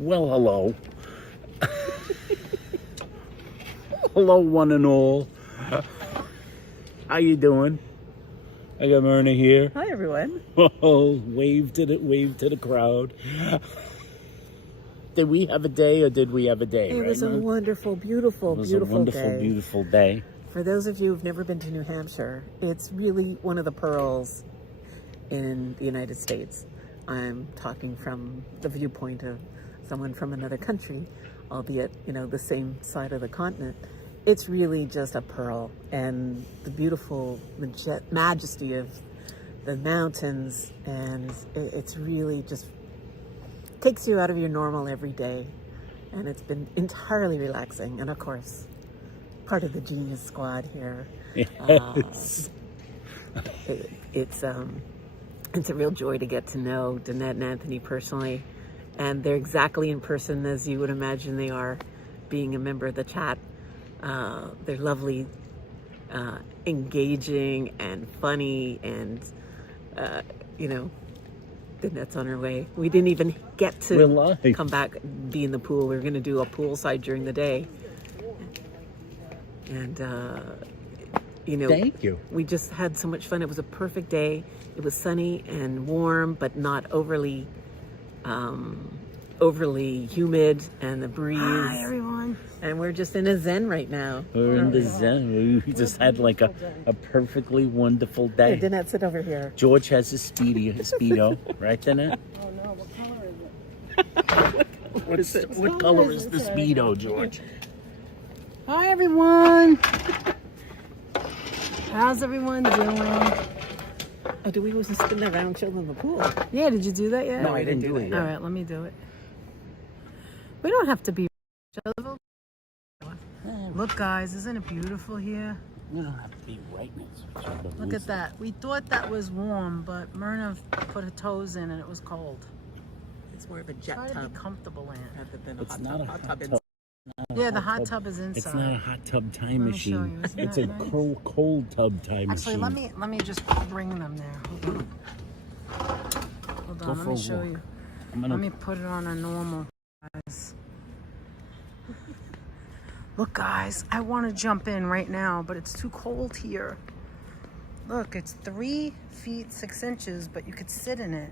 Well, hello. Hello, one and all. How you doing? I got Myrna here. Hi, everyone. Oh, wave to the crowd. Did we have a day, or did we have a day? It was a wonderful, beautiful, beautiful day. For those of you who've never been to New Hampshire, it's really one of the pearls in the United States. I'm talking from the viewpoint of someone from another country, albeit, the same side of the continent. It's really just a pearl, and the beautiful majesty of the mountains, and it's really just takes you out of your normal everyday, and it's been entirely relaxing. And of course, part of the Genius Squad here. Yes. It's a real joy to get to know Danette and Anthony personally, and they're exactly in person as you would imagine they are, being a member of the chat. They're lovely, engaging, and funny, and Danette's on her way. We didn't even get to come back, be in the pool. We were going to do a poolside during the day, and thank you. We just had so much fun. It was a perfect day. It was sunny and warm, but not overly humid, and the breeze. Hi, everyone. And we're just in a zen right now. We're in the zen. We just had like a perfectly wonderful day. Hey, Danette, sit over here. George has his speedo, right, Danette? Oh no, what color is it? What color is the speedo, George? Hi, everyone. How's everyone doing? Oh, do we was spin around children in the pool? Yeah, did you do that yet? No, I didn't do it yet. All right, let me do it. We don't have to be. Look, guys, isn't it beautiful here? We don't have to be right next to each other. Look at that. We thought that was warm, but Myrna put her toes in and it was cold. It's more of a jet Try to tub be comfortable in. rather than a It's hot not tub. a Hot hot tub tub. inside. Yeah, the hot tub is inside. It's not a hot tub time Let me show machine. you. Isn't It's that a nice? cold tub time Actually, machine. let me just bring them there. Hold on, let me show you. Let me put it on a normal, guys. Look, guys, I want to jump in right now, but it's too cold here. Look, it's 3 feet 6 inches, but you could sit in it.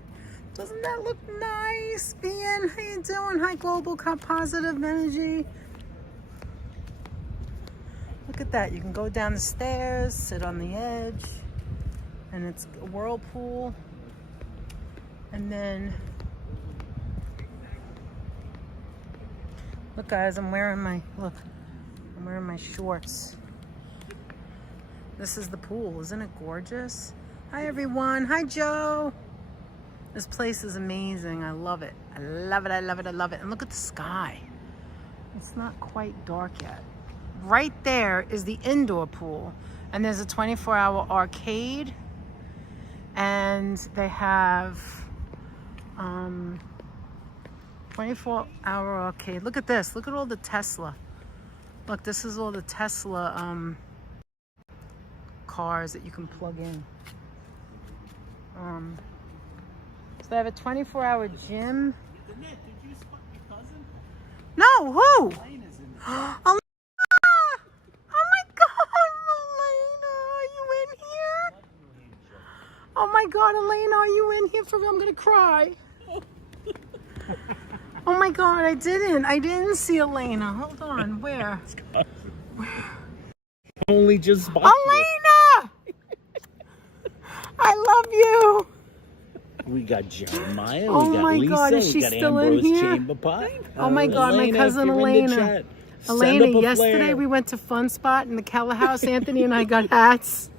Doesn't that look nice? Ben, how you doing? Hi, Global Positive Energy. Look at that. You can go down the stairs, sit on the edge, and it's a whirlpool. And then, look, guys, I'm wearing my shorts. This is the pool. Isn't it gorgeous? Hi, everyone. Hi, Joe. This place is amazing. I love it. I love it. I love it. I love it. And look at the sky. It's not quite dark yet. Right there is the indoor pool. And there's a 24-hour arcade. And they have 24-hour arcade. Look at this. Look at all the Tesla. Look, this is all the Tesla cars that you can plug in. So they have a 24-hour gym. Did you spot your cousin? No, who? Elena's in Elena! Oh my God, Elena, are you in here? Oh my God, Elena, are you in here for real? I'm gonna cry. Oh my God, I didn't see Elena. Hold on, where? Only just spotted Elena! I love you. We got Jeremiah. Oh we got my Lisa. God, is we she got still in Ambrose here? Chamber Pot. Oh my God, my cousin if you're in the Elena. chat, send Elena, up a yesterday flare. we went to Fun Spot in the Keller House. Anthony and I got hats.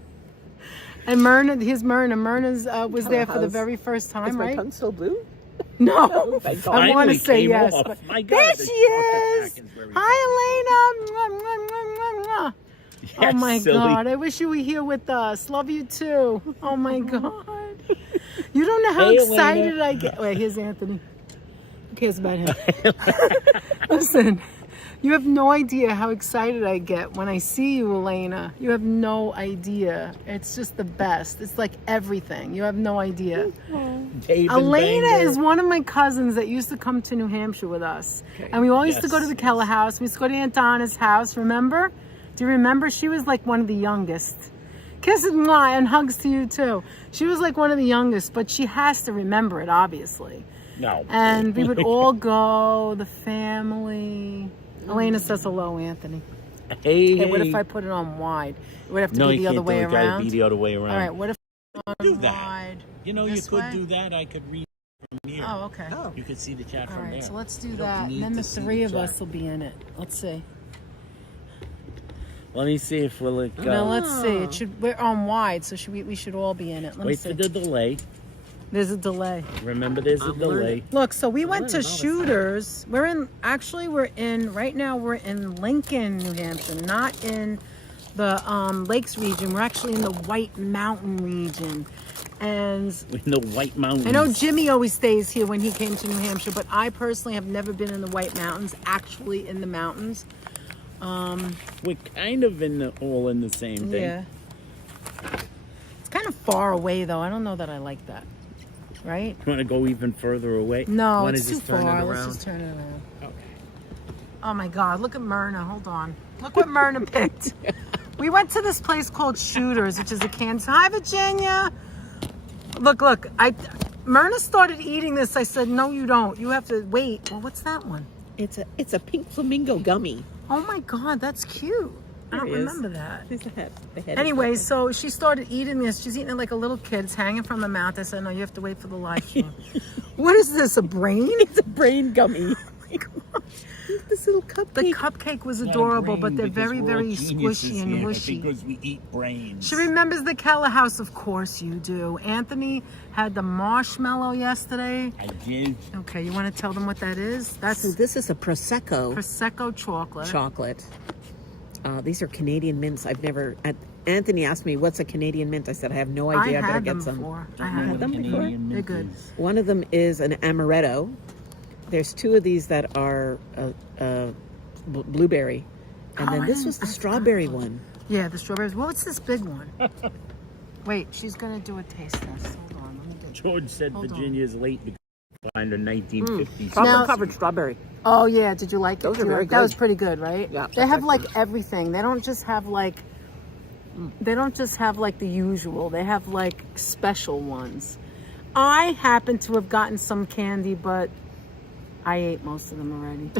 And Myrna, Myrna's was there for the very first time, Is my right? tongue still blue? No, I Finally want to say came yes. off. But My God, there the she is. pack is very Hi, Elena. Mwah, mwah, mwah, mwah. Oh Yes, my silly. God, I wish you were here with us. Love you too. Oh my God. You don't know how Hey, excited Elena. I get. Wait, here's Anthony. Who cares about him? Listen, You have no idea how excited I get when I see you, Elena. You have no idea. It's just the best. It's like everything. You have no idea. Elena is one of my cousins that used to come to New Hampshire with us. Okay. And we all used to go to the Keller house. We used to go to Aunt Donna's house, remember? Do you remember? She was like one of the youngest. Kisses and hugs to you too. She was like one of the youngest, but she has to remember it, obviously. No. And we would all go, the family. Elena says hello, Anthony. Hey, what if I put it on wide? It would have to be the other way around. No, you can't do it. It gotta be the other way around. All right, what if on do that? Wide? You know, you could do that. I could read from here. Oh, okay. Oh. You could see the chat from there. All right, so let's do that. And then the three of us will be in it. Let's see. Let me see if we'll go. No, let's see. It should. We're on wide, so we should all be in it. Let me see. Wait for the delay. There's a delay. Remember, there's a delay. Look, so we went to Shooters. Right now we're in Lincoln, New Hampshire, not in the Lakes region. We're actually in the White Mountain region. And in the White Mountains. I know Jimmy always stays here when he came to New Hampshire, but I personally have never been in the White Mountains, actually in the mountains. We're kind of all in the same thing. Yeah. It's kind of far away, though. I don't know that I like that. Right? You want to go even further away? No, it's too far. Let's just turn it around. Okay. Oh my God, look at Myrna. Hold on. Look what Myrna picked. We went to this place called Shooters, which is a Kansas. Hi, Virginia. Look. Myrna started eating this. I said, no, you don't. You have to wait. Well, what's that one? It's a pink flamingo gummy. Oh my God, that's cute. I don't remember that. There's the head. Anyway, so she started eating this. She's eating it like a little kid. It's hanging from the mouth. I said, no, you have to wait for the live stream. What is this, a brain? It's a brain gummy. Oh my God. This little cupcake. The cupcake was adorable, but they're very, very squishy and mushy. Because we eat brains. She remembers the Keller house, of course you do. Anthony had the marshmallow yesterday. I did. Okay, you want to tell them what that is? So this is a Prosecco. Prosecco chocolate. These are Canadian mints. Anthony asked me, what's a Canadian mint? I said, I have no idea. I better get some. I had them before. They're good. One of them is an amaretto. There's two of these that are blueberry. And then this was the strawberry one. Yeah, the strawberries. What's this big one? Wait, she's going to do a taste test. Hold on. Let me get George said Virginia's late because find a 1950s. Chocolate-covered strawberry. Oh, yeah. Did you like it? Those are very good. That was pretty good, right? Yeah. They have like everything. They don't just have like the usual. They have like special ones. I happen to have gotten some candy, but I ate most of them already.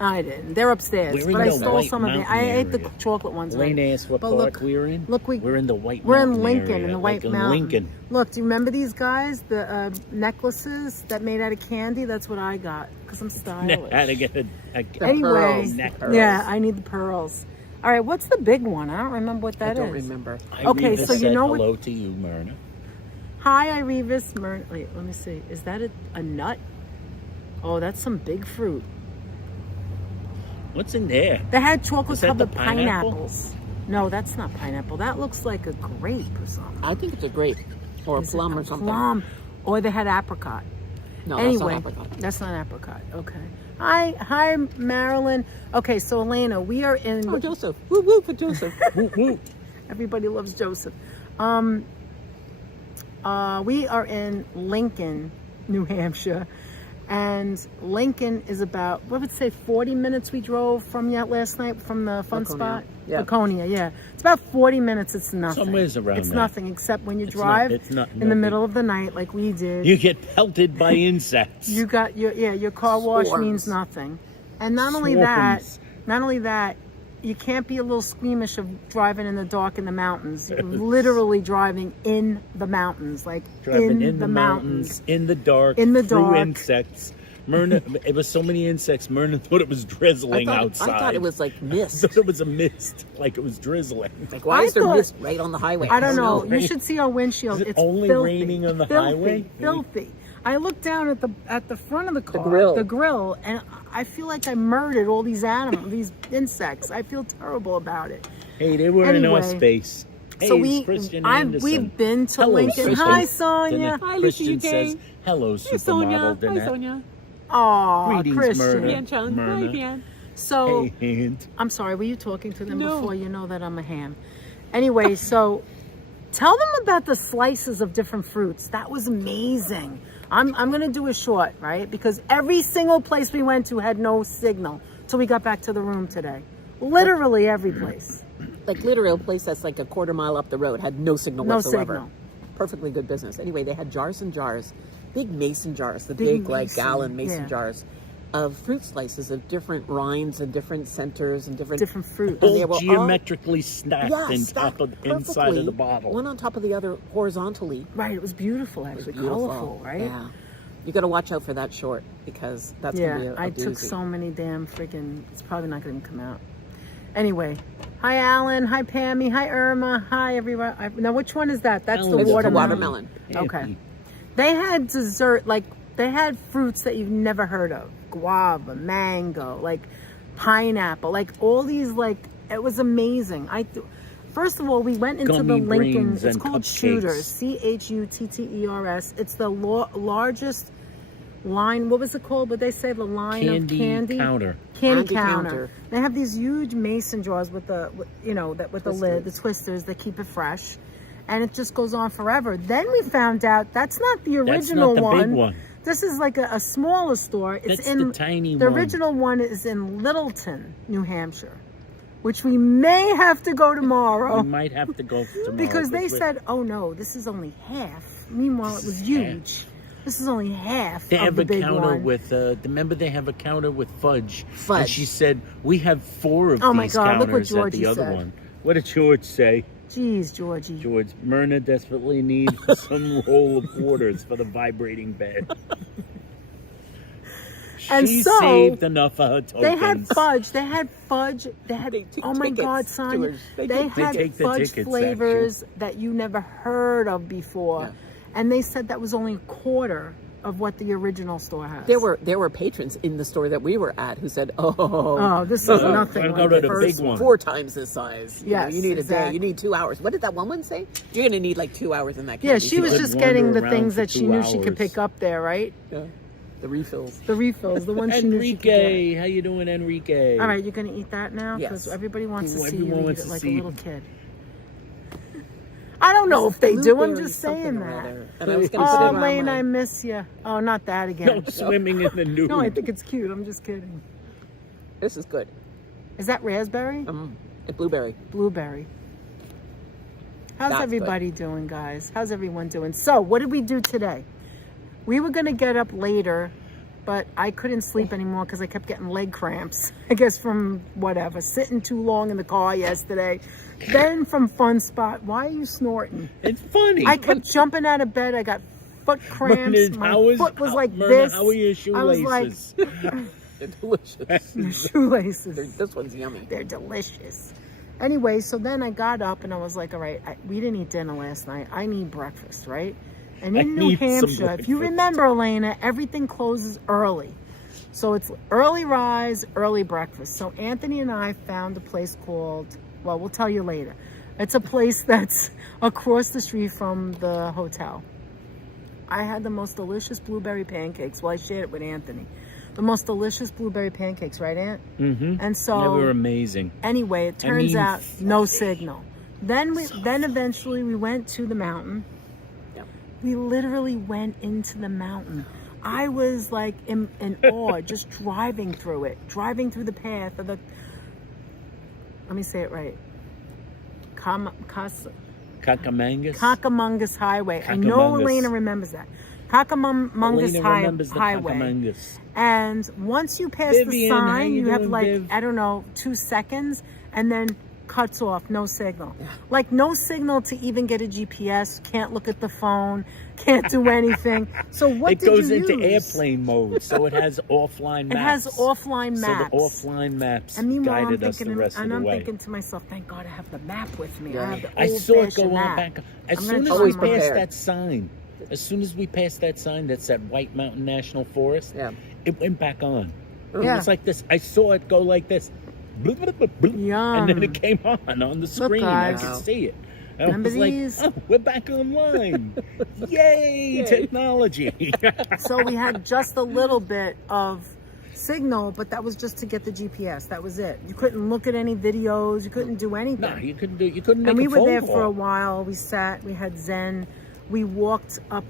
I didn't. They're upstairs, but I stole some of it. I ate the chocolate ones. Lane asked what part we were in. We're in the White We're Mountain in Lincoln, area, in the White Mountain. Lincoln. Look, do you remember these guys? The necklaces that made out of candy? That's what I got because I'm stylish. Had to get anyway, pearls. Yeah, I need the pearls. All right, what's the big one? I don't remember what that is. I don't remember. Okay, so you know what? Hello to you, Myrna. Hi, Irevis. Myrna. Wait, let me see. Is that a nut? Oh, that's some big fruit. What's in there? They had chocolate covered pineapples. No, that's not pineapple. That looks like a grape or something. I think it's a grape or a plum or something. Plum. Or they had apricot. No, anyway, that's not apricot. That's not apricot. Okay. Hi, Marilyn. Okay, so Elena, we are in. Oh, Joseph. Woo woo for Joseph. Woo woo. Everybody loves Joseph. We are in Lincoln, New Hampshire. And Lincoln is about, what would say, 40 minutes we drove from last night from the fun spot? Yeah. Laconia, yeah. It's about 40 minutes. It's nothing. Somewhere's around It's there. nothing except when you drive in the middle of the night like we did. You get pelted by insects. You got your car wash means nothing. And not only that, you can't be a little squeamish of driving in the dark in the mountains. You're literally driving in the mountains, like driving in the mountains. In the dark. Through insects. Myrna, it was so many insects, Myrna thought it was drizzling outside. I thought it was like mist. I thought it was a mist, like it was drizzling. Like, why is there mist right on the highway? I don't know. You should see our windshield. Is it it's only filthy, raining on the highway? Filthy. I looked down at the front of the car, the grill, and I feel like I murdered all these animals, these insects. I feel terrible about it. Hey, they were in our space. Hey, so we've been to Lincoln. Christian. Hi, Sonia. Hi, Christian says, hello, supermodel Danette. Hi, Sonia. Aw, Greetings, Christian. Myrna. So, And I'm sorry, were you talking to them No. before? You know that I'm a ham. Anyway, so tell them about the slices of different fruits. That was amazing. I'm going to do a short, right? Because every single place we went to had no signal till we got back to the room today. Literally every place. Like literally a place that's like a quarter mile up the road had no signal No whatsoever. signal. Perfectly good business. Anyway, they had jars and jars, big mason jars, the Big big like mason, gallon mason yeah. jars of fruit slices of different rinds and different centers and different Fruit. And they all were all- geometrically stacked Yeah, in stacked top of inside of the perfectly, bottle. one on top of the other horizontally. Right, it was beautiful actually. Beautiful. Colorful, right? Yeah. You got to watch out for that short because that's going to be Yeah, a I doozy. took so many damn freaking. It's probably not going to come out. Anyway, hi Alan, hi Pammy, hi Irma, hi everyone. Now, which one is that? That's Alan. the It's the watermelon. watermelon. Okay. They had dessert, like they had fruits that you've never heard of: guava, mango, like pineapple, like all these. Like it was amazing. First of all, we went into Gummy the Lincoln. brains It's and called cupcakes. Shooters, Chutters. It's the largest line. What was it called? Would they say the line of candy? Counter. Candy Candy counter. counter. They have these huge mason jars with the lid, the twisters that keep it fresh, and it just goes on forever. Then we found out that's not the That's original not the one. big one. This is like a smaller store. It's That's in the tiny the one. original one is in Littleton, New Hampshire, which we may have to go tomorrow We might have to go tomorrow. because they we're- said, "Oh no, this is only half." Meanwhile, it was This is huge. This is only half They of have the a big counter one. with, remember they have a counter with fudge. And Fudge. she said, we have 4 of Oh my these God, look what counters at Georgie the other said. one. What did George say? Jeez, Georgie. George, Myrna desperately needs some roll of quarters for the vibrating bed. And She so, saved enough for her tokens. They had fudge. They had fudge. They had. They took Oh my tickets, God, Sonia! George. They They took had tickets. They take the fudge tickets, flavors that you never heard of before, Yeah. and they said that was only a quarter of what the original store has. There were patrons in the store that we were at who said, Oh, this is Oh, nothing I'll like go to the the first big one. 4 times this size. You know, Yes, you need a day. exactly. You need 2 hours. What did that woman say? You're going to need like 2 hours in that. Yeah, candy she was store. just wander getting the around things for that she 2 knew she could hours. pick up there, right? Yeah. The refills. The refills, the ones she knew she could get. Enrique, how you doing, Enrique? All right, you're gonna eat that now because Yes. everybody wants to see Everyone you eat wants it to like a see little you. kid. I don't know if they do. I'm Blueberry just something saying or that. other. And I was going to Oh, say, Lane, I miss you. Oh, not that No again. swimming in the nude. No, I think it's cute. I'm just kidding. this is good. Is that raspberry? A blueberry. Blueberry. How's That's everybody doing, guys? How's everyone doing? So, what did we do today? We were going to get up later, but I couldn't sleep anymore because I kept getting leg cramps. I guess from whatever, sitting too long in the car yesterday. Then from Fun Spot. Why are you snorting? It's funny. I kept jumping out of bed. I got foot cramps. Myrna, My how is- foot was like Myrna, this. How are your I was like, shoelaces? They're delicious. shoelaces. This one's yummy. They're delicious. Anyway, so then I got up and I was like, all right, we didn't eat dinner last night. I need breakfast, right? And I in New need some Hampshire, if you breakfast. remember, Elena, everything closes early. So it's early rise, early breakfast. So Anthony and I found a place called, well, we'll tell you later. It's a place that's across the street from the hotel. I had the most delicious blueberry pancakes. Well, I shared it with Anthony. The most delicious blueberry pancakes, right, Aunt? Mm-hmm. And so They were amazing. anyway, it turns mean, out no signal. Then eventually we went to the mountain. Yep. We literally went into the mountain. I was like in awe, just driving through the path of the. Let me say it right. Cockamangus. Cockamungus Highway. I know Cockamungus. Elena remembers that. Cockamungus Elena remembers the Highway. Cockamangus. And once you pass the Vivian, how sign, you you have doing, like, Viv? I don't know, 2 seconds, and then cuts off, no signal. Like no signal to even get a GPS, can't look at the phone, can't do anything. So what It did goes you into use? airplane mode, so it has offline It maps. has offline maps. So the offline maps And meanwhile, guided us the rest of and the I'm way. thinking to myself, thank God I have the map with me. Yeah. I have the I saw it old-fashioned go on map. back. As I'm soon gonna as try we mine. passed Prepared. that sign, that's that White Mountain National Forest, Yeah. it went back on. Yeah. It was like this. I saw it go like this. Bloop, bloop, bloop, bloop, Yum. And then it came on the screen. I guys. could see it. I Remember was like, these? oh, we're back online. Yay, technology. So we had just a little bit of signal, but that was just to get the GPS. That was it. You couldn't look at any videos. You couldn't do anything. No, you couldn't make a phone call. And we were there for a while. We sat. We had Zen. We walked up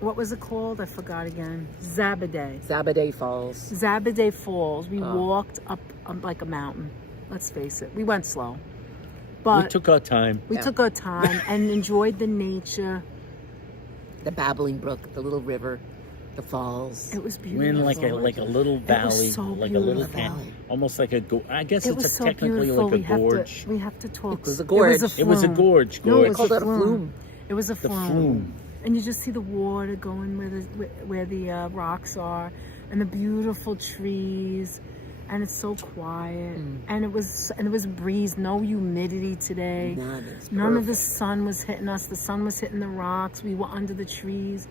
what was it called? I forgot again. Zabadee Falls. Zabadee Falls. We walked up like a mountain. Let's face it. We went slow. But we took our time. We took our time and enjoyed the nature. The babbling brook, the little river, the falls. It was beautiful. We're in like a little valley, so like a little valley. almost like a I guess It it's was so technically beautiful. like a gorge. We have to talk. It was a gorge. It was a gorge. No, it Gorge. was Called a it a flume. It was a The flume. flume. And you just see the water going where the rocks are, and the beautiful trees, and it's so quiet. And it was a breeze, no humidity today. None of the sun was hitting us. The sun was hitting the rocks. We were under the trees.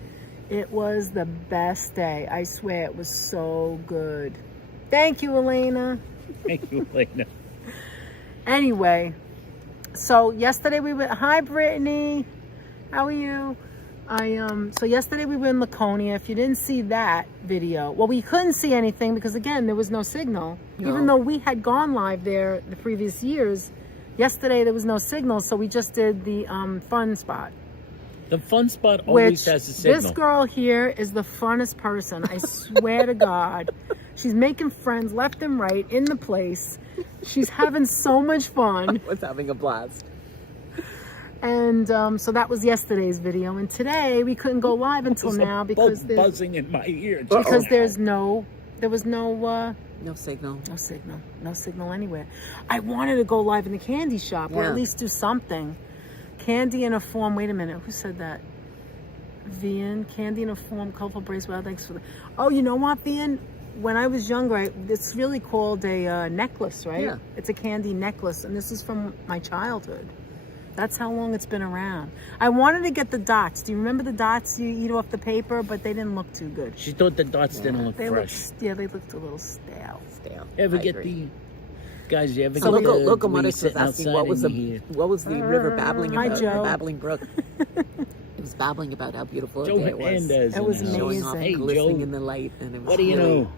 It was the best day. I swear, it was so good. Thank you, Elena. Thank you, Elena. Anyway, so yesterday we went. Hi, Brittany. How are you? So yesterday we were in Laconia. If you didn't see that video, well, we couldn't see anything because again, there was no signal. No. Even though we had gone live there the previous years, yesterday there was no signal, so we just did the fun spot. The fun spot always Which has a signal. this girl here is the funnest person. I swear to God. She's making friends left and right in the place. She's having so much fun. Was having a blast. And so that was yesterday's video. And today we couldn't go live until now because bug buzzing in my ear. because there was No no signal. no signal anywhere. I wanted to go live in the candy shop or Yeah. at least do something. Candy in a form. Wait a minute. Who said that? Vian. Candy in a form. Colorful bracelet. Thanks for the. Oh, you know what, Vian? When I was younger, it's really called a necklace, right? Yeah. It's a candy necklace, and this is from my childhood. That's how long it's been around. I wanted to get the dots. Do you remember the dots you eat off the paper? But they didn't look too good. She thought the dots didn't look They fresh. they looked a little stale. Ever I get agree. guys? You ever So get the local where you're Moderator was sitting asking outside what was the river babbling Hi, about? Joe. The babbling brook. It was babbling about how beautiful Joe a day it was. Hernandez It was in the house. Showing off, amazing. Hey, glistening Joe. in the light, and it was What do you really know?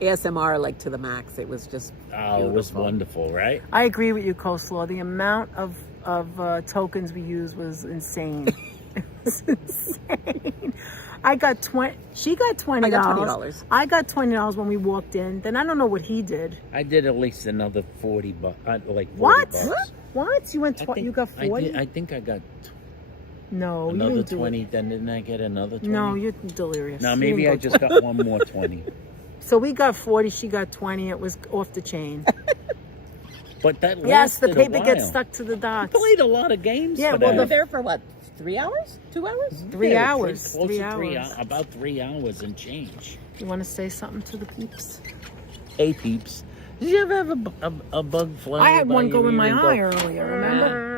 ASMR like to the max. It was just Oh, it was beautiful. wonderful, right? I agree with you, Coleslaw. The amount of tokens we used was insane. It was insane. I got 20. She got $20. I got $20. I got $20 when we walked in. Then I don't know what he did. I did at least another 40 bucks. Like 40 What? bucks. What? You went? You got 40? I think I got No, you another didn't do 20. it. Then didn't I get another 20? No, you're delirious. No, You maybe I didn't go just got one more 20. So we got 40. She got 20. It was off the chain. But that Yes, the lasted a paper while. gets stuck to the dots. We played a lot of games. Yeah, for well, We were that. there for what? 3 hours? 2 hours? 3 Yeah, hours. close 3 to hours. about 3 hours and change. You want to say something to the peeps? Hey, peeps. Did you ever have a bug fly? I had by one your go in ear my and eye earlier, remember?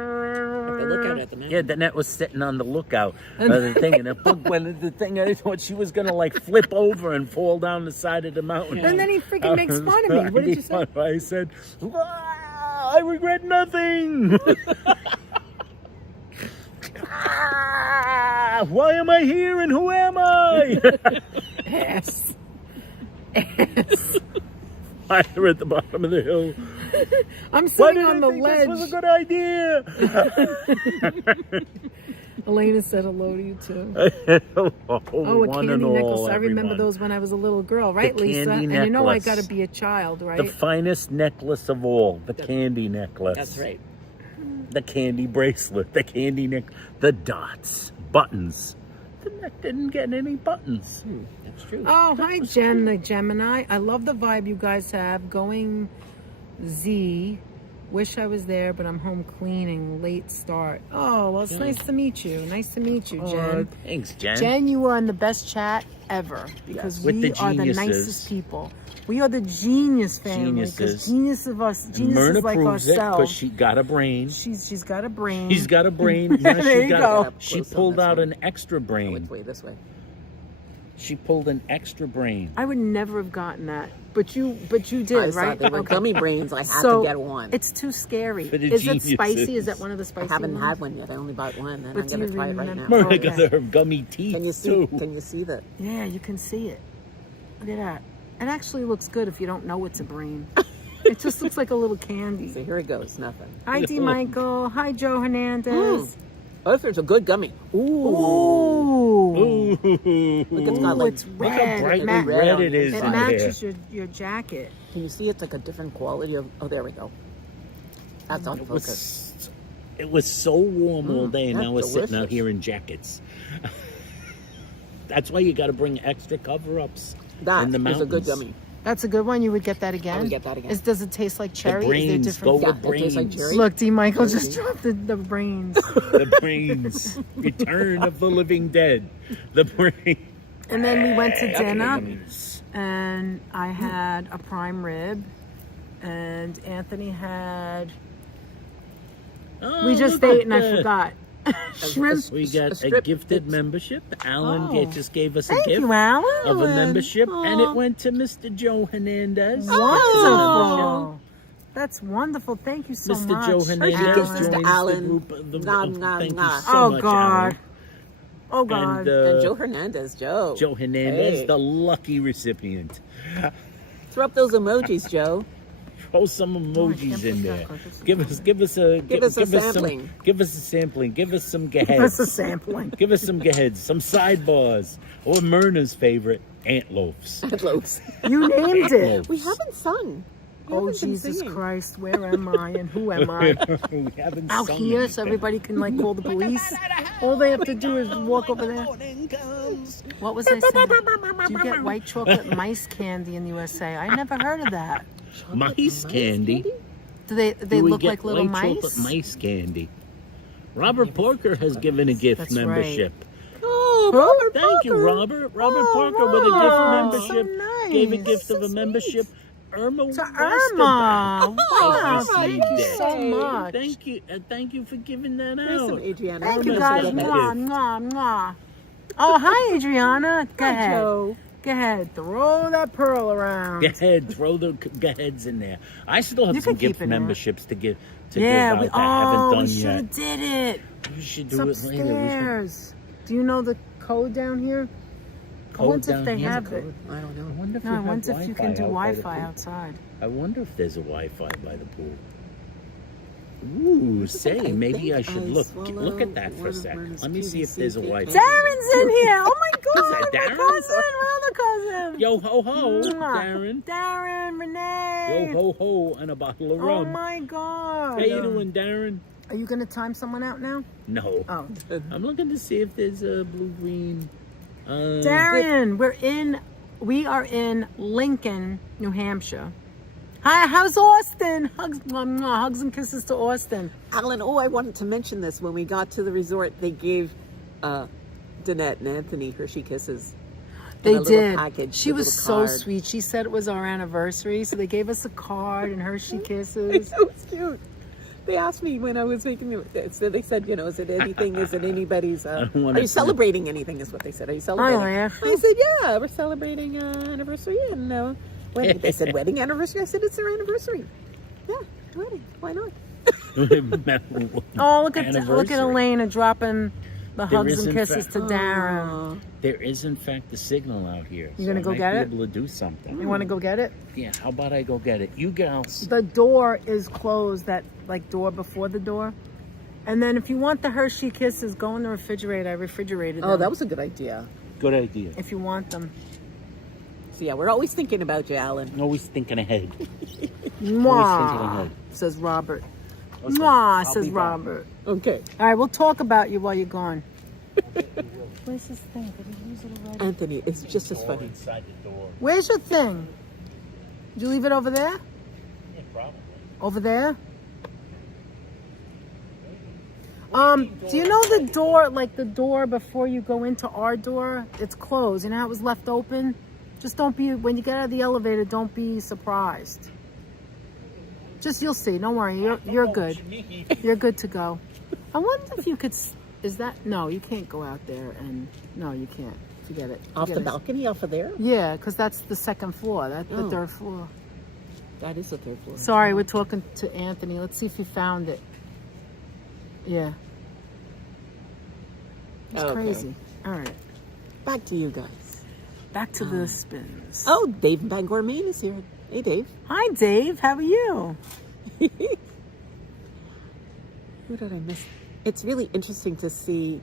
They look out at the Yeah, Danette was sitting on the lookout of the thing, and the bug went at the thing. I thought she was gonna like flip over and fall down the side of the mountain. And then he freaking makes fun of me. What did you say? I said, "Ah, I regret nothing. Ah, why am I here and who am I? Ass. Fire at the bottom of the hill. I'm Why sitting did on I the think ledge. this was a good idea? Elena said hello to you too. Oh, Oh, a one candy and all, necklace. I remember everyone. those when I was a little girl, right, Lisa? candy And you know I necklace. got to be a child, right? The finest necklace of all, the candy necklace. That's right. The candy bracelet, the candy the dots, buttons. The neck didn't get any buttons. That's true. Oh, hi, Jen, the Gemini. I love the vibe you guys have. Going Z. Wish I was there, but I'm home cleaning. Late start. Oh, well, it's nice to meet you. Nice to meet you, Jen. Thanks, Jen. Jen, you are in the best chat ever because With we the are the geniuses. nicest people. We are the genius family because Geniuses. geniuses Myrna like proves it ourselves. because she got a brain. She's got a brain. She's got a brain. Now There you go. She Close on pulled this out one. an extra Which brain. way? This way. She pulled an extra brain. I would never have gotten that, but you did, I saw right? they were Okay. gummy brains. I had So to get one. it's too scary. For the Is it spicy? geniuses. Is that one of the I spicy haven't ones? had one yet. I only bought one, and But I'm do going to you try it right remember- now. Myrna Okay. got her gummy teeth Can you see? too. Can you see the? Yeah, you can see it. Look at that. It actually looks good if you don't know it's a brain. It just looks like a little candy. So here it goes, nothing. Hi, D. Michael. Hi, Joe Hernandez. Oh, there's a good gummy. Ooh. Ooh. Look, it's got like, it's Look how red. brightly It red it is It in matches there. your jacket. can you see it's like a different quality of, oh, there we go. That's on focus. It was so warm all day, and that's now we're sitting out delicious. here in jackets. That's why you got to bring extra cover-ups That in the is mountains. a good gummy. That's a good one. You would get that again? I would get that again. Does it taste like cherry? brains Is there different? go Yeah, with it tastes like brains. cherry. Look, D. Michael just dropped the brains. The brains. Return of the living dead. The brain. And then we went to That's a good dinner, gummy. and I had a prime rib, and Anthony had. Oh, We just look ate, at and I that. forgot. Shrimp. We got a strip. gifted membership. Alan Oh. just gave us a Thank gift you, Alan. of a membership, and it Aw. went to Mr. Joe Hernandez. Wonderful. That's wonderful. Thank you so Mr. much. Joe Mr. Hernandez joins Alan. the group. Thank you Nah. so Oh, much, God. Alan. Oh, God. And, And Joe Hernandez, Joe. Joe Hernandez, Hey. the lucky recipient. Throw up those emojis, Joe. Throw some emojis in there. Give us a sampling. Give us a sampling. Give us some That's a gaheads. sampling. Give us some gaheads, some sidebars, or Myrna's favorite, antloafs. Close. You named it. We haven't sung. We Oh, haven't been Jesus singing. Christ. Where am I and who am I? We haven't Out sung here anything. so everybody can, like, call the police. All they have to do is walk over there. What was I saying? Do you get white chocolate mice candy in the USA? I never heard of that. Mice candy. Do they Do we look get like little white chocolate mice? mice candy. Robert Parker has given a gift That's right. membership. Oh, Robert Thank you, Parker. Robert. Robert Oh, Parker with a gift wow. membership. So Gave a nice. gift of So a membership. Irma To Westerbeck. Irma. Wow, Received thank you it. so much. Thank you for giving that Here's some out. Adriana. Thank you, Irma's guys. got a Mwah, gift. mwah, mwah. Oh, hi, Adriana. Go ahead. Joe. Go ahead. Throw that pearl around. Go ahead, throw the heads in there. I still have You some can keep gift it in there. memberships to give. Yeah, give we out that I haven't we done should yet. have did it. We should It's do it later. We should upstairs. Do you know the code down here? I code wonder down if they here. have it. I don't I know. wonder if No, you I have wonder if you can do out by the Wi-Fi pool. outside. I wonder if there's a Wi-Fi by the pool. Ooh, say, I maybe think I should I look at that for swallowed a sec. one of Let me see if Myrna's there's a PVC Wi-Fi. cakes. Darren's in here. Oh my God, that my Darren? cousin, my other cousin. Yo ho ho, Mwah. Darren. Darren, Renee. Yo ho ho, and a bottle of Oh rum. my God. How you doing, Darren? Are you gonna time someone out now? No. Oh, I'm looking to see if there's a blue-green. Darren, we are in Lincoln, New Hampshire. Hi, how's Austin? Hugs, mwah, mwah, hugs and kisses to Austin. Alan, I wanted to mention this. When we got to the resort, they gave Danette and Anthony Hershey Kisses. They in a little did. package, She a was little so card. sweet. She said it was our anniversary, so they gave us a card and Hershey kisses. It was cute. They asked me when I was making it. So they said, you know, is it anything? Is it anybody's? wanna Are you say- celebrating anything? Is what they said. Are you celebrating? laughed. I said, yeah, we're celebrating anniversary and wedding. They said wedding anniversary. I said it's their anniversary. Yeah, wedding. Why not? Oh, look at Anniversary. Elena dropping the There hugs is, and in kisses fact- to Darren. There is, in fact, a signal out here. You gonna so go I might get be it? able to do something. You want to go get it? Yeah, how about I go get it? You gals. The door is closed, that like door before the door. And then if you want the Hershey kisses, go in the refrigerator. I refrigerated them. Oh, that was a good idea. Good idea. If you want them. So yeah, we're always thinking about you, Alan. Always thinking ahead. Mwah, ahead. says Robert. Okay, Mwah, I'll says be back. Robert. Okay. All right, we'll talk about you while you're gone. Where's this thing? Did he use it already? Anthony, it's just as funny. Inside the door. Where's your thing? Did you leave it over there? Yeah, probably. Over there? Do you know the door, like the door before you go into our door? It's closed. You know how it was left open? Just don't be, when you get out of the elevator, don't be surprised. Just, you'll see. Don't worry. You're good. You're good to go. I wonder if you could, is that, no, you can't go out there and, no, you can't. Forget it. Off the Forget it. balcony, off of there? Yeah, because that's the second floor. That's the Oh. third floor. That is the third floor. Sorry, we're talking to Anthony. Let's see if he found it. Yeah. It's Okay. crazy. All right. Back to you guys. back to the spins. Oh, Dave in Bangor, Maine is here. Hey, Dave. Hi, Dave. How are you? Who did I miss? It's really interesting to see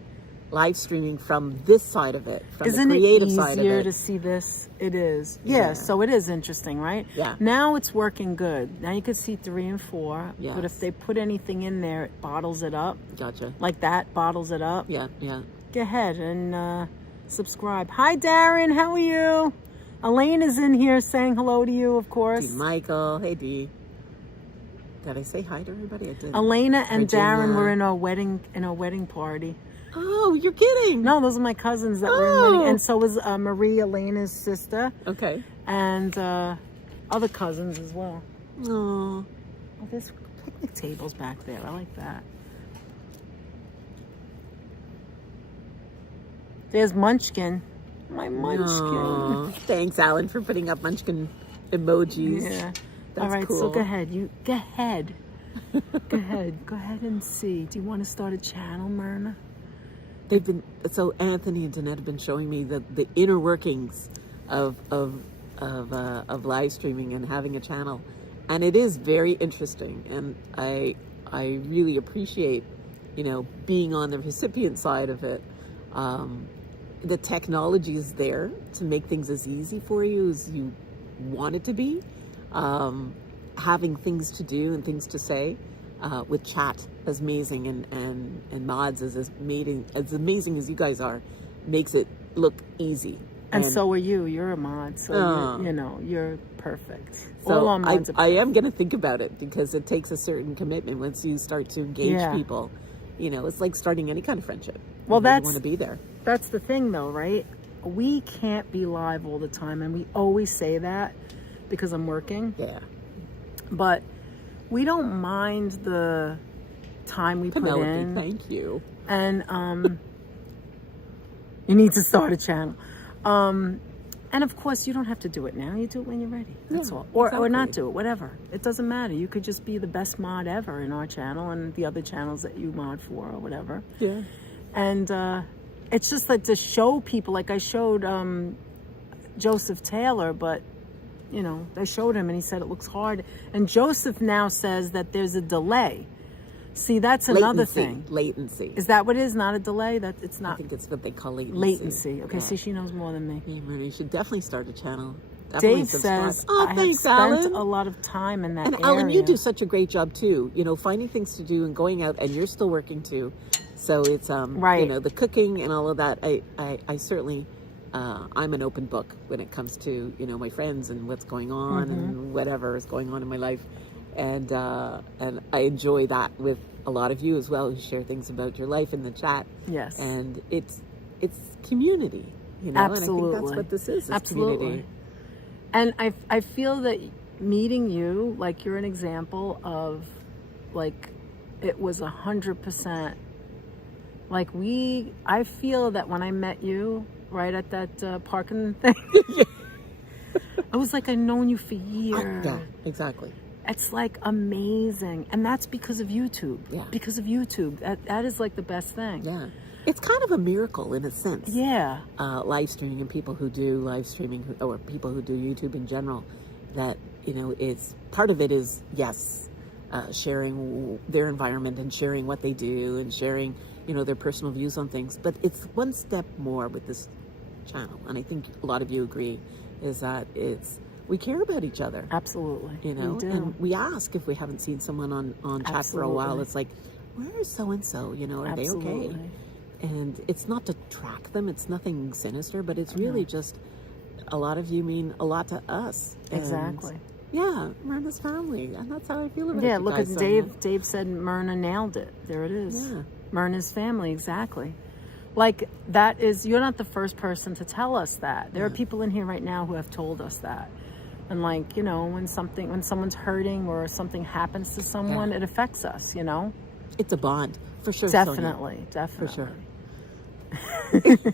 live streaming from this side of it, from Isn't the it creative side of easier it. to see this? It is. Yeah. Yeah, so it is interesting, right? Yeah. Now it's working good. Now you can see 3 and 4. Yes. But if they put anything in there, it bottles it up. Gotcha. Like that, bottles it up. Yeah, yeah. Go ahead and subscribe. Hi, Darren. How are you? Elaine is in here saying hello to you, of course. D. Michael. Hey, D. Did I say hi to everybody? I did. Elena and Virginia. Darren were in a wedding party. Oh, you're kidding. No, those are my cousins that were in the wedding. And so was Marie, Elena's sister. Okay. And other cousins as well. Oh. Oh, there's picnic tables back there. I like that. There's Munchkin. My Munchkin. Thanks, Alan, for putting up Munchkin emojis. Yeah. That's All right, cool. so go ahead. Go ahead. Go ahead and see. Do you want to start a channel, Myrna? They've been so Anthony and Danette have been showing me the inner workings of live streaming and having a channel, and it is very interesting. And I really appreciate, being on the recipient side of it. The technology is there to make things as easy for you as you want it to be. Having things to do and things to say. With chat as amazing and mods as amazing as you guys are, makes it look easy. And so are you. You're a mod, so you're perfect. So all our mods are I am going to think about it, because it takes a certain commitment once you start to engage people. It's like starting any kind of friendship. Well, you want to be there. That's the thing, though, right? We can't be live all the time, and we always say that because I'm working. Yeah. But we don't mind the time we Penelope, put in. thank you. And you need to start a channel. And of course, you don't have to do it now. You do it when you're ready. That's all. Or not do it, whatever. It doesn't matter. You could just be the best mod ever in our channel and the other channels that you mod for or whatever. Yeah. And it's just like to show people, like I showed Joseph Taylor, but they showed him and he said it looks hard. And Joseph now says that there's a delay. See, that's another thing. Latency. Is that what it is? Not a delay? That it's not. I think it's what they call latency. Latency. Okay, Yeah. see, she knows more than me. Yeah, Myrna, you should definitely start a channel. Definitely Dave subscribe. says, "Oh, I thanks, have spent Alan." a lot of time in that And area. Alan, you do such a great job too. Finding things to do and going out, and you're still working too. So it's Right. The cooking and all of that. I certainly. I'm an open book when it comes to my friends and what's going on and whatever is going on in my life, and I enjoy that with a lot of you as well, who share things about your life in the chat. Yes. And it's community, Absolutely. And I think that's what this is. Absolutely. Community. And I feel that meeting you, like you're an example of, like, it was 100%. Like I feel that when I met you right at that parking thing, I was like, I've known you for years. Yeah, exactly. It's like amazing. And that's because of YouTube. Yeah. Because of YouTube. That is like the best thing. Yeah. It's kind of a miracle in a sense. Yeah. Live streaming and people who do live streaming or people who do YouTube in general, that, it's part of it is, yes, sharing their environment and sharing what they do and sharing, their personal views on things. But it's one step more with this channel. And I think a lot of you agree, is that we care about each other. Absolutely. We do. And we ask if we haven't seen someone on chat for a while. It's like, where is so-and-so? Are they okay? And it's not to track them. It's nothing sinister, but it's really just a lot of you mean a lot to us. Exactly. Yeah, Myrna's family. And that's how I feel about it. Yeah, look at Dave. Dave said Myrna nailed it. There it is. Yeah. Myrna's family, exactly. Like, that is, you're not the first person to tell us that. There are people in here right now who have told us that. And like, when someone's hurting or something happens to someone, it affects us, It's a bond, for sure. Definitely, Sonia. definitely. For sure.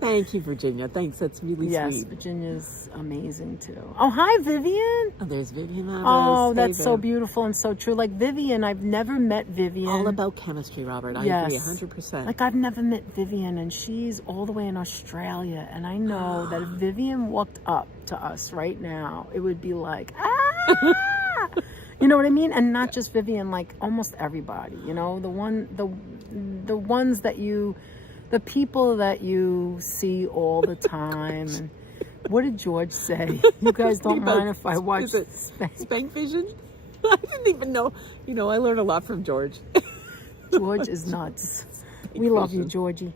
Thank you, Virginia. Thanks. That's really Yes, sweet. Virginia's amazing too. Oh, hi, Vivian. Oh, there's Vivian Ramos. Oh, Hey, that's so Viv. beautiful and so true. Like Vivian, I've never met Vivian. All about chemistry, Robert. I Yes. agree 100%. Like I've never met Vivian, and she's all the way in Australia. And I know that if Vivian walked up to us right now, it would be like, ah! You know what I mean? And not just Vivian, like almost everybody. You know, the ones that the people that you see all the time. And what did George say? You guys don't mind if I watch Is it Spank Vision? I didn't even know. You know, I learned a lot from George. George is nuts. We love you, Georgie.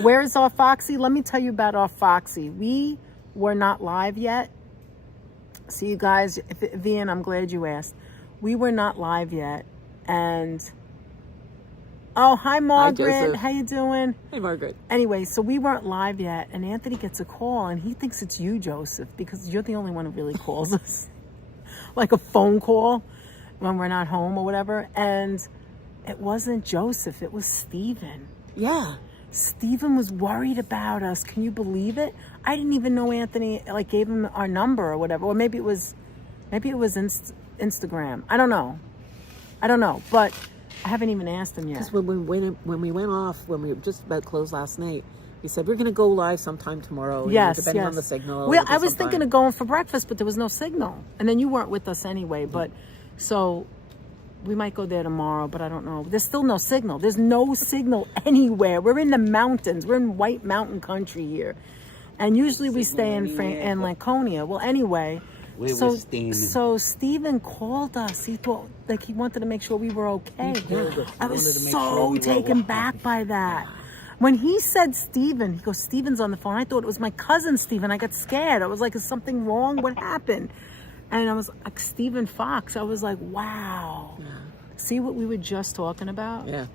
Where is our Foxy? Let me tell you about our Foxy. We were not live yet. See, you guys, Vian, I'm glad you asked. We were not live yet. And, oh, hi, Margaret. Joseph. How you doing? Hey, Margaret. Anyway, so we weren't live yet. And Anthony gets a call, and he thinks it's you, Joseph, because you're the only one who really calls us. Like a phone call when we're not home or whatever. And it wasn't Joseph. It was Steven. Yeah. Steven was worried about us. Can you believe it? I didn't even know Anthony like gave him our number or whatever. Or maybe it was Instagram. I don't know. But I haven't even asked him yet. Because when we went off, when we were just about closed last night, he said we're going to go live sometime tomorrow. Yes, depending yes. on the signal. Well, I was thinking of going for breakfast, but there was no signal. And then you weren't with us anyway. But so we might go there tomorrow, but I don't know. There's still no signal. There's no signal anywhere. We're in the mountains. We're in White Mountain country here. And usually we stay in Laconia. Well, anyway, so Steven called us. He thought, like, he wanted to make sure we were okay. I was so taken back by that. When he said Steven, he goes, Steven's on the phone. I thought it was my cousin Steven. I got scared. I was like, is something wrong? What happened? And I was like, Stephen Fox. I was like, wow. Yeah. See what we were just talking about? Yeah.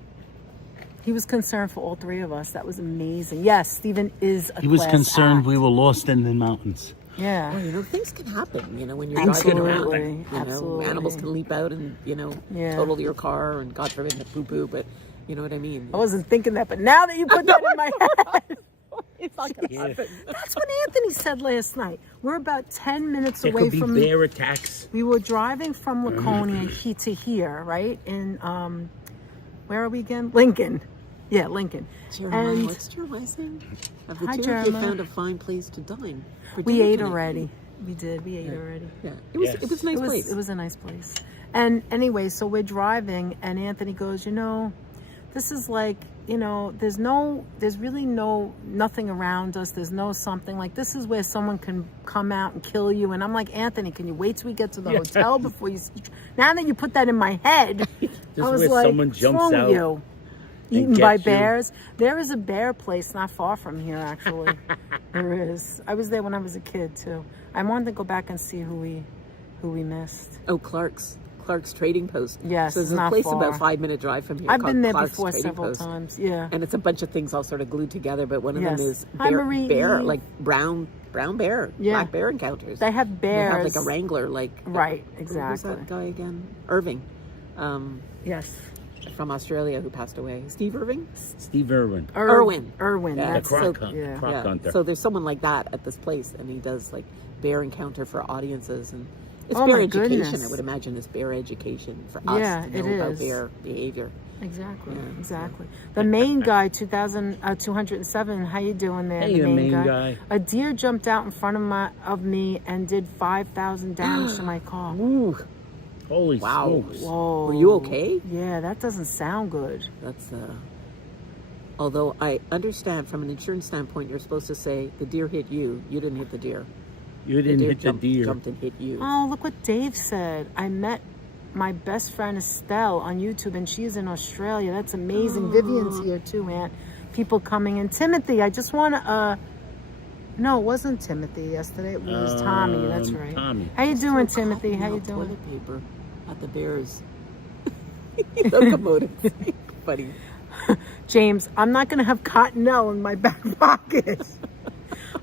He was concerned for all three of us. That was amazing. Yes, Stephen is a He was class concerned act. we were lost in the mountains. Yeah. Well, you know, things can happen, you know, when you're Absolutely. driving around. You Absolutely. know, animals can leap out and, you know, total your car and God forbid a poo-poo, but you know what I mean? I wasn't thinking that, but now that you put that in my head. It's not going to happen. That's what Anthony said last night. We're about 10 minutes There away could be from bear attacks. We were driving from Laconia to here, right? In where are we again? Lincoln. Yeah, Lincoln. Jeremiah, And what's Jeremiah's name? Of the Hi, two, you Jeremiah. found a fine place to dine. For we dinner ate tonight. already. We did. We ate already. Yeah, it was a nice place. It was a nice place. And anyway, so we're driving, and Anthony goes, you know, this is like, you know, there's really nothing around us. There's no something like this is where someone can come out and kill you. And I'm like, Anthony, can you wait till we get to the hotel before you? Now that you put that in my head, I was where like, someone what's jumps wrong with out you? Eaten by gets you. bears. There is a bear place not far from here, actually. There is. I was there when I was a kid too. I wanted to go back and see who we missed. Oh, Clark's Trading Post. Yes, so there's not a place far. about a 5-minute drive from here. I've called been there Clark's before Trading several Post. times. Yeah. And it's a bunch of things all sort of glued together, but one of them is Hi, Marie bear, Eve. like brown bear, black bear encounters. They have bears. They have like a wrangler, like right, Who was exactly. that guy again? Irving. Yes. From Australia, who passed away. Steve Irving. Steve Irwin. Irwin. Yeah, The that's croc yeah. hunter. So there's someone like that at this place, and he does like bear encounter for audiences, and it's Oh, bear my education. goodness. I would imagine it's bear education for us to it know about is. bear behavior. Exactly. Yeah. Exactly. The main guy, 207. How you doing there? Hey, the the main main guy. guy. A deer jumped out in front of me and did 5,000 damage to my car. Ooh, Holy wow. smokes. Whoa. Were you okay? Yeah, that doesn't sound good. That's although I understand from an insurance standpoint, you're supposed to say the deer hit you. You didn't hit the deer. You didn't hit the deer. Jumped and hit you. Oh, look what Dave said. I met my best friend Estelle on YouTube, and she's in Australia. That's amazing. Vivian's here too, Aunt. People coming in. Timothy, I just want to. No, it wasn't Timothy yesterday. It was Tommy. That's right. Tommy. How you doing, Timothy? How you Out doing? Toilet paper at the Bears. Locomotive. Funny. James, I'm not going to have cottonelle in my back pocket.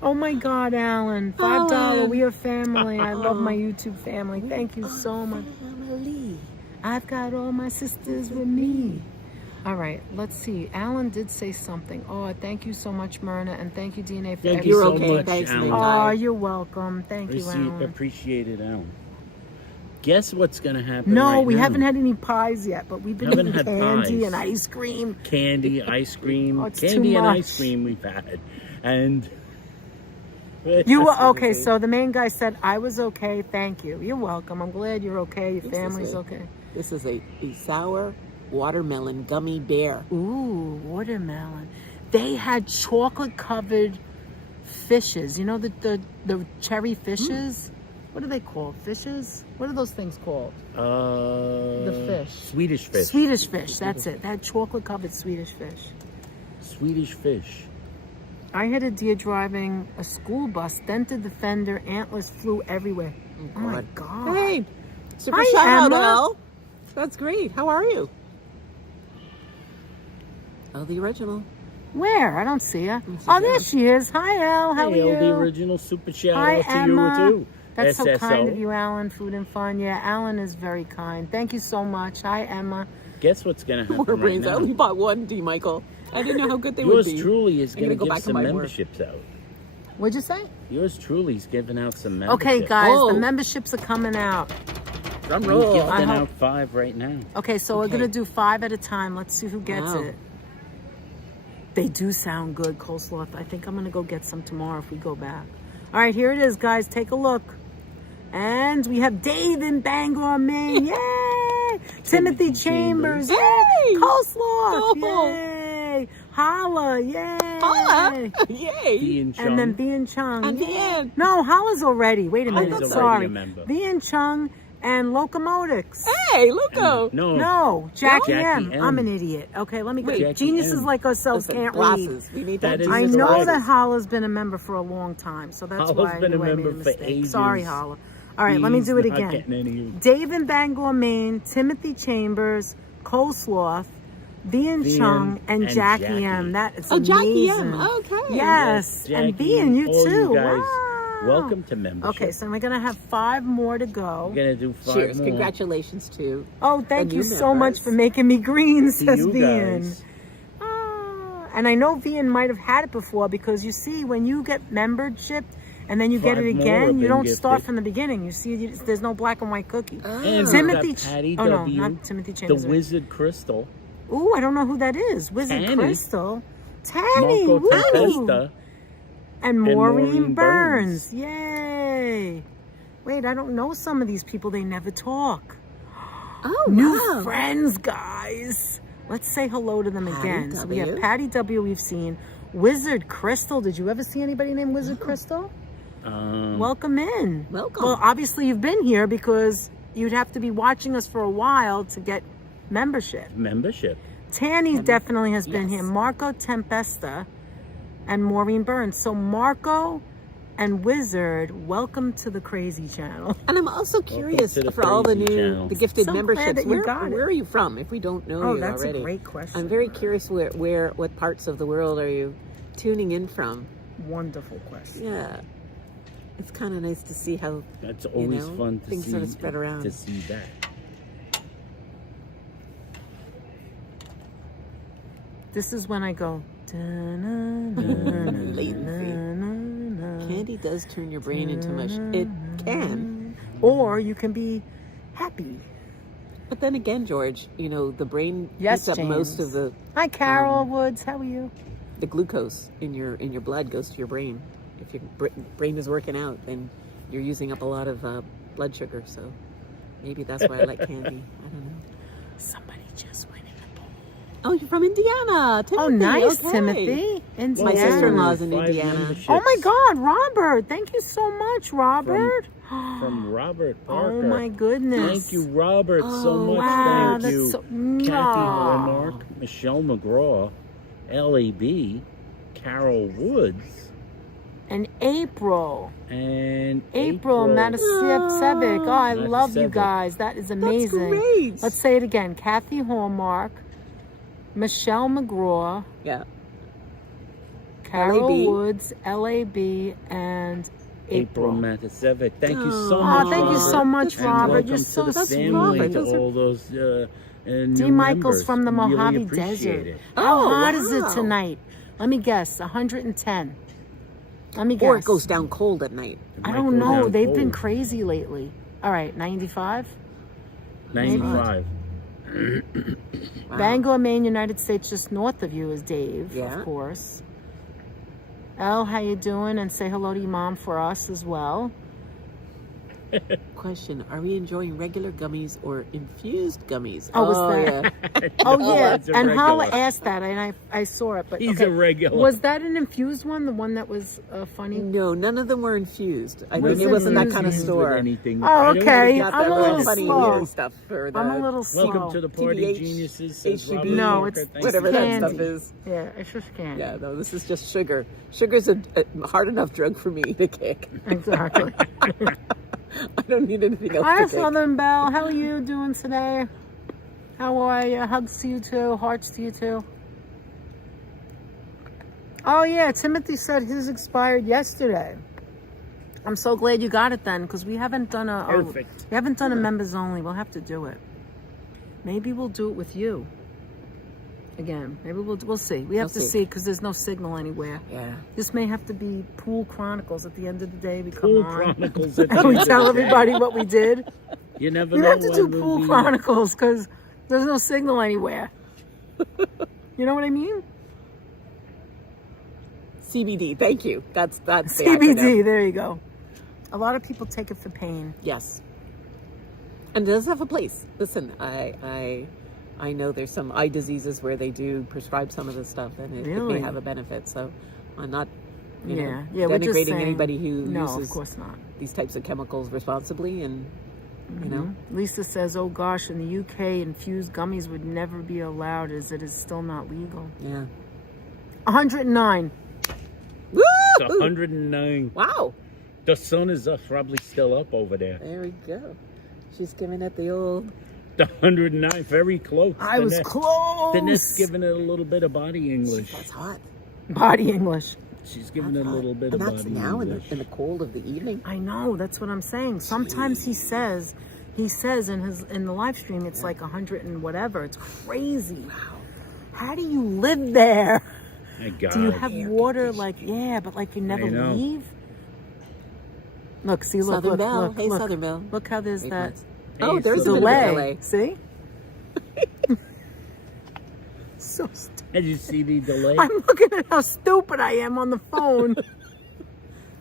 Oh my God, Alan. $5. Alan. We are family. I love my YouTube family. Thank you so much. Family. I've got all my sisters with me. All right, let's see. Alan did say something. Oh, thank you so much, Myrna, and thank you, DNA, for Thank everything. you You're so okay. much, Thanks, Alan. Nick. Oh, you're welcome. Thank you, Alan. Appreciate it, Alan. Guess what's going to happen No, right we now? haven't had any pies yet, but we've been Haven't eating had candy pies. and ice cream. Candy, ice cream. Oh, it's too Candy and much. ice cream we've had. And... You were okay, so the main guy said, I was okay, thank you. You're welcome. I'm glad you're okay. Your family's okay. This is a sour watermelon gummy bear. Ooh, watermelon. They had chocolate-covered fishes. You know the cherry fishes? What are they called? Fishes? What are those things called? The fish. Swedish fish. Swedish fish, that's it. That chocolate-covered Swedish fish. Swedish fish. I hit a deer driving a school bus, dented the fender, antlers flew everywhere. Oh my God. Hey, super Hi, shout out, Emma. Elle. That's great. How are you? Oh, the original. Where? I don't see her. She's Oh, there here. she is. Hi, Elle. How are Hey, you? the original super shout Hi, out to Emma. you too. That's so SSO. kind of you, Alan. Food and fun. Yeah, Alan is very kind. Thank you so much. Hi, Emma. Guess what's going to happen More right brains. I now? only bought one, D. Michael. I didn't know how good they would Yours be. truly is I'm going to gonna go give back to some my work. memberships out. What'd you say? Yours truly is giving out some memberships. Okay, guys, Oh. the memberships are coming out. Drum We're roll. giving I hope- out 5 right now. Okay, so we're Okay. going to do 5 at a time. Let's see who gets Wow. it. They do sound good, coleslaw. I think I'm going to go get some tomorrow if we go back. All right, here it is, guys. Take a look. And we have Dave in Bangor, Maine. Yay! Timothy Chambers. Yay! Hey! Coleslaw. Cool. Yay! Holla. Yay! Holla. Yay. Ian Chung. And then Bien Chung. And Yay. Bien. No, Holla's already. Wait a minute. Holla's Sorry. already a member. Bien Chung and Locomotics. Hey, Loco. No. No, Jackie Jackie M. M. I'm an idiot. Okay, let me go. Wait. Jackie Geniuses M. like ourselves Listen, can't glasses. read. We need That that. is I Jesus know glasses. that Holla's been a member for a long time, so that's Holla's why I been a knew I made member a for mistake. ages. Sorry, Holla. All right, let me He's do it not again. getting any- Dave in Bangor, Maine, Timothy Chambers, Coleslaw, Bien Bien Chung, and Jackie Jackie. M. That is Oh, Jackie amazing. M. Okay. Yes, Jackie, and Bien, you all too. you guys, Wow. welcome to membership. Okay, so we're gonna have 5 more to go. We're going to do 5 Cheers. more. Congratulations to. Oh, thank the you new so much members. for making me green, To says you Bien. guys. And I know Vian might have had it before because you see, when you get membership and then you get 5 it more again, have you been don't start gifted. from the beginning. You see, there's no black and white cookie. And Timothy we've got Patty oh no, W, not Timothy the Chambers. Wizard Crystal, Ooh, I don't know who that is. Wizard Tanny. Crystal, Tanny, Marco woo! Tempesta, and Maureen Maureen Burns. Burns. Yay! Wait, I don't know some of these people. They never talk. Oh, New wow. friends, guys. Let's say hello to them Patty again. So we have W. Patty W. We've seen Wizard Crystal. Did you ever see anybody named Wizard Crystal? Welcome in. Welcome. Well, obviously you've been here because you'd have to be watching us for a while to get membership. membership. Tanny definitely has been Yes. here. Marco Tempesta and Maureen Burns. So Marco and Wizard, welcome to the Crazy Channel. And I'm also curious to the for all the Crazy new, Channel. the gifted So glad memberships. that you got it. Where are you from? If we don't know Oh, you that's already, a great question. I'm very curious what parts of the world are you tuning in from? Wonderful question. Yeah, it's kind of nice to see how That's always know, fun to things see. sort of spread around. To see that. This is when I go. Latency. Candy does turn your brain into mush. It can. Or you can be happy. But then again, George, you know, the brain Yes, picks up most James. of Hi, Carol Woods. How are you? the glucose in your blood goes to your brain. If your brain is working out, then you're using up a lot of blood sugar. So maybe that's why I like candy. I don't know. Somebody just went in the pool. Oh, you're from Indiana, Timothy. Oh, nice, okay. Timothy. Indiana. My sister-in-law's in 5 Indiana. memberships Oh my God, Robert! Thank you so much, Robert. From Robert Parker. Oh my goodness. Thank you, Robert, so Oh, much. Wow, Thank that's you. so. Kathy Aw. Hallmark, Michelle McGraw, LAB, Carol Woods, And April. and April Matasevic. Oh, I love you Matasevic. guys. That is amazing. great. Let's say it again. Kathy Hallmark, Michelle McGraw, Yeah. Carol LAB. Woods, LAB, and April April. Matasevic. Thank you so Aw, much. Oh, thank you Robert. so much, And Robert. Welcome You're to so the That's sweet. family, Robert. to Those are- all those and D. new Michael's members. from the We really Mojave appreciate Desert. it. How Oh, hot is it wow. tonight? Let me guess. 110. Let me guess. Or it goes down cold at night. It I might don't go know. down They've been cold. crazy lately. All right, 95. 95. Wow. Bangor, Maine, United States, just north of you is Dave, Yeah. of course. Elle, how you doing? And say hello to your mom for us as well. Question: are we enjoying regular gummies or infused gummies? Oh, was that- yeah. Oh, No, yeah. it's a And Hala regular. asked that, and I saw it. But He's okay. a regular. Was that an infused one? The one that was funny? No, none of them were infused. I Was think it wasn't that infused kind of Infused store. with anything. Oh, I don't okay. know. Got I'm that a really little funny slow. stuff for the I'm a little slow. Welcome to the party, TBH, geniuses. Says HEB. Robert No, Walker. it's Thank whatever you. that candy. stuff is. Yeah, it's just candy. Yeah, no, this is just sugar. Sugar's a hard enough drug for me to kick. Exactly. I don't need anything else Hi, to kick. Southern Belle. How are you doing today? How are you? Hugs to you too. Hearts to you too. Oh yeah, Timothy said his expired yesterday. I'm so glad you got it then, because we haven't done Perfect. we haven't done a members only. We'll have to do it. Maybe we'll do it with you. Again, maybe we'll see. We have to We'll see. see because there's no signal anywhere. Yeah. This may have to be Pool Chronicles at the end of the day. We come Pool on. Chronicles. At the And we end of tell the day. everybody what we did. You never We know have to do when we'll Pool be- Chronicles because there's no signal anywhere. You know what I mean? CBD. Thank you. That's the CBD. acronym. There you go. A lot of people take it for pain. Yes. And it does have a place. Listen, I know there's some eye diseases where they do prescribe some of this stuff, and it Really? may have a benefit. So I'm not, you Yeah. know, Yeah, we're just denigrating saying- anybody who No, uses of course not. these types of chemicals responsibly, and you know, Lisa says, "Oh gosh, in the UK, infused gummies would never be allowed, as it is still not legal." yeah. 109. Woo! It's 109. Wow. The sun is probably still up over there. There we go. She's giving it the old. The 109, very close. I was close. Danette's giving it a little bit of body English. That's hot. Body English. She's giving it a That's little hot. bit And of that's body now English. in the cold of the evening. I know, that's what I'm saying. Sometimes he says in the live stream it's like 100 and whatever. It's crazy. Wow. How do you live there? My God. Do you have Air water like but like you never I know. leave? Look, see, look, Southern look, Belle. look, Hey, look. Southern Belle. Look how there's Wait, that Oh, Hey, there's a so bit of a delay. delay. See? So stupid. Did you see the delay? I'm looking at how stupid I am on the phone.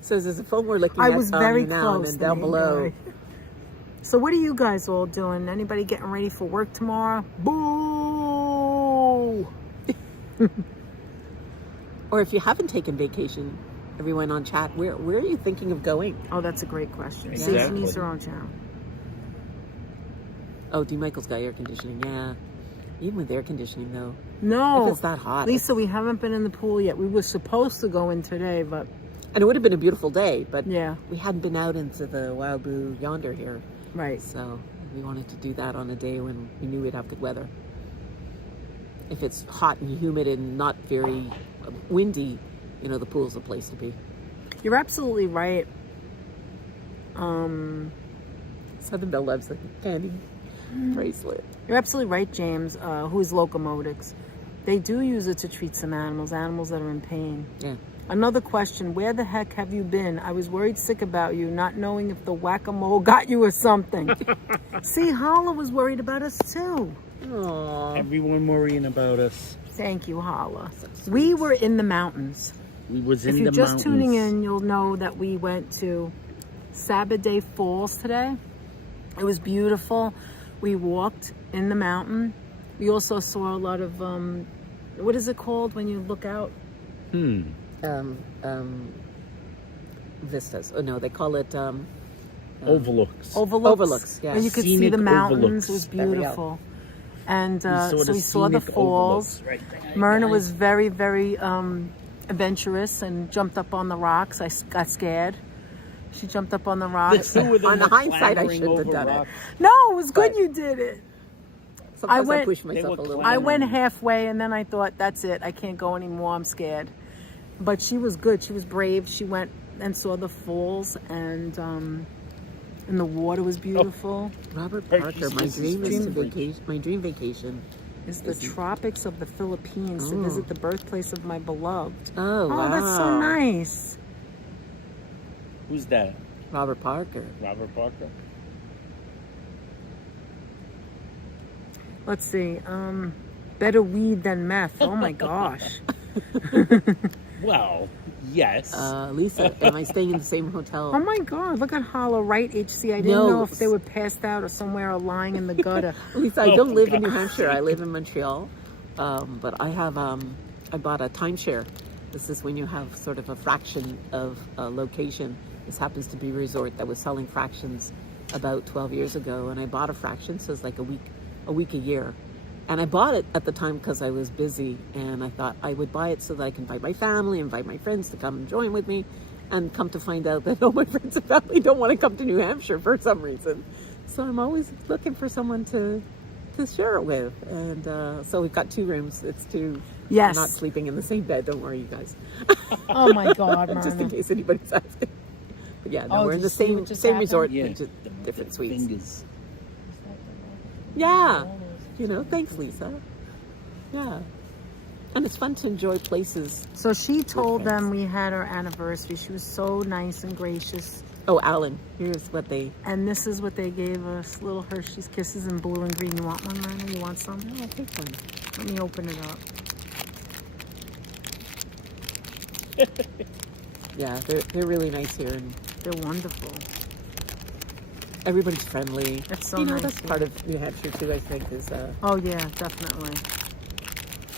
So there's a phone we're looking I at was on very you now, close. and then down the main below. guy. So what are you guys all doing? Anybody getting ready for work tomorrow? Boo! Or if you haven't taken vacation, everyone on chat, where are you thinking of going? Oh, that's a great question. Exactly. See, needs her own channel. Oh, D. Michael's got air conditioning. Yeah. Even with air conditioning, though. No. If it's that hot. Lisa, we haven't been in the pool yet. We were supposed to go in today, but And it would have been a beautiful day, but yeah, we hadn't been out into the wild blue yonder here. right. So we wanted to do that on a day when we knew we'd have good weather. If it's hot and humid and not very windy, you know, the pool's the place to be. You're absolutely right. Southern Belle loves the candy bracelet. You're absolutely right, James, who's Locomotics. They do use it to treat some animals that are in pain. Yeah. Another question, where the heck have you been? I was worried sick about you, not knowing if the whack-a-mole got you or something. See, Hala was worried about us too. Aww. Everyone worrying about us. Thank you, Hala. We were in the mountains. We was in If the you're just mountains. tuning in, you'll know that we went to Saturday Falls today. It was beautiful. We walked in the mountain. We also saw a lot of, what is it called when you look out? Vistas. Oh no, they call it Overlooks. Overlooks. Yeah. Where you could see Scenic the mountains. overlooks. It was There we go. beautiful. And We so we saw the scenic falls. overlooks right there, Myrna guys. was very, very adventurous and jumped up on the rocks. I got scared. She jumped up on the rocks. The two of them On the were hindsight, I clambering shouldn't have over done it. rocks. No, it was good But- you did it. Sometimes I went- push They myself were a little I bit. went halfway and then I thought, that's it. I can't go anymore. I'm scared. But she was good. She was brave. She went and saw the falls, and And the water was beautiful. Robert Her- Parker, she's- my this is dream is to dream- vacation. My dream vacation. Is the tropics of the Philippines to Oh. visit the birthplace of my beloved. Oh, wow. That's so nice. Who's that? Robert Parker. Robert Parker? Let's see. Better weed than meth. Oh my gosh. Well, yes. Lisa, am I staying in the same Oh hotel? my God. Look at Hollow Right HC. I didn't No. know if they were passed out or somewhere or lying in the gutter. Lisa, I Oh, don't live in New God. Hampshire. I live in Montreal. But I have, I bought a timeshare. This is when you have sort of a fraction of a location. This happens to be a resort that was selling fractions about 12 years ago. And I bought a fraction, so it's like a week a year. And I bought it at the time because I was busy, and I thought I would buy it so that I can invite my family, invite my friends to come and join with me, and come to find out that all my friends and family don't want to come to New Hampshire for some reason. So I'm always looking for someone to share it with. And so we've got 2 rooms. It's 2. Yes. We're not sleeping in the same bed. Don't worry, you guys. Oh my God, Just in Myrna. case anybody's asking. But yeah, no, Oh, we're did in you the see same what just same happened? resort, Yeah. but just different the suites. Fingers. Yeah. You know, thanks, Lisa. Yeah. And it's fun to enjoy places. So she told friends. them we had our anniversary. She was so nice and gracious. Oh, Alan, here's what they... And this is what they gave us. Little Hershey's Kisses in blue and green. You want one, Myrna? You want some? Oh, I'll take one. Let me open it up. Yeah, they're really nice here, and They're wonderful. everybody's friendly. It's so you know, nice that's here. part of New Hampshire too, I think, is Oh yeah, definitely.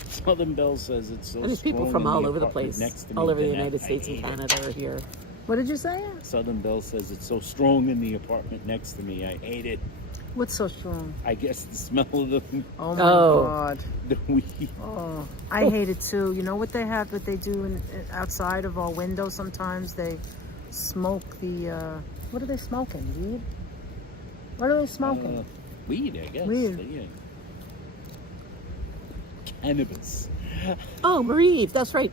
Southern Belle says it's so and there's people strong from in all over the apartment place, next to me, all over the Danette. United I States and hate it. Canada are here. What did you say? Southern Belle says it's so strong in the apartment next to me. I hate it. What's so strong? I guess the smell of Oh my Oh. God. the weed. Oh, I hate it too. You know what they have? What they do outside of our window? Sometimes they smoke the. What are they smoking? Weed? What are they smoking? Weed, I guess. Weed. Yeah. Cannabis. Oh, Marie, that's right.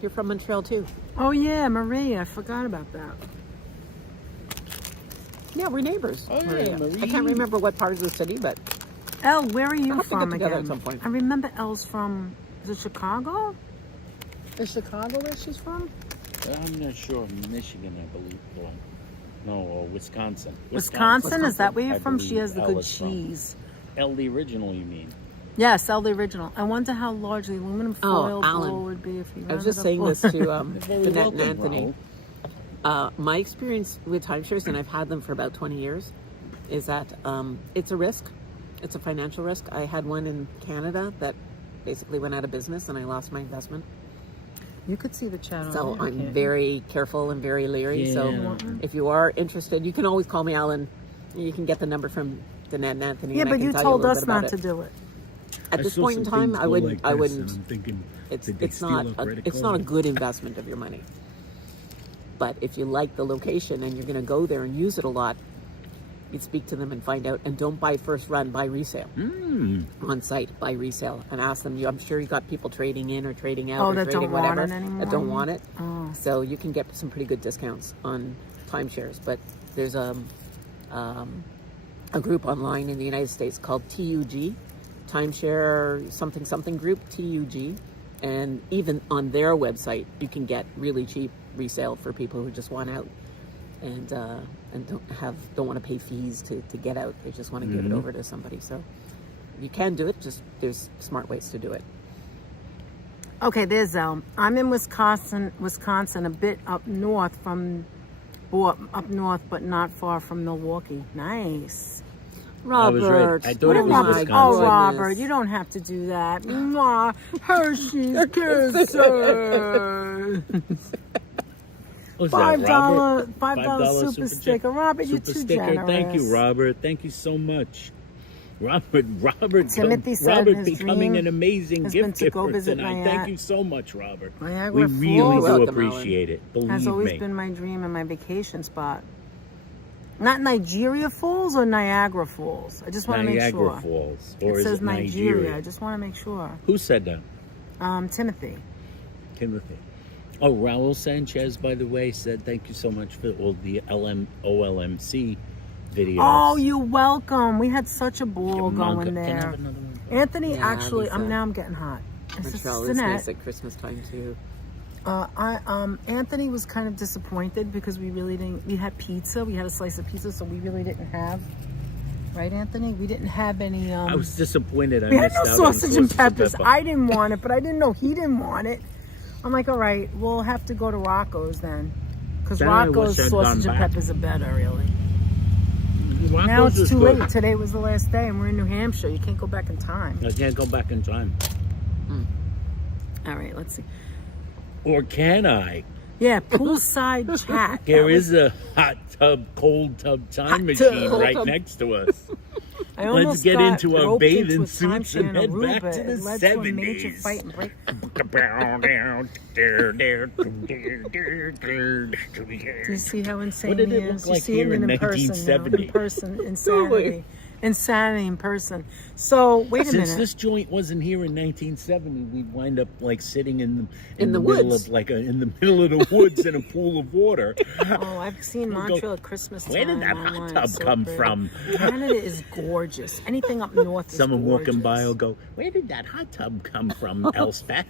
You're from Montreal too. Oh yeah, Marie. I forgot about that. Yeah, we're neighbors. Oh, yeah, Maria. Marie. I can't remember what part of the city, but Elle, where are you have to get from together again? at some point. I remember Elle's from. Is it Chicago? Is Chicago where she's from? I'm not sure. Michigan, I believe. Or, no, or Wisconsin. Wisconsin? Is that where you're I from? She believe has the Elle good is from. cheese. Elle, the original, you mean? Yes, Elle the original. I wonder how large the aluminum foil Alan. bowl would be if you I was rounded just up saying all- this to Very Danette and welcome, Anthony. Raoul. My experience with timeshares, and I've had them for about 20 years, is that it's a risk. It's a financial risk. I had one in Canada that basically went out of business, and I lost my investment. You could see the channel. So there, I'm can't you? very careful and very leery. So Yeah. if you are interested, you can always call me, Alan. You can get the number from Danette and Anthony. Yeah, and I but can you tell told a little us bit about not it. to do it. At I this saw point in some time, things I go wouldn't. like I this, wouldn't. and I'm thinking, It's did they it's steal not a credit it's not a card? good investment of your money. But if you like the location and you're going to go there and use it a lot, you'd speak to them and find out. And don't buy first run, buy resale on site, buy resale, and ask them. I'm sure you got people trading in or trading out Oh, or that trading don't want whatever it anymore? that don't want it. Oh. So you can get some pretty good discounts on timeshares. But there's a group online in the United States called TUG, Timeshare something something group, TUG, and even on their website you can get really cheap resale for people who just want out and don't want to pay fees to get out. They just want to give it over to somebody. So you can do it. Just there's smart ways to do it. Okay, there's Elle. I'm in Wisconsin, a bit up north, but not far from Milwaukee. Nice. was right. Robert, I thought it was my Wisconsin. Oh, goodness. Robert, you don't have to do that. Mwah, Hershey's Kisses. What's that, Robert? $5 super sticker. Robert, you're Super too sticker. generous. Thank you, Robert. Thank you so much. Robert, Timothy said Robert his becoming dream an amazing has been gift to go giver visit tonight. Niagara- Thank you so much, Robert. Niagara We Falls really You're do welcome, appreciate it. Believe has always me. been my dream and my vacation spot. Not Nigeria Falls or Niagara Falls. I just want to make sure. Niagara Falls, or It is says it Nigeria. I Nigeria? just want to make sure. Who said that? Timothy. Timothy. Oh, Raul Sanchez, by the way, said thank you so much for all the OLMC videos. Oh, you're welcome. We had such a ball going Can I there. have another one? Anthony, Yeah, actually, Lisa. I'm getting hot. This is Montreal is Danette. nice at Christmas time too. Anthony was kind of disappointed because we really didn't. We had pizza. We had a slice of pizza, so we really didn't have. Right, Anthony? We didn't have any. I was disappointed. We had missed no out on sausage and peppers. pepper. I didn't want it, but I didn't know he didn't want it. I'm like, all right, we'll have to go to Rocco's then, because Then I wish Rocco's I'd sausage gone and back. peppers are better, really. Rocco's Now it's is too good. late. Today was the last day, and we're in New Hampshire. You can't go back in time. I can't go back in time. All right, let's see. Or can I? Yeah, poolside chat. There is a hot tub, cold tub time Hot machine tub. right next to us. I Let's almost get got into our roped bathing into a suits and timeshare in head back Aruba. to the It led to a major 70s. fight and break. Do you see how insane What did he it look is? like You see here him in in person now. 1970? In person, insanity. Insanity in person. So, wait a Since minute. this joint wasn't here in 1970, we'd wind up like sitting in In the the middle woods. of in the middle of the woods in a pool of water. Oh, I've seen We'll go, Montreal at Christmas time. Where did that online. hot tub It's so come pretty. from? Canada is gorgeous. Anything up north is Someone gorgeous. walking by will go, where did that hot tub come from, Elspeth?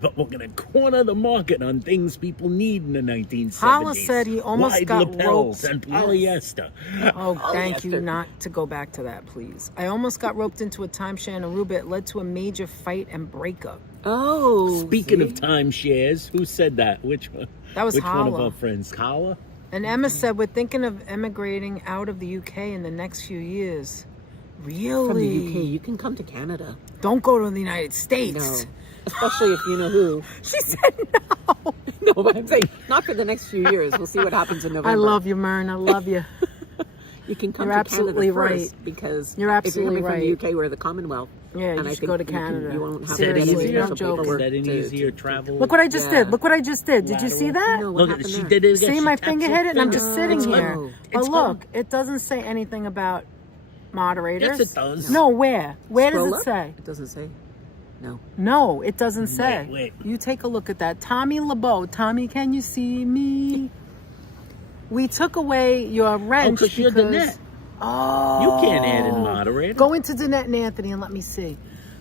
But we're going to corner the market on things people need in the 1970s. Hala said he almost Wide got lapels roped. and polyester. Oh, thank you Polyester. not to go back to that, please. I almost got roped into a timeshare in Aruba. It led to a major fight and breakup. Oh, Speaking see? of timeshares, who said that? Which one? That was Which one of Hala. our friends? Hala? And Emma said, we're thinking of emigrating out of the UK in the next few years. Really? From the UK, you can come to Canada. Don't go to the United States. No, especially if you know who. She said no. No, but I'm saying not for the next few years. We'll see what happens in November. I love you, Myrna. I love you. You can come You're to absolutely Canada right. first because You're absolutely if you're coming right. from the UK, we're the Commonwealth. Yeah, and you I should go to think Canada. You won't have Seriously, to Is that get an I'm any joking. paperwork Is that an to- easier to- travel? Look what I just Yeah. did. Look what I just did. Did you see that? No, what Look, happened she there? did it again. See She my taps finger her hit it and I'm finger. just sitting Oh. here. It's But home. look, it doesn't say anything about moderators. Yes, it does. No, where? Where does Scroll it up. say? It doesn't say. No. No, it doesn't say. wait. You take a look at that. Tommy LeBeau. Tommy, can you see me? We took away your wrench 'cause you're because... Danette. Oh. You can't add in moderator. Go into Danette and Anthony and let me see.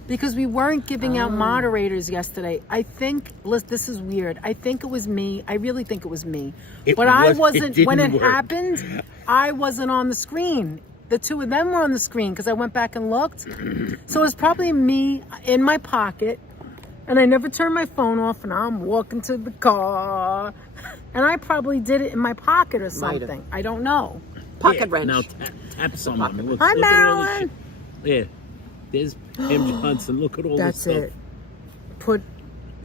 Because we weren't giving out moderators yesterday. I think, this is weird. I think it was me. I really think it was me. It But I was- it wasn't, when it didn't work. happened, I wasn't on the screen. The two of them were on the screen because I went back and looked. So it's probably me in my pocket. And I never turned my phone off and I'm walking to the car. And I probably did it in my pocket or something. I don't know. Pocket Yeah, wrench. Now tap someone. Look, Hi, look at all the Marilyn. shit. Yeah. There's Pam Johnson. Look at all That's this stuff. it. Put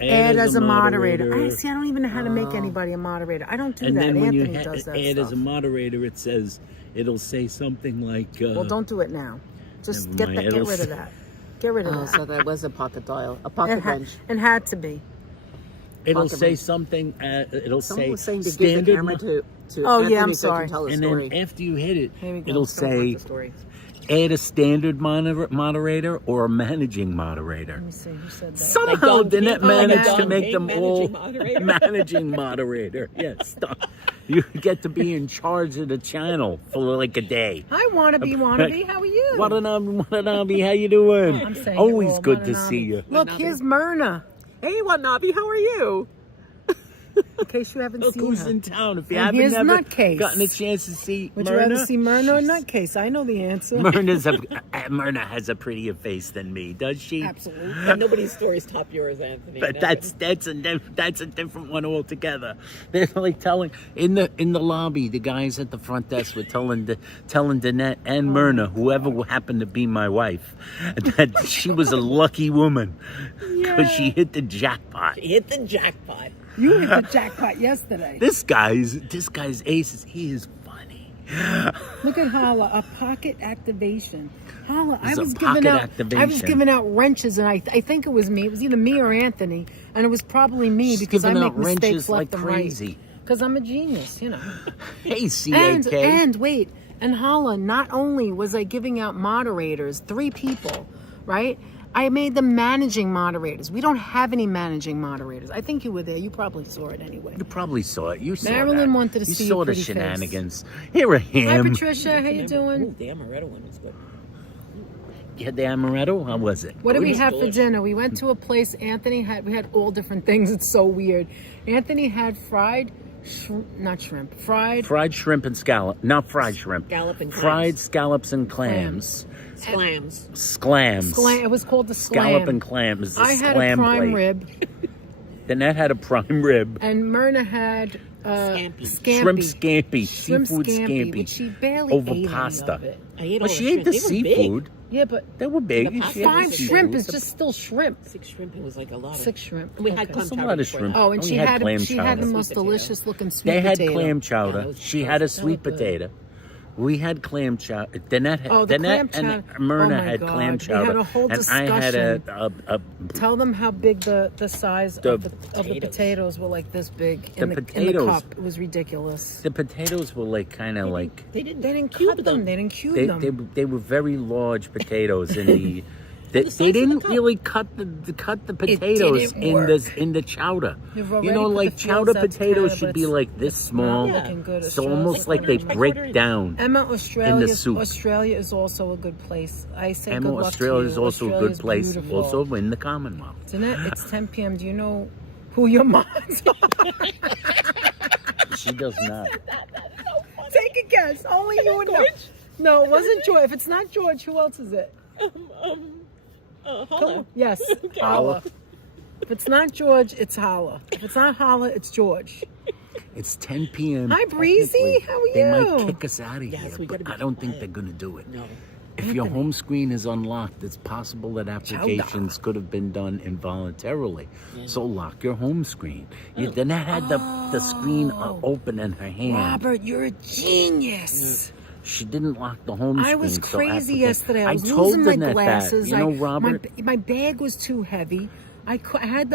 add as a moderator. I see. I don't even know how to make anybody a moderator. I don't do And that. then when Anthony you does that add stuff. as a moderator, it says, it'll say something like... Well, don't do it now. Just Never mind, get it'll rid of that. Get rid of Oh, that. so that was a pocket dial, a pocket wrench. It had to be. It'll Pocket say wrench. something, it'll Someone say was saying to give the standard... camera to Oh, yeah, Anthony I'm so he sorry. can tell a and story. then after you hit it, Here we go. it'll Someone wants say the story. add a standard moderator or a managing moderator. Let me see. Who said that? Somehow Danette managed to Don make King, them all managing moderator. managing moderator. Yes. You get to be in charge of the channel for like a day. Hi, wannabe. How are you? Watanabe, how you doing? I'm saying it Always all, good to Watanabe. see you. Look, here's Myrna. Hey, Watanabe, how are you? In case you haven't Look seen who's her. in town. If you And haven't here's never Nutcase. gotten a chance to see Would you Myrna, rather see Myrna or Nutcase? I know the answer. Myrna has a prettier face than me, does she? Absolutely. And nobody's stories top yours, Anthony. But that's a different one altogether. They're like telling in the lobby, the guys at the front desk were telling Danette and Myrna, whoever happened to be my wife, that she was a lucky woman because she hit the jackpot. hit the jackpot. You hit the jackpot yesterday. This guy's aces. He is funny. Look at Hala, a pocket activation. Hala, I It's a was pocket giving out. I was activation. giving out wrenches, and I think it was me. It was either me or Anthony, and it was probably me She's because I giving make out mistakes wrenches left like and crazy. right. Because I'm a genius, you know. Hey, CAK. And wait, and Hala, not only was I giving out moderators, 3 people, right? I made them managing moderators. We don't have any managing moderators. I think you were there. You probably saw it anyway. You probably saw it. You saw Marilyn that. wanted to you see saw your the pretty face. shenanigans. Here I Hi, am. Patricia. How you doing? Ooh, the amaretto one was good. You had the amaretto? How was it? What did we Good. have for dinner? We went to a place. We had all different things. It's so weird. Anthony had fried Fried shrimp and scallop. Not fried shrimp. Scallop and Fried clams. scallops and clams. Clams. Sclams. It was called the Scallop sclam. and clams. The I had sclam a prime plate. rib, Danette had a prime rib. and Myrna had Scampi. Shrimp scampi. Shrimp Seafood scampi, scampi. but she barely Over ate pasta. any of it. I ate Well, all she ate the shrimp. They were big. seafood. Yeah, but They were big. The pasta She had the 5 seafood. shrimp is just still shrimp. 6 shrimp. It was like a lot of 6 shrimp. And we had Okay. clam That's a chowder lot of before shrimp. that. Oh, and We she had had clam the chowder. most Sweet potato. delicious looking sweet They had potato. clam chowder. Yeah, that was- She that had a was- that sweet was good. potato. We had clam chowder. Danette Oh, the Danette clam and chowder. Myrna Oh my had God. clam We chowder. had a whole and I had a Tell them how big the size The of the potatoes were, like this big in the potatoes- cup. It was ridiculous. the potatoes were like kind of like They didn't cut them. They didn't cube they, them. they were very large potatoes in the. They size of the didn't cup. really cut the potatoes didn't in work. the chowder. You've You already know, put like the chowder fields potatoes together, should but be it's- like this it's small. not looking good. So Australia's almost like they looking like break quarters. down. Emma, soup. Australia is also a good place. I say Emma, good luck Australia to is you. also a good Australia's place. beautiful. Also in the Commonwealth. Danette, it's 10 p.m. Do you know who your moms are? She does not. Take a guess. Only you would know. No, it wasn't George. If it's not George, who else is it? Holla. Yes, Holla. If it's not George, it's Holla. If it's not Holla, it's George. It's 10 p.m. Hi, Breezy. How are They you? might kick us out of Yes, here, we but gotta be I don't think quiet. they're going to do it. No. If your home screen is unlocked, it's possible that applications could have been done involuntarily. So lock your home screen. Danette had the screen open in her hand. Robert, you're a genius. She didn't lock the home screen. I was so crazy applica- yesterday. I was told losing my Danette glasses. that. You know, Robert, my bag was too heavy. I had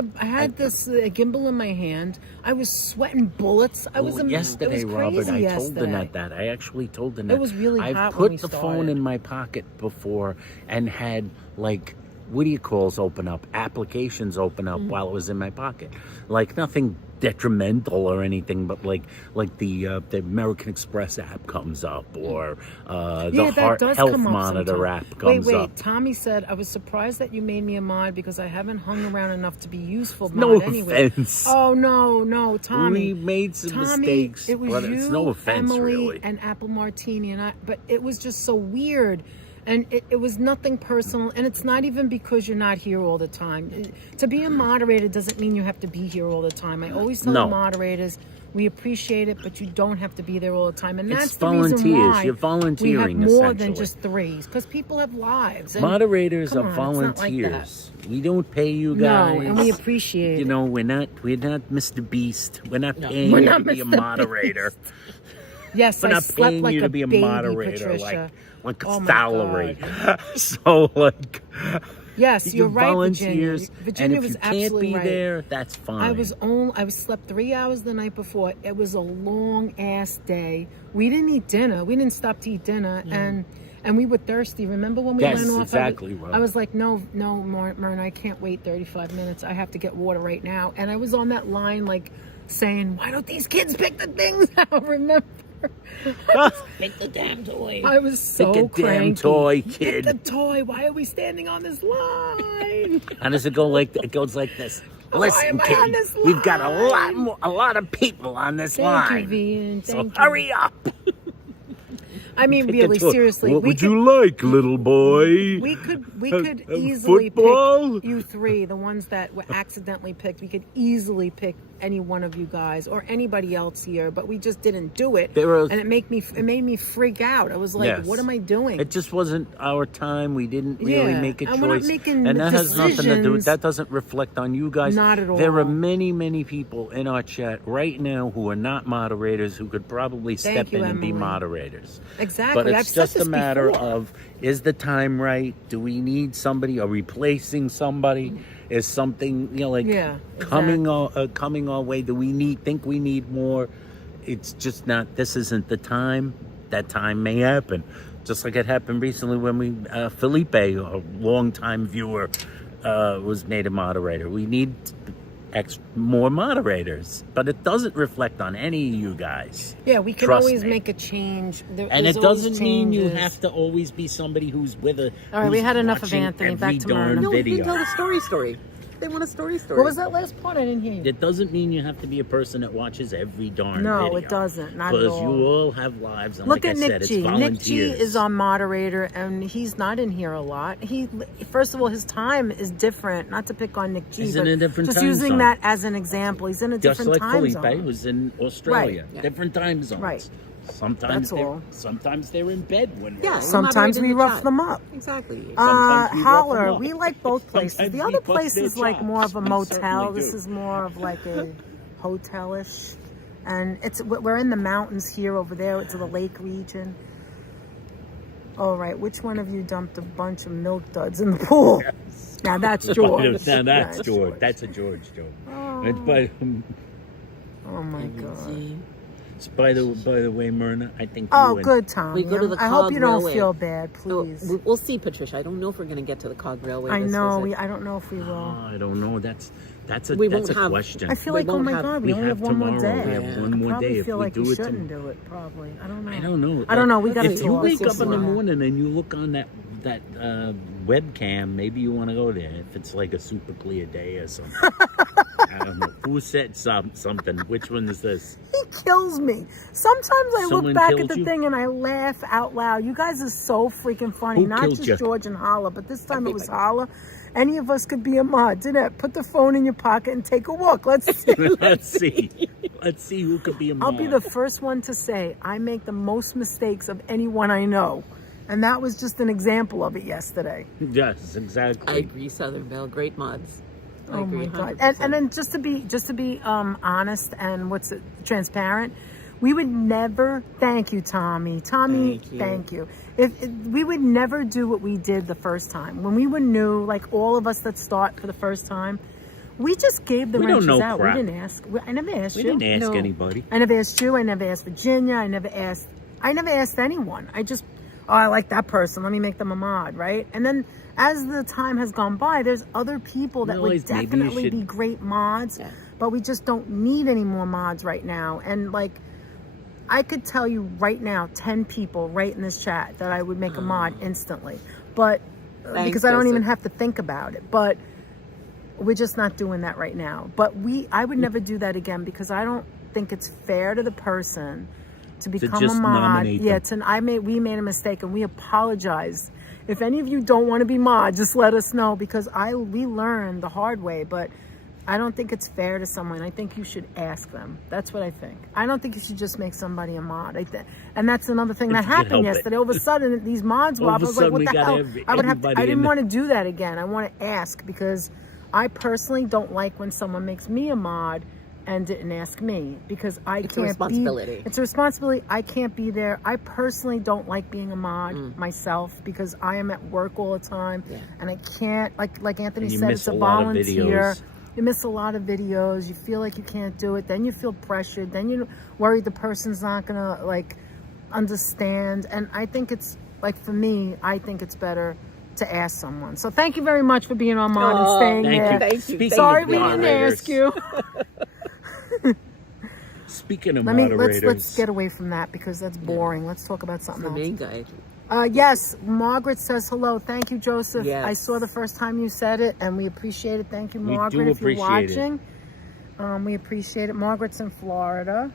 this gimbal in my hand. I was sweating bullets. yesterday, it was Robert, crazy I told yesterday. Danette that. I actually told Danette. It was really I've hot put when we the started. phone in my pocket before and had like calls open up, applications open up while it was in my pocket. Like nothing detrimental or anything, but like the American Express app comes up or the health monitor app comes wait, up. Tommy said, I was surprised that you made me a mod because I haven't hung around enough to be useful mod No anyway. offense. Oh, no, Tommy. We made some Tommy, mistakes, it was but you, it's no offense, Emily, really. and Apple Martini, but it was just so weird. And it was nothing personal, and it's not even because you're not here all the time. To be a moderator doesn't mean you have to be here all the time. I always tell the moderators, we appreciate it, but you don't have to be there all the time. And that's It's the reason volunteers. why You're volunteering, we have more than essentially. just 3, because people have lives. And Moderators come are on, it's not like volunteers. We don't pay you No, guys. and we appreciate You it. know, we're not Mr. Beast. We're not paying We're you not to be a Mr. moderator. Yes, We're I not slept paying like you a to be a baby, moderator, Patricia. like a Oh my salary. So like, Yes, you're right, volunteers, Virginia. Virginia and if was you can't absolutely be right. there, that's fine. I slept 3 hours the night before. It was a long ass day. We didn't eat dinner. We didn't stop to eat dinner, and we were thirsty. Remember when we Yes, went off? exactly, Rob. I was like, no, Myrna, I can't wait 35 minutes. I have to get water right now. And I was on that line like saying, why don't these kids pick the things out? Remember? Pick the damn toy. I was so Pick a damn cranky. toy, Pick kid. the toy. Why are we standing on this line? How does it go? It goes like this. Listen, am I on kid, this we've got line? a lot of people on this Thank you, line. Vian. So Thank you. hurry up. I mean, Pick a really, toy. seriously. What we would could, you like, little boy? We could A easily football? pick you 3, the ones that were accidentally picked. We could easily pick any one of you guys or anybody else here, but we just didn't do it. And it made me freak out. I was like, Yes. what am I doing? It just wasn't our time. We didn't really Yeah, make a choice. and we're not making and that has nothing to do with decisions. that. Doesn't reflect on you guys. Not at all. There are many, many people in our chat right now who are not moderators who could probably step you, in and be Emily. moderators. Exactly. But I've it's said just this a matter before. of, is the time right? Do we need somebody or replacing somebody? Is something, coming our way? Do we think we need more? It's just not, this isn't the time. That time may happen. Just like it happened recently when we Felipe, a longtime viewer, was made a moderator. We need more moderators, but it doesn't reflect on any of you guys. Yeah, we can Trust always me. make a change. And it doesn't mean you have to always be somebody who's with a. All right, we who's had enough of watching Anthony. every Back to darn Myrna. No, you video. can tell the story. They want a story. What was that last part? I didn't hear you. It doesn't mean you have to be a person that watches every darn No, video. it doesn't. Not at Because all. you all have lives, and Look like at I Nick said, G. it's volunteers. Nick G is our moderator, and he's not in here a lot. He, first of all, his time is different. Not to pick on Nick G, He's but in a different just time using zone. that as an example. He's in a Just different like time Felipe zone. was in Australia. Right. Different time zones. Right. Sometimes That's all. Sometimes they're in bed when we're Yeah. Sometimes Moderating we the rough chat. them up. Exactly. Sometimes we rough them Holler, up. we like both places. Sometimes The we other bust place their is like more of a chops. We motel. certainly This do. is more of like a hotelish, and we're in the mountains here. Over there, it's the lake region. All right, which one of you dumped a bunch of milk duds in the pool? Now that's George. Now that's Yeah, George. That's a George joke. Oh. It's Oh my god. by the way, Myrna, I think. Oh, you and- good, Tom. We go to the I hope Cog you don't Railway. feel bad, So, please. we'll see, Patricia. I don't know if we're going to get to the Cog Railway. I this know. visit. I don't know if we will. I don't know. That's We a won't have- question. I feel We like, oh won't my have- god, we we only have have one more tomorrow. day. We have Yeah. one I more probably day. If feel we like do we it shouldn't tomorrow. do it. Probably. I don't know. I don't know. I don't know. We got to If you talk. wake We'll up see in the what happens. morning and you look on that webcam, maybe you want to go there. If it's like a super clear day or something. I don't know. Who said something? Which one is this? He kills me. Sometimes I Someone look back killed at the you? thing and I laugh out loud. You guys are so freaking funny. Who Not killed just you? George and Holla, but this time it was Holla. Any of us could be a mod. Danette, put the phone in your pocket and take a walk. Let's see. Let's see. Let's see who could be a I'll mod. be the first one to say I make the most mistakes of anyone I know. And that was just an example of it yesterday. Yes, exactly. I agree, Southern Belle. Great mods. I Oh agree my god! 100%. And then just to be honest and transparent, we would never. Thank you, Tommy. Tommy, Thank you. If we would never do what we did the first time when we were new, like all of us that start for the first time, we just gave the We don't wrenches know out. crap. We didn't ask. I never asked We you. didn't ask No. anybody. I never asked you. I never asked Virginia. I never asked anyone. I just, oh, I like that person. Let me make them a mod, right? And then as the time has gone by, there's other people that would Realize maybe you definitely should- be great mods, Yeah. but we just don't need any more mods right now. And like, I could tell you right now, 10 people right in this chat that I would make a mod instantly. But Thanks, because I don't even Joseph. have to think about it. But we're just not doing that right now. But I would never do that again because I don't think it's fair to the person to become just a mod. nominate Yeah, them. we made a mistake and we apologize. If any of you don't want to be mod, just let us know because we learned the hard way. But I don't think it's fair to someone. I think you should ask them. That's what I think. I don't think you should just make somebody a mod. And that's another thing that If you can happened help it. yesterday. All of a sudden, these mods were All up. of I a was like, sudden, what we the got hell? everybody I didn't in want to do that again. I want to ask because I personally don't like when someone makes me a mod and didn't ask me because It's a can't responsibility. be. It's a responsibility. I can't be there. I personally don't like being a mod myself because I am at work all the time and I can't. Like Anthony And you said, miss it's a a lot of volunteer. videos. You miss a lot of videos. You feel like you can't do it. Then you feel pressured. Then you're worried the person's not gonna like understand. And I think it's like for me, I think it's better to ask someone. So thank you very much for being on mod and staying Thank there. you. Thank you. Speaking Sorry of we didn't moderators, ask you. Speaking of Let's moderators, get away from that because that's boring. Let's talk about The something main else. guy. Yes, Margaret says hello. Thank you, Joseph. Yes. I saw the first time you said it, and we appreciate it. Thank you, We Margaret, do if you're appreciate it. watching. We appreciate it. Margaret's in Florida.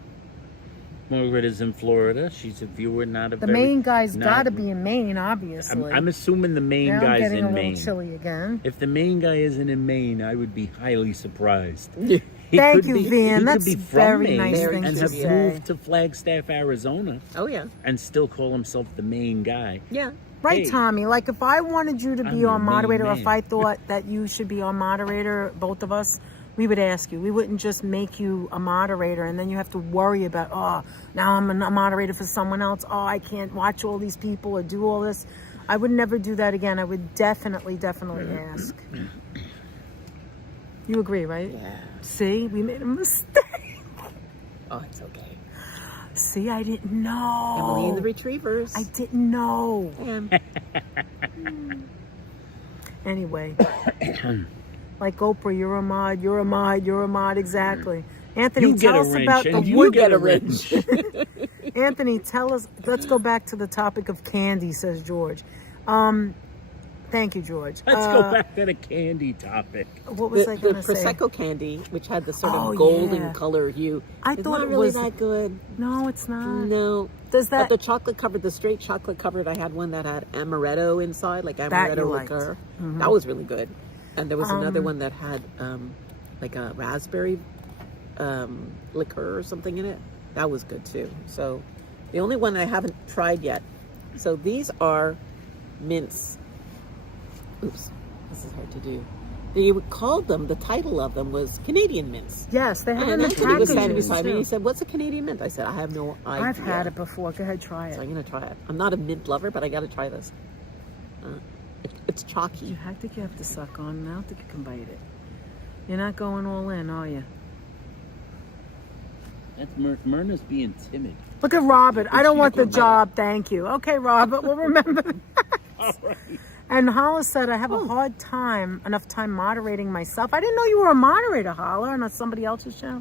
Margaret is in Florida. She's a viewer, not a The very... main guy's not- got to be in Maine, obviously. I'm assuming the main now I'm guy's getting in a little Maine. chilly again. If the main guy isn't in Maine, I would be highly surprised. He Thank could you, be- Van. he could That's be from very Maine nice Very thing and to have say. moved to Flagstaff, Arizona, Oh, yeah. and still call himself the main guy. Yeah. Right, Hey, Tommy. Like if I wanted you to I'm be your on main moderator, or if man. I thought that you should be on moderator, both of us, we would ask you. We wouldn't just make you a moderator and then you have to worry about, oh, now I'm a moderator for someone else. Oh, I can't watch all these people or do all this. I would never do that again. I would definitely ask. You agree, right? Yeah. See, we made a mistake. Oh, it's okay. See, I didn't know. Emily and the Retrievers. I didn't know. And Anyway, like Oprah, you're a mod, you're a mod, you're a mod. Exactly. Anthony, You get tell a us wrench, about the and you wood. get a wrench. Anthony, tell us. Let's go back to the topic of candy, says George. Thank you, George. Let's go back to the candy topic. What was I the going to say? Prosecco candy, which had the sort Oh, of golden yeah. color hue, I it's thought not it really was- that good. No, it's not. No. Does that? But the chocolate covered, the straight chocolate covered, I had one that had amaretto inside, like That amaretto you liked. liqueur. Mhm. That was really good. And there was another one that had like a raspberry liqueur or something in it. That was good too. So the only one I haven't tried yet. So these are mints. Oops, this is hard to do. They called them, the title of them was Canadian mints. Yes, they have And them in Anthony was standing packages beside me and too. he said, "What's a Canadian mint?" I said, "I have no idea." I've had it before. Go ahead, try So it. I'm going to try it. I'm not a mint lover, but I got to try this. It's chalky. I think you have to suck on, and I don't think you can bite it. You're not going all in, are you? That's Myrna's being timid. Look at Robert. I don't want the Chicken job, thank you. Okay, Robert, we'll remember that. All right. And Hollis said, I have a hard time, enough time moderating myself. I didn't know you were a moderator, Holla, on somebody else's show.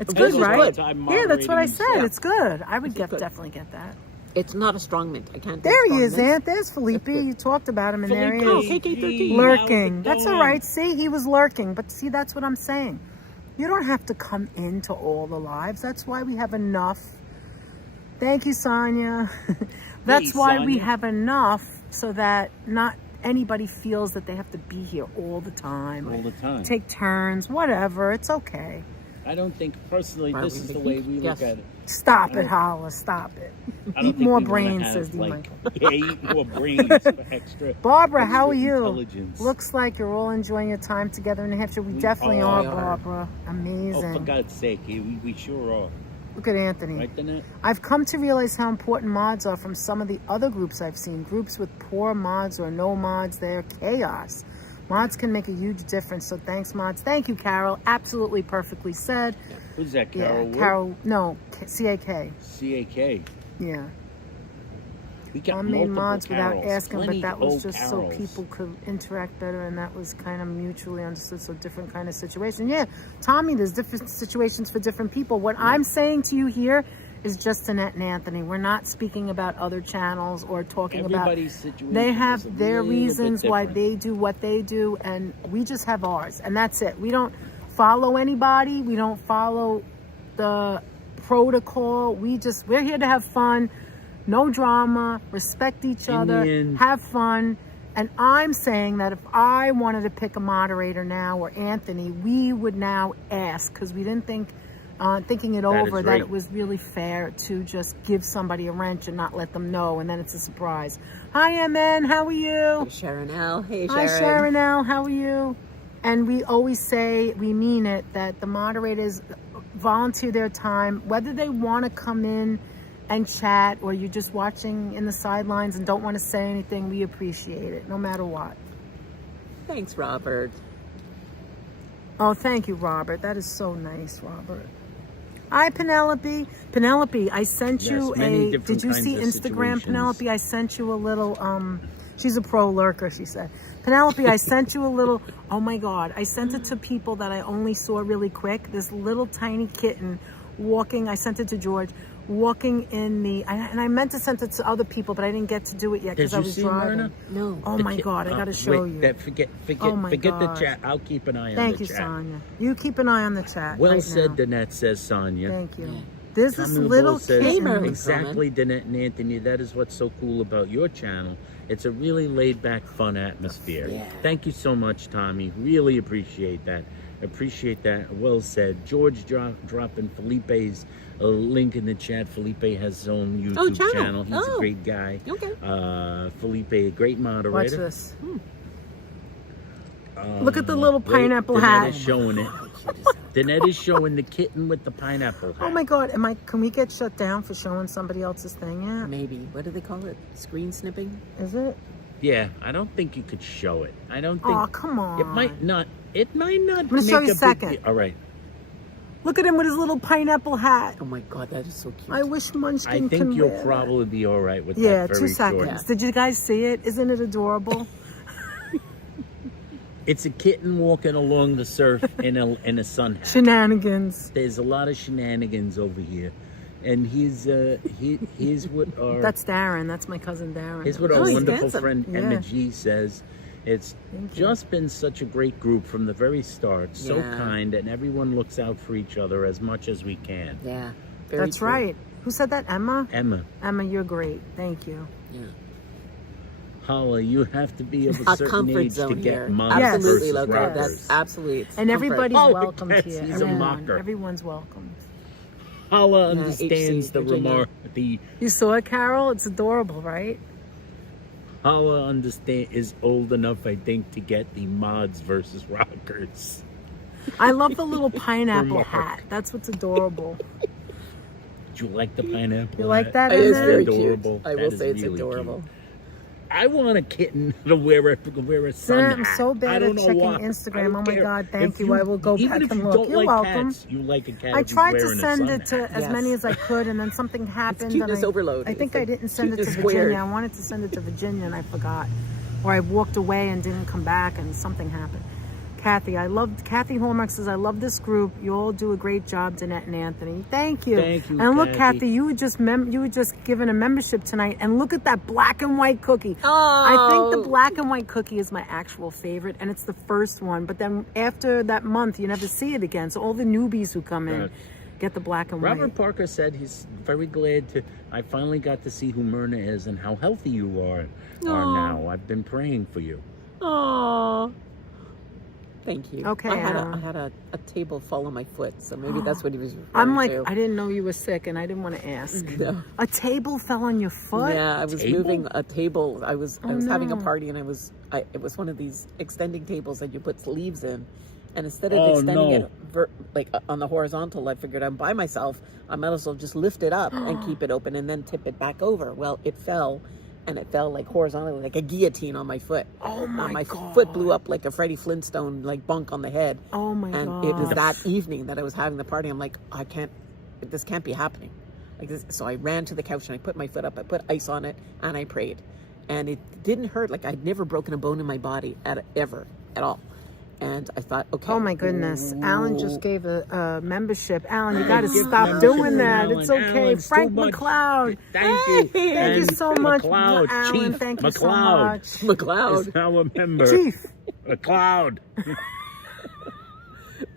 It's This good, is right? good. Yeah, that's what I said. Yeah. It's good. I would This is good. definitely get that. It's not a strong mint. I can't do There he strong is, mints. Aunt. There's Felipe. good. You talked about him, and there he Oh, is. KK13. Lurking. That's all right. See, he was lurking. But see, that's what I'm saying. You don't have to come into all the lives. That's why we have enough. Thank you, Sonia. That's Hey, why we Sonia. have enough so that not anybody feels that they have to be here all the time. All the time. Take turns, whatever. It's okay. I don't think, personally, Are this we is the thinking? way we look Yes. at it. Stop it, Holla. Stop it. I don't Eat think more we wanna brains, have, says D. like, Michael. Yeah, eat more brains for extra. Barbara, how are extra you? intelligence. Looks like you're all enjoying your time together in New Hampshire. We definitely are. are, We are. Barbara. Oh, Amazing. for God's sake, we sure are. Look at Anthony. Right, Danette? I've come to realize how important mods are from some of the other groups I've seen. Groups with poor mods or no mods, they're chaos. Mods can make a huge difference, so thanks, mods. Thank you, Carol. Absolutely perfectly said. Who's that, Carol? Yeah, Wood? Carol, no, CAK. CAK. Yeah. We got I made multiple mods without Carols. asking, but Plenty that was old just Carols. so people could interact better, and that was kind of mutually understood, so different kind of situation. Yeah, Tommy, there's different situations for different people. What I'm saying to you here is just Danette and Anthony. We're not speaking about other channels or talking Everybody's about... situation They is a have their little bit reasons why different. they do what they do, and we just have ours, and that's it. We don't follow anybody. We don't follow the protocol. We're here to have fun. No drama, respect each In other, the end- have fun. And I'm saying that if I wanted to pick a moderator now, or Anthony, we would now ask, because we didn't think, thinking it That is over, that right. it was really fair to just give somebody a wrench and not let them know, and then it's a surprise. Hi, MN, how are you? Sharon L. Hey, Hi, Sharon. Sharon L, how are you? And we always say, we mean it, that the moderators volunteer their time, whether they want to come in and chat, or you're just watching in the sidelines and don't want to say anything, we appreciate it, no matter what. Thanks, Robert. Oh, thank you, Robert. That is so nice, Robert. Hi, Penelope. Penelope, I sent Yes, you many a... different Did you kinds see of Instagram, situations. Penelope? I sent you a little... She's a pro lurker, she said. Penelope, I sent you a little... Oh, my God. I sent it to people that I only saw really quick. This little tiny kitten walking... I sent it to George. Walking in the... And I meant to send it to other people, but I didn't get to do it yet Did because I you was see driving. Myrna? No. Oh, my God. I got to show wait, you. That forget Oh my the gosh. chat. I'll keep an eye on Thank the you, chat. Sonia. You keep an eye on the chat Well right said, now. Danette, says Sonia. Thank you. Yeah. There's this Tommy little Bull says, kitten. Merlin. exactly, Danette and Anthony, that is what's so cool about your channel. It's a really laid-back, fun atmosphere. Yeah. Thank you so much, Tommy. Really appreciate that. Appreciate that. Well said. George dropping Felipe's link in the chat. Felipe has his own YouTube channel. He's Oh. a great guy. Okay. Felipe, a great moderator. Watch this. Look at the little Wait, pineapple Danette hat. is showing it. Danette is showing the kitten with the pineapple hat. Oh my God! Can we get shut down for showing somebody else's thing yet? Maybe. What do they call it? Screen snipping? Is it? Yeah, I don't think you could show it. I don't think. Oh, come on. It might not. It might not. I'm gonna show make you a second. Big deal. All right. Look at him with his little pineapple hat. Oh my God, that is so cute. I wish Munchkin I can think you'll wear probably be all right with that. Yeah, that. 2 Very seconds. short. Did you guys see it? Isn't it adorable? It's a kitten walking along the surf in a sun hat. Shenanigans. There's a lot of shenanigans over here, and here's what our That's Darren. That's my cousin Darren. here's what Oh, our he's wonderful handsome. friend Yeah. Emma G says. It's Thank you. just been such a great group from the very start. So Yeah. kind, and everyone looks out for each other as much as we can. Yeah. Very That's true. right. Who said that? Emma? Emma, Emma, you're great. Thank you. Yeah. Holla, you have to be of a A certain comfort age to zone get here. moms Yes. Absolutely, versus Loco. rockers. That's absolutely. it's And comfort. everybody's Oh, welcome yes, here. he's a Everyone. mocker. Everyone's welcome. Holla Yeah, understands HC, the Virginia. remark. The You saw it, Carol? It's adorable, right? Holla is old enough, I think, to get the mods versus rockers. I love the little pineapple Remark. hat. That's what's adorable. Do you like the pineapple? You like hat? that, It is Emma? very Adorable. cute. I That will is say it's really adorable. cute. I want a kitten to wear a sun I'm hat. so I bad don't at know checking why. I Instagram. don't Oh my care. God, thank If you. I will go even back if and you look. don't You're like welcome. cats, you like a cat. I if he's tried to wearing a send sun it to hat. as Yes. many as I could, and then something happened. cuteness and overload. I think It's I like didn't send it to cuteness Virginia. squared. I wanted to send it to Virginia, and I forgot. Or I walked away and didn't come back, and something happened. Kathy Kathy Hallmark says, I love this group. You all do a great job, Danette and Anthony. Thank you. Thank you, And look, Kathy. Kathy, you were just given a membership tonight, and look at that black and white cookie. Oh. I think the black and white cookie is my actual favorite, and it's the first one. But then after that month, you never see it again. So all the newbies who come in Right. get the black and Robert white. Parker said he's very glad to. I finally got to see who Myrna is and how healthy you are now. I've been praying for you. Aww. Thank you. Okay, I had Alan. a table fall on my foot, so maybe that's what he was referring I'm like, to. I didn't know you were sick, and I didn't want to ask. No. A table fell on your foot? Yeah, I was Table? moving a table. I was having a no. party, and it was one of these extending tables that you put sleeves in, and instead of Oh, extending no. it on the horizontal, I figured I'm by myself. I might as well just lift it up and keep it open, and then tip it back over. Well, it fell. And it fell like horizontally, like a guillotine on my foot. Oh my My God. foot blew up like a Freddie Flintstone, like bunk on the head. Oh my And God. it was that evening that I was having the party. I'm like, this can't be happening. Like this. So I ran to the couch and I put my foot up. I put ice on it and I prayed, and it didn't hurt. Like I'd never broken a bone in my body ever at all. And I thought, okay. Oh my goodness. Alan just gave a membership. Alan, you got to Give stop membership doing to that. Alan. It's okay. Alan's Frank too much. McLeod. Thank you. Thank you And so much, McLeod, Alan. Chief Thank you so McLeod. much. McLeod. Is now a member. Chief. McLeod.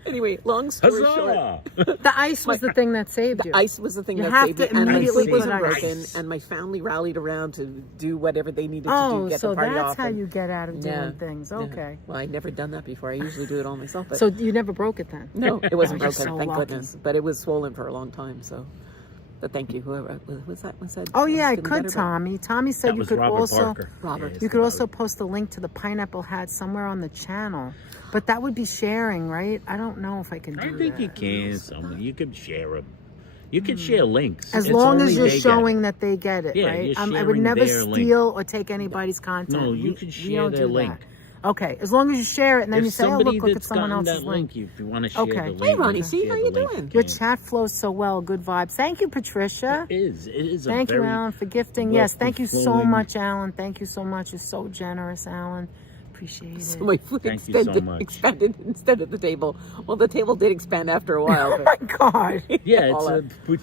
Anyway, long story short, Huzzah! The ice was the thing that saved you. the ice was the thing You that have saved to me, and my immediately foot wasn't put broken, ice. and my family rallied around to do whatever they needed to do Oh, to get so the party that's off. how and- you get out of doing Yeah, things. yeah. Okay. Well, I'd never done that before. I usually do it all myself. But So you never broke it then? no, it wasn't Oh, you're broken, so thank lucky. goodness. But it was swollen for a long time. So, but thank you, whoever was that. Oh yeah, I Getting could, better, but- Tommy. Tommy said That you was could Robert also Parker. Robert. Yes, you could that also was- post a link to the pineapple hat somewhere on the channel. But that would be sharing, right? I don't know if I can do I think that. you can. Someone you could share them. You could share links. As It's long only as you're they get it. showing that they get it, Yeah, right? you're I would sharing never their steal link. or take anybody's content. No, you We- can we share don't their do link. that. Okay, as long as you share it and then If you say, "Oh, somebody look at that's someone gotten else's that link." if you want to share Okay. the Hey, link, Ronnie, you see, share how the you link, doing? you Your can. chat flows so well. Good vibes. Thank you, Patricia. It is. It is a Thank you, very Alan, for gifting. well Yes, thank you so flowing- much, Alan. Thank you so much. You're so generous, Alan. Appreciate it. So my foot Thank you so much. expanded instead of the table. Well, the table did expand after a while. Oh my God. Yeah, All it's a.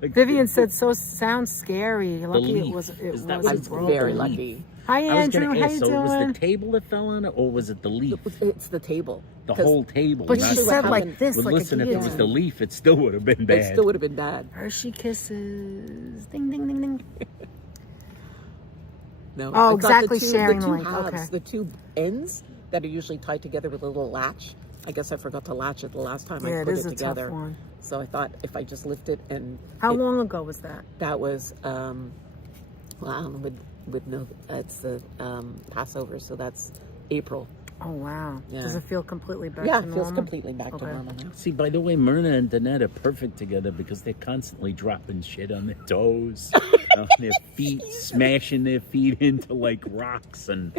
Like, Vivian said, "So sounds scary." Lucky leaf. it was. It Is that was what I'm it's called? very The leaf. lucky. Hi, I was Andrew. going to How ask, you so was doing? the table that fell on it, or was it the leaf? It's the table. The 'Cause whole table. But not she the said top. like this, Well, like listen, a if it was guillotine. the leaf, it still would have been It bad. still would have been bad. Hershey kisses. Ding, ding, ding, ding. No. Oh, I thought exactly, the sharing the the two link, halves, okay. the two ends that are usually tied together with a little latch. I guess I forgot to latch it the last time Yeah, I it put is it a tough together. one. So I thought if I just lift it and How it- long ago was that? that was well, I don't know, with no, it's the Passover, so that's April. Oh, wow. Yeah. Does it feel completely back Yeah, to it normal? feels completely back to Okay. normal now. See, by the way, Myrna and Danette are perfect together because they're constantly dropping shit on their toes, on their feet, smashing their feet into like rocks and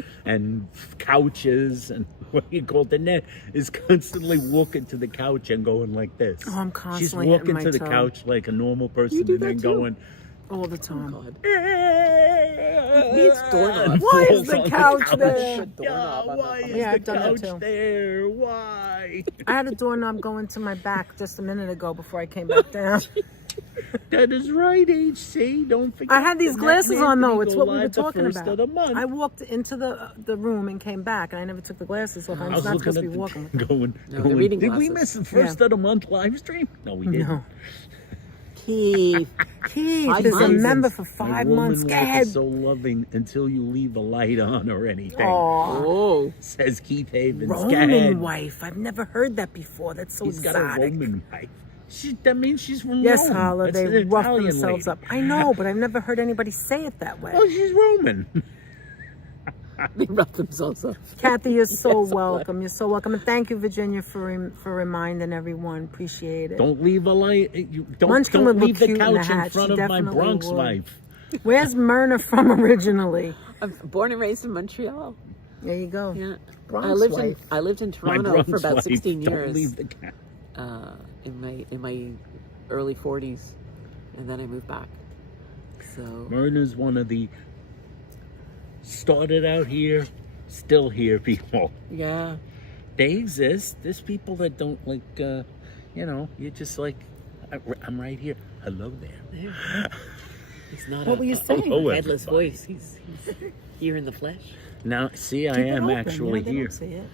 couches. And what you call Danette is constantly walking to the couch and going like this. Oh, I'm She's constantly hitting walking my to the toe. couch like a normal person do and then that too? going. All the time. God. Needs doorknobs. Why is the couch there? Doorknob on the- Why on is the- Yeah, the I've done that couch too. there? Why? I had a doorknob go into my back just a minute ago before I came back down. That is right, HC. Don't forget. I had these that glasses on, though. Anthony It's go what we were live the talking first about. Of the month. I walked into the room and came back, and I never took the glasses off. I I'm was not looking supposed to at be walking with them. going. No, they're reading Did we glasses. miss the first Yeah. of the month live stream? No, we didn't. No. Keith. Keith 5 is a months. member for My 5 woman months. Go life ahead. is so loving until you leave a light on or anything. Aw. Oh. Says Keith Havens. Go Roman ahead. wife. I've never heard that before. That's so He's got a exotic. Roman wife. That means she's from Yes, Rome. Hala, That's they an rough Italian themselves lady. up. I know, but I've never heard anybody say it that way. Oh, she's Roman. They rub themselves up. Kathy, you're so Yes, I'm welcome. You're so welcome. And thank you, Virginia, for reminding everyone. Appreciate it. Don't leave a light. Don't Munchkin would look leave the cute in the couch in hat. front She of my definitely Bronx would. wife. Where's Myrna from originally? I'm born and raised in Montreal. There you go. Yeah. Bronx I lived in My Toronto Bronx for about wife. 16 Don't years. leave the couch. In my early 40s, and then I moved back. So Myrna's one of the started out here, still here people. yeah, They exist. There's people that don't like, you're just like, I'm right here. Hello there. he's not What a, were you a saying? headless everybody. voice. He's here in the flesh. Now, see, I Keep it am open. actually Yeah, they here. don't see it.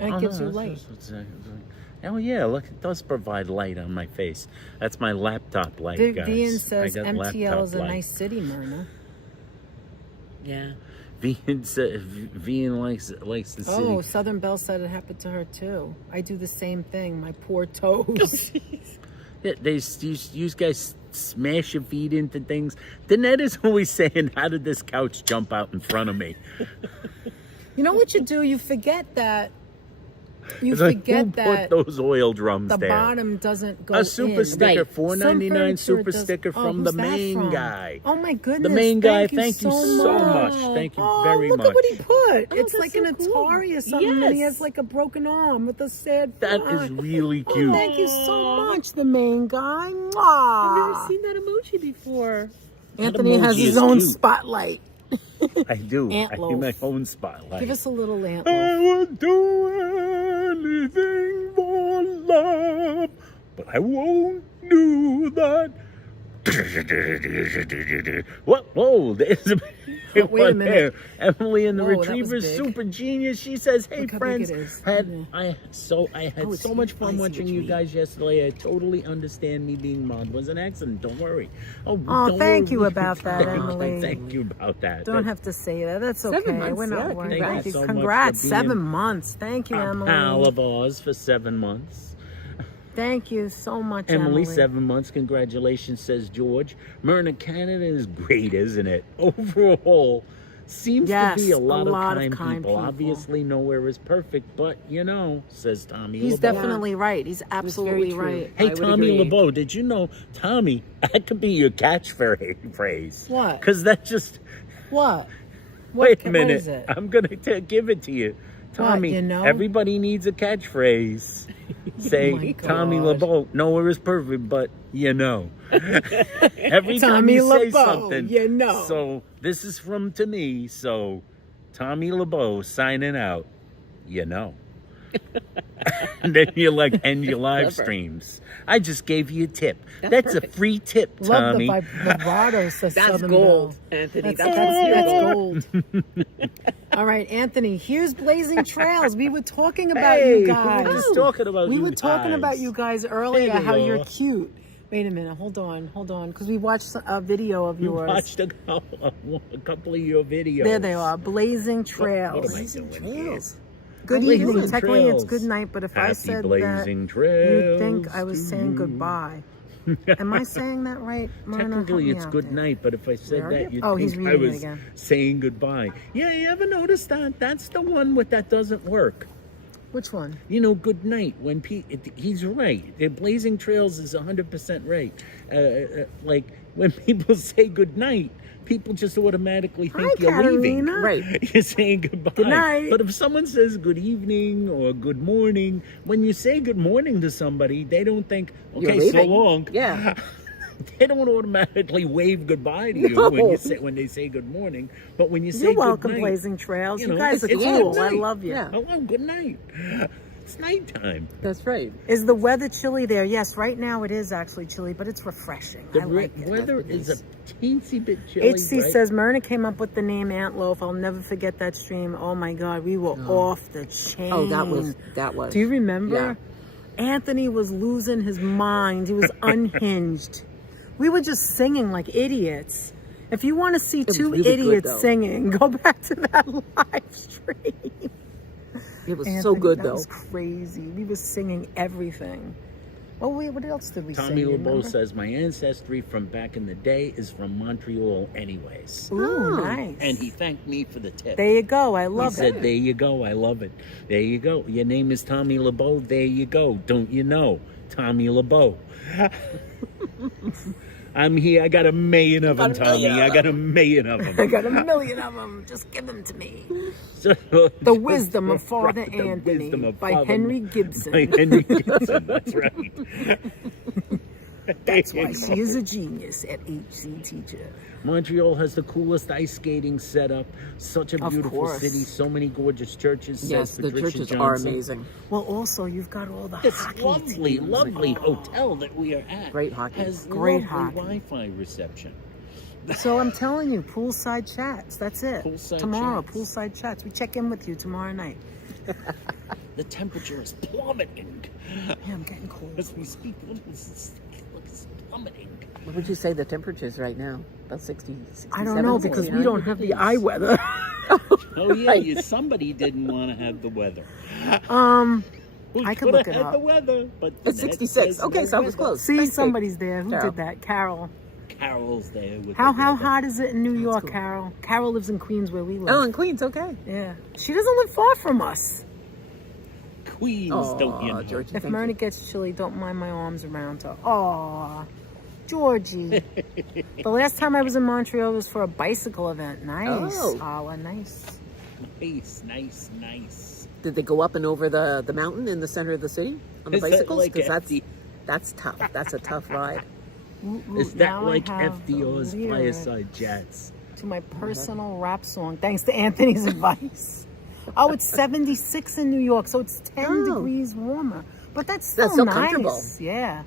And it Oh, gives no, you that's light. just what's- Oh yeah, look, it does provide light on my face. That's my laptop light, guys. Vian says I got MTL laptop is a light. nice city, Myrna. Yeah. Vian likes the city. Oh, Southern Belle said it happened to her too. I do the same thing. My poor toes. Yeah, you guys smash your feet into things. Danette is always saying, "How did this couch jump out in front of me?" You know what you do? You forget that. You It's like, forget who that put those oil drums the there? bottom doesn't go A super in. sticker, Right. $4.99 Some super furniture does- sticker Oh, from the who's that main from? guy. Oh my goodness! The main guy, Thank you so much. Thank you Oh, very look much. at what he put. it's that's like so an cool. Atari or something, and he Yes. has like a broken arm with a sad. That front. is really Oh, cute. thank you so much, the main guy. I've Mwah. never seen that emoji before. Anthony has emoji his is own cute. spotlight. I do. Ant I do loaf. my own spotlight. Give us a little ant I loaf. would do anything for love, but I won't do that. What? Whoa, there's a Wait a one minute. there. Emily and the Whoa, that was Retrievers, big. super genius. She says, "Hey Look how big friends, it is. had Yeah. I had Oh, it's so much huge. fun I see watching what you you mean. guys yesterday. I totally understand me being mod was an accident. Don't worry." Oh, don't thank worry. you about that, Emily. Thank you about that. Don't have to say that. That's okay. 7 months, We're not yeah, worried. congrats. Thank you. Thank you so much Congrats. for being 7 months. Thank you, a Emily. pal of ours for 7 months. Thank you so much, Emily, Emily. 7 months. Congratulations, says George. Myrna, Canada is great, isn't it? Overall, seems Yes, to be a lot, of of kind people. people. Obviously, nowhere is perfect, but says Tommy. He's LeBeau. definitely right. He's absolutely true. right. Hey, I would Tommy agree. LeBeau, did you know, Tommy, that could be your catchphrase? What? Because that just. What? Wait a What minute. is it? I'm going to give it to you. Tommy, you know? everybody needs a catchphrase. Say, Oh my Tommy God. LeBeau, nowhere is perfect, but Every time Tommy you say LeBeau, something. you know. So, this is from to me. So, Tommy LeBeau signing out. And then you end your live Clever. streams. I just gave you a tip. That's That's perfect. a free tip, Love Tommy. the vibrato, says That's Southern gold, Belle. Anthony. That's gold. gold. All right, Anthony, here's Blazing Trails. We were talking about Hey, you we guys. were just talking about We you were talking guys. about you guys earlier, There they how you're are. cute. Wait a minute, hold on, because we watched a video of We yours. watched a couple of your videos. There they are, Blazing What Trails. am I doing here? Good Blazing evening. Technically, it's Trails. good night, but if I Happy said that, blazing you'd trails think I was to saying you. goodbye. Am I saying that right, Myrna? Help Technically, me it's out good there. night, but if I said Where are that, you? you'd Oh, he's think I reading it was again. saying goodbye. Yeah, you ever notice that? That's the one with that doesn't work. Which one? You know, good night. When he's right. The Blazing Trails is 100% right. Like when people say good night, people just automatically think Hi, you're leaving. Katerina. Right. You're saying goodbye. Good night. But if someone says good evening or good morning, when you say good morning to somebody, they don't think, You're okay, so leaving. long. Yeah. They don't automatically wave goodbye to you No. when they say good morning. But when you say You're good welcome, night, Blazing Trails. You know, guys are it's cool. good I night. love you. Yeah. Hello, good night. It's nighttime. That's right. Is the weather chilly there? Yes, right now it is actually chilly, but it's refreshing. The I like it. weather is a teensy bit chilly. HC right? says Myrna came up with the name Antloaf. I'll never forget that stream. Oh my God, we were off the chain. Oh, that was. Do you remember? Anthony was losing his mind. He was unhinged. We were just singing like idiots. If you want to see was two really good, idiots though. singing, go back to that live stream. It was Anthony, so good, that though. was crazy. We were singing everything. Oh wait, what else did we Tommy sing? LeBeau Remember? says, my ancestry from back in the day is from Montreal anyways. Ooh, Oh. nice. And he thanked me for the tip. There you go. I He love said, it. there you go. I love it. There you go. Your name is Tommy LeBeau. There you go. Don't you know? Tommy LeBeau. I'm here. I got a million of them, Tommy. I got a million of I them. got a million of them. Just give them to me. So, The Wisdom of Father Right, The Anthony Wisdom of by Father- Henry Gibson. By Henry Gibson. That's right. That's why she is a genius at HC Teacher. Montreal has the coolest ice skating setup. Such a Of beautiful course. city. So many gorgeous churches. Yes, says the Patricia churches Johnson. are amazing. Well, also, you've got all the This hockey lovely, teams. lovely hotel that we are at Great hockey. has Great lovely hockey. Wi-Fi reception. So I'm telling you, poolside chats. That's it. Poolside tomorrow, chats. poolside chats. We check in with you tomorrow night. The temperature is plummeting. Yeah, I'm getting cold. As we speak, it's plummeting. What would you say the temperature is right now? About 60, 67? I don't know because we 69 don't have the degrees. eye weather. Oh yeah, somebody didn't want to have the weather. We I could coulda look it had up. the weather, but It's Danette 66. says Okay, no so I was weather. close. See, Thanks, somebody's there. Who Carol. did that? Carol. Carol's there with How the weather. hot is it in New York, cool. Carol? Carol lives in Queens where we live. Oh, in Queens, okay. Yeah. She doesn't live far from us. Queens, Oh, don't you know? Georgie, If thank Myrna you. gets chilly, don't mind my arms around her. Aw, Georgie. The last time I was in Montreal was for a bicycle event. Nice. Oh. Holla, nice. Nice. Did they go up and over the mountain in the center of the city on the Is that bicycles? like Because FD? that's tough. That's a tough ride. Is that Now I like have the FDR's lyric fireside chats? to my personal rap song, thanks to Anthony's advice. Oh, it's 76 in New York, so it's 10 Oh. degrees warmer. But that's still That's still nice. comfortable. Yeah.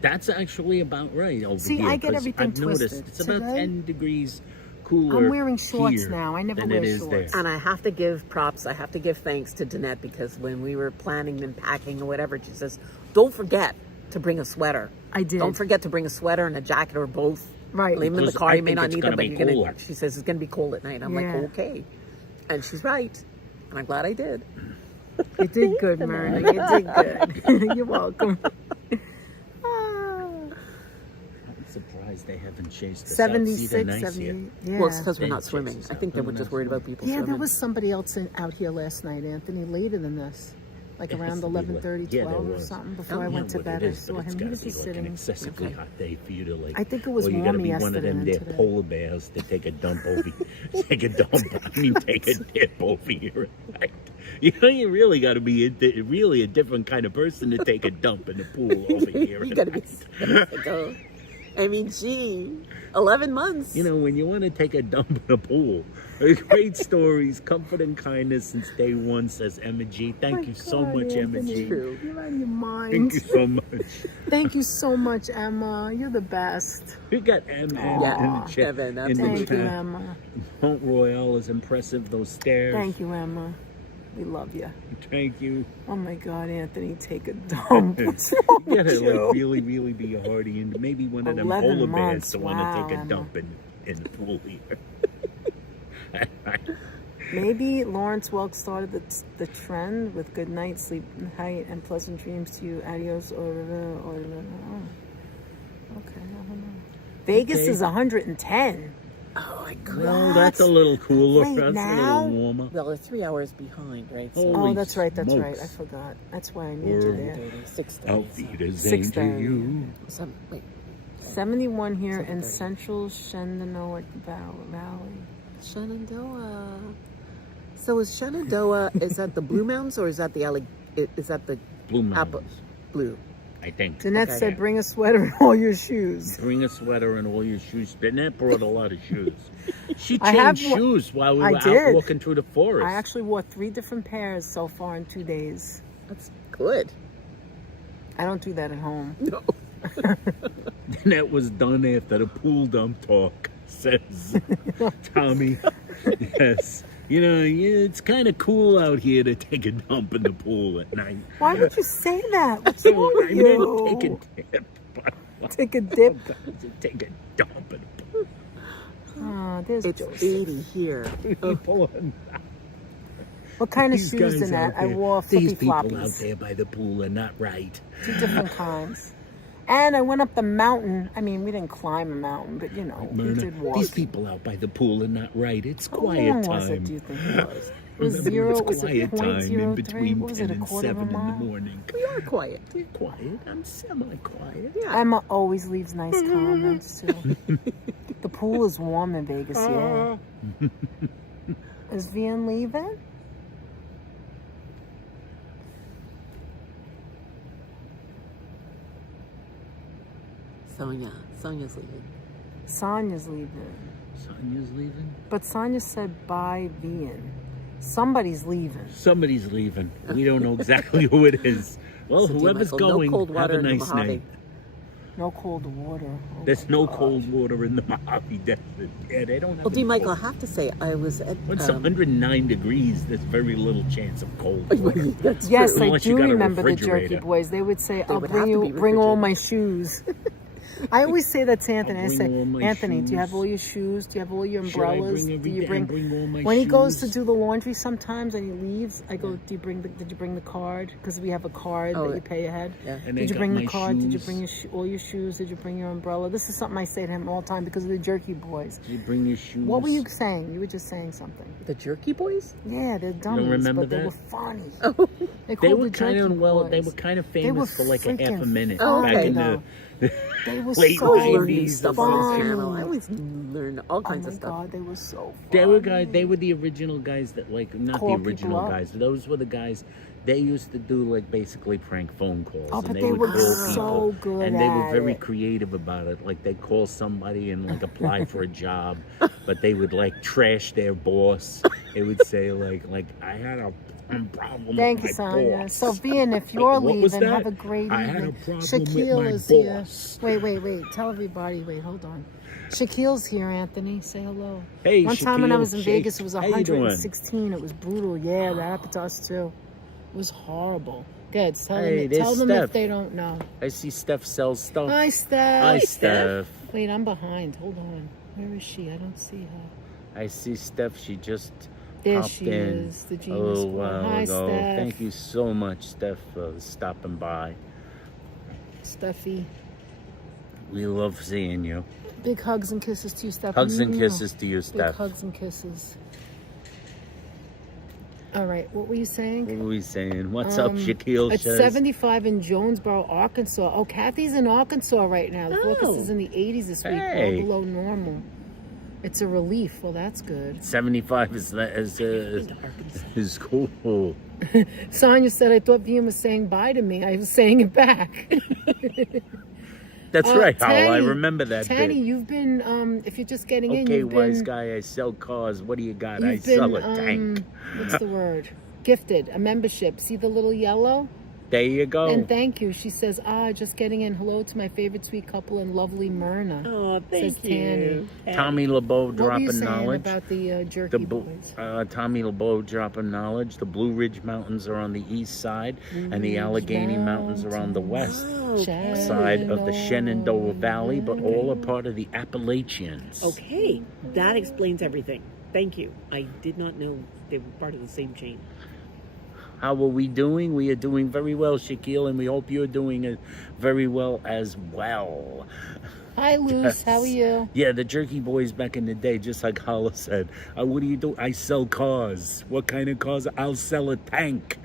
That's actually about right over See, here. I get 'cause everything I've noticed twisted. it's about Today, 10 degrees cooler. I'm wearing shorts here now. I never than wear it is shorts. there. And I have to give props. I have to give thanks to Danette because when we were planning and packing or whatever, she says, don't forget to bring a sweater. I did. Don't forget to bring a sweater and a jacket or both. Right. Leave them in the Because car. I You may think not it's need gonna them, but be you're going cooler. to. She says it's going to be cold at night. I'm Yeah. like, okay. And she's right. And I'm glad I did. You did good, Myrna. You did good. You're welcome. I'm surprised they haven't chased us 76, out. See, they're nice 70. Yeah. Well, it's because we're They not chase swimming. us I out. think they No, were we're just not worried about swimming. people Yeah, swimming. there was somebody else out here last night, Anthony, later than this. Like Yes, around we 11:30, were. Yeah, 12 there or was. something before Oh, I yeah, went to what bed. it I is, saw but it's him. He gotta was be just like an sitting. excessively Okay. hot day for you to like. I think it was or you warm gotta be one of yesterday them and there today. polar bears to take a dump over. Take a dump. I mean, take a dip over here. Like, you know, you really got to be really a different kind of person to take a dump in the pool over here. You got to be. Go. I mean, gee, 11 months. You know, when you want to take a dump in a pool, great stories, comfort and kindness since day one, says Emma G. Thank you so much, Emma G. True. You're out of your mind. Thank you so much. Thank you so much, Emma. You're the best. We got Emma Yeah, in the chat. Evan, in the absolutely. Thank you, chat. Emma. Mount Royale is impressive. Those stairs. Thank you, Emma. We love you. Thank you. Oh my God, Anthony, take a dump. What's wrong You gotta with you? like really be a hardy and maybe one of them 11 polar bears months. to want Wow, to take a Emma. dump in the pool here. Maybe Lawrence Welk started the trend with good night, sleep tight, and pleasant dreams to you. Adios. Okay, I don't know. Vegas is 110. Oh my God. Well, that's a little cooler. Right That's a now? little warmer. Well, they're 3 hours behind, right? So Holy Oh, that's right. That's right. smokes. I forgot. That's why I need you there. 6:30. Auf Wiedersehen to 6:30. you. Wait, 71 here in 7:30. Central Shenandoah Valley. Shenandoah. So is Shenandoah, is that the Blue Mountains or is that the is that the Blue Apple Mountains, Blue? I think. Danette Okay. said, bring a sweater and all your shoes. Bring a sweater and all your shoes. Danette brought a lot of shoes. She I have changed one- shoes while we I were out did. walking through the forest. I actually wore 3 different pairs so far in 2 days. That's good. I don't do that at home. No. Danette was done after the pool dump talk, says Tommy. Yes. You know, it's kind of cool out here to take a dump in the pool at night. Why would you say that? What's wrong with I you? meant take a dip. But Take a dip. take a dump in the pool. Oh, there's It's Joseph. 80 here. What kind of These shoes guys in that? out I there, wore these flippy people out floppies. there by the pool are not right. 2 different kinds. And I went up the mountain. I mean, we didn't climb a mountain, but you know, we Myrna, did walk. these people out by the pool are not right. It's How quiet long time. was it, do you think it was? It was Remember, 0, it's was quiet it time in 0.03? between What was 10 it, a and quarter of 7 a in the mile? morning. We are quiet. We're quiet. I'm semi-quiet. Yeah. Emma always leaves nice comments, too. The pool is warm in Vegas, yeah. Is Vian leaving? Sonia's leaving. Sonia's leaving. Sonia's leaving? But Sonia said bye, Vian. Somebody's leaving. Somebody's leaving. We don't know exactly who it is. Well, So, dear whoever's Michael, going, no cold have water a in the nice Mojave. night. No cold water. Oh There's my no God. cold water in the Mojave Desert. Yeah, they don't have Well, any D. Michael, I cold. have to say, I was at. When it's 109 degrees, there's very little chance of cold water. That's Yes, true. I Unless you do got a remember the Jerky refrigerator. Boys. They would say, "I'll would bring have to you, be bring all refrigerated. my shoes." I always say that to Anthony. I bring say, all my Anthony, do you have shoes. all your shoes? Do you have all your Should I umbrellas? bring Do you everything? bring? Bring all my When he goes to shoes? do the laundry, sometimes and he leaves, I go, "Do you bring the? Did you bring the card? Because we have a card Oh, that you pay ahead. Yeah. And I Did you got bring the my card? Did you shoes. bring your all your shoes? Did you bring your umbrella?" This is something I say to him all the time because of the Jerky Boys. Did you bring your shoes? What were you saying? You were just saying something. The Jerky Boys? Yeah, they're dummies, remember but they that? were funny. Oh, They, They called were the kind Jerky of well. They Boys. were kind of They were famous for like a half a freaking minute Oh, back okay. in No. the They were late so I always learn new 90s. stuff on this fun. channel. I always learn all Oh kinds my of stuff. God, they were so fun. They were guys. They were the original guys that like not Call the people original up. guys. Those were the guys. They used to do like basically prank phone calls, Oh, and but they they would were call so people, good and they were at very it. creative about it. Like they'd call somebody and like apply for a job, but they would like trash their boss. They would say like I had a problem Thank you, with my Sonia. boss. So, Vian, if you're What was leaving, that? have a great I had a evening. problem Shaquille with my is here. boss. Wait. Tell everybody. Wait, hold on. Shaquille's here, Anthony. Say hello. Hey, One time when I Shaquille, was in Shake. Vegas, it was How you doing? 116. It was brutal. Yeah, that happened to us too. It was horrible. Good. Tell Hey, them, tell there's them if Steph. they don't know. I see Steph sells stuff. Hi, Steph. Hi, Steph. Wait, I'm behind. Hold on. Where is she? I don't see her. I see Steph. She just There popped she in is, the a genius little one. while Hi, ago. Steph. Thank you so much, Steph, for stopping by. Steffi. We love seeing you. Big hugs and kisses to you, Steph. Hugs and Mm. kisses to you, Big Steph. hugs and kisses. All right, what were you saying? What were we saying? What's up, Shaquille? It's says? 75 in Jonesboro, Arkansas. Oh, Kathy's in Arkansas right now. The focus Oh. is in the 80s this week, Hey. well below normal. It's a relief. Well, that's good. 75 is cool. Sonia said, I thought Vian was saying bye to me. I was saying it back. That's right, Hal. I Tanny, remember that Tanny, bit. you've been, if you're just getting in, Okay, you've wise been... guy, I sell cars. What do you got? I You've sell a been, tank. what's the word? Gifted a membership. See the little yellow? There you go. And thank you. She says, just getting in. Hello to my favorite sweet couple and lovely Myrna. Oh, thank Says you. Tommy LeBeau What were you dropping saying knowledge. about the Jerky Boys? Tommy LeBeau dropping knowledge. The Blue Ridge Mountains are on the east side, and the Allegheny Mountains are on the west Oh, side of the Shenandoah Valley, but all are part of the Appalachians. Okay, that explains everything. Thank you. I did not know they were part of the same chain. How are we doing? We are doing very well, Shaquille, and we hope you're doing it very well as well. Hi, Luce. How are you? Yeah, the Jerky Boys back in the day, just like Holla said. What do you do? I sell cars. What kind of cars? I'll sell a tank.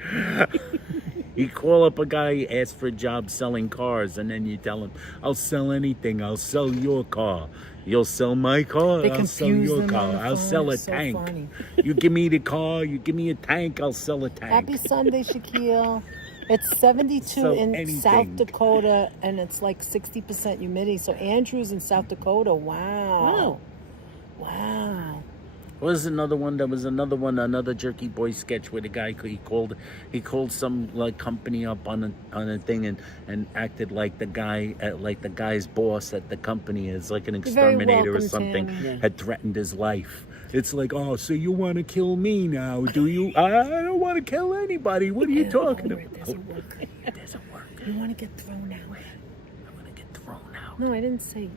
You call up a guy, ask for a job selling cars, and then you tell him, I'll sell anything. I'll sell your car. You'll sell my car. They I'll sell confuse your them car. on the I'll phone. sell a It's so tank. funny. You give me the car. You give me a tank. I'll sell a tank. Happy Sunday, Shaquille. It's 72 So in anything. South Dakota, and it's like 60% humidity. So Andrew's in South Dakota. Wow. Wow. Was another one. There was another one, another Jerky Boy sketch where the guy he called some like company up on a thing and acted like the guy's boss at the company is like an You're very exterminator or welcome, something, Tammy. had threatened his life. It's like, oh, so you want to kill me now, do you? I don't want to kill anybody. What are you talking about? There's a worker. There's a worker. You want to get thrown out? I want to get thrown out. No, I didn't say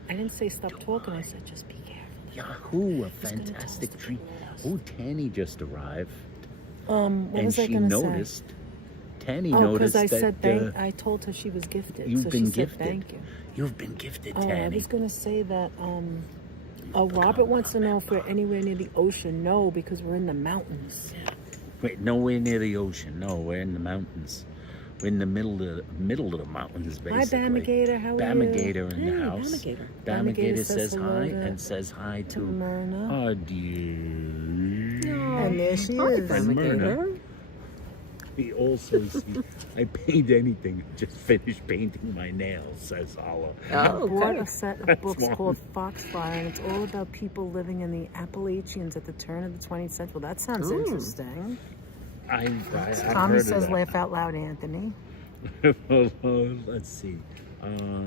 stop talking. I said just be careful. Yahoo! A fantastic treat. Oh, Tanny just arrived. What And was I she gonna noticed. Tanny say? noticed I that said I told her she was gifted. you've so been she gifted. Said thank you. You've been gifted, Oh, I Tanny. was gonna say that. Robert wants to know if we're anywhere near the ocean. No, because we're in the mountains. Wait, nowhere near the ocean. No, we're in the mountains. We're in the middle of the mountains, basically. Hi, Bamigator. How are you? Bamigator in the Hey, house. Bamigator. Bamigator says hello hi to- and says hi to Myrna. our dear. And there she Hi, is. Bamigator. He also sees, I paint anything, just finished painting my nails, says Holla. I Oh, bought okay. a set of books called Foxfire, and it's all about people living in the Appalachians at the turn of the 20th century. Well, that sounds Ooh. interesting. I've Tommy heard says of laugh out loud, Anthony. that. Let's see.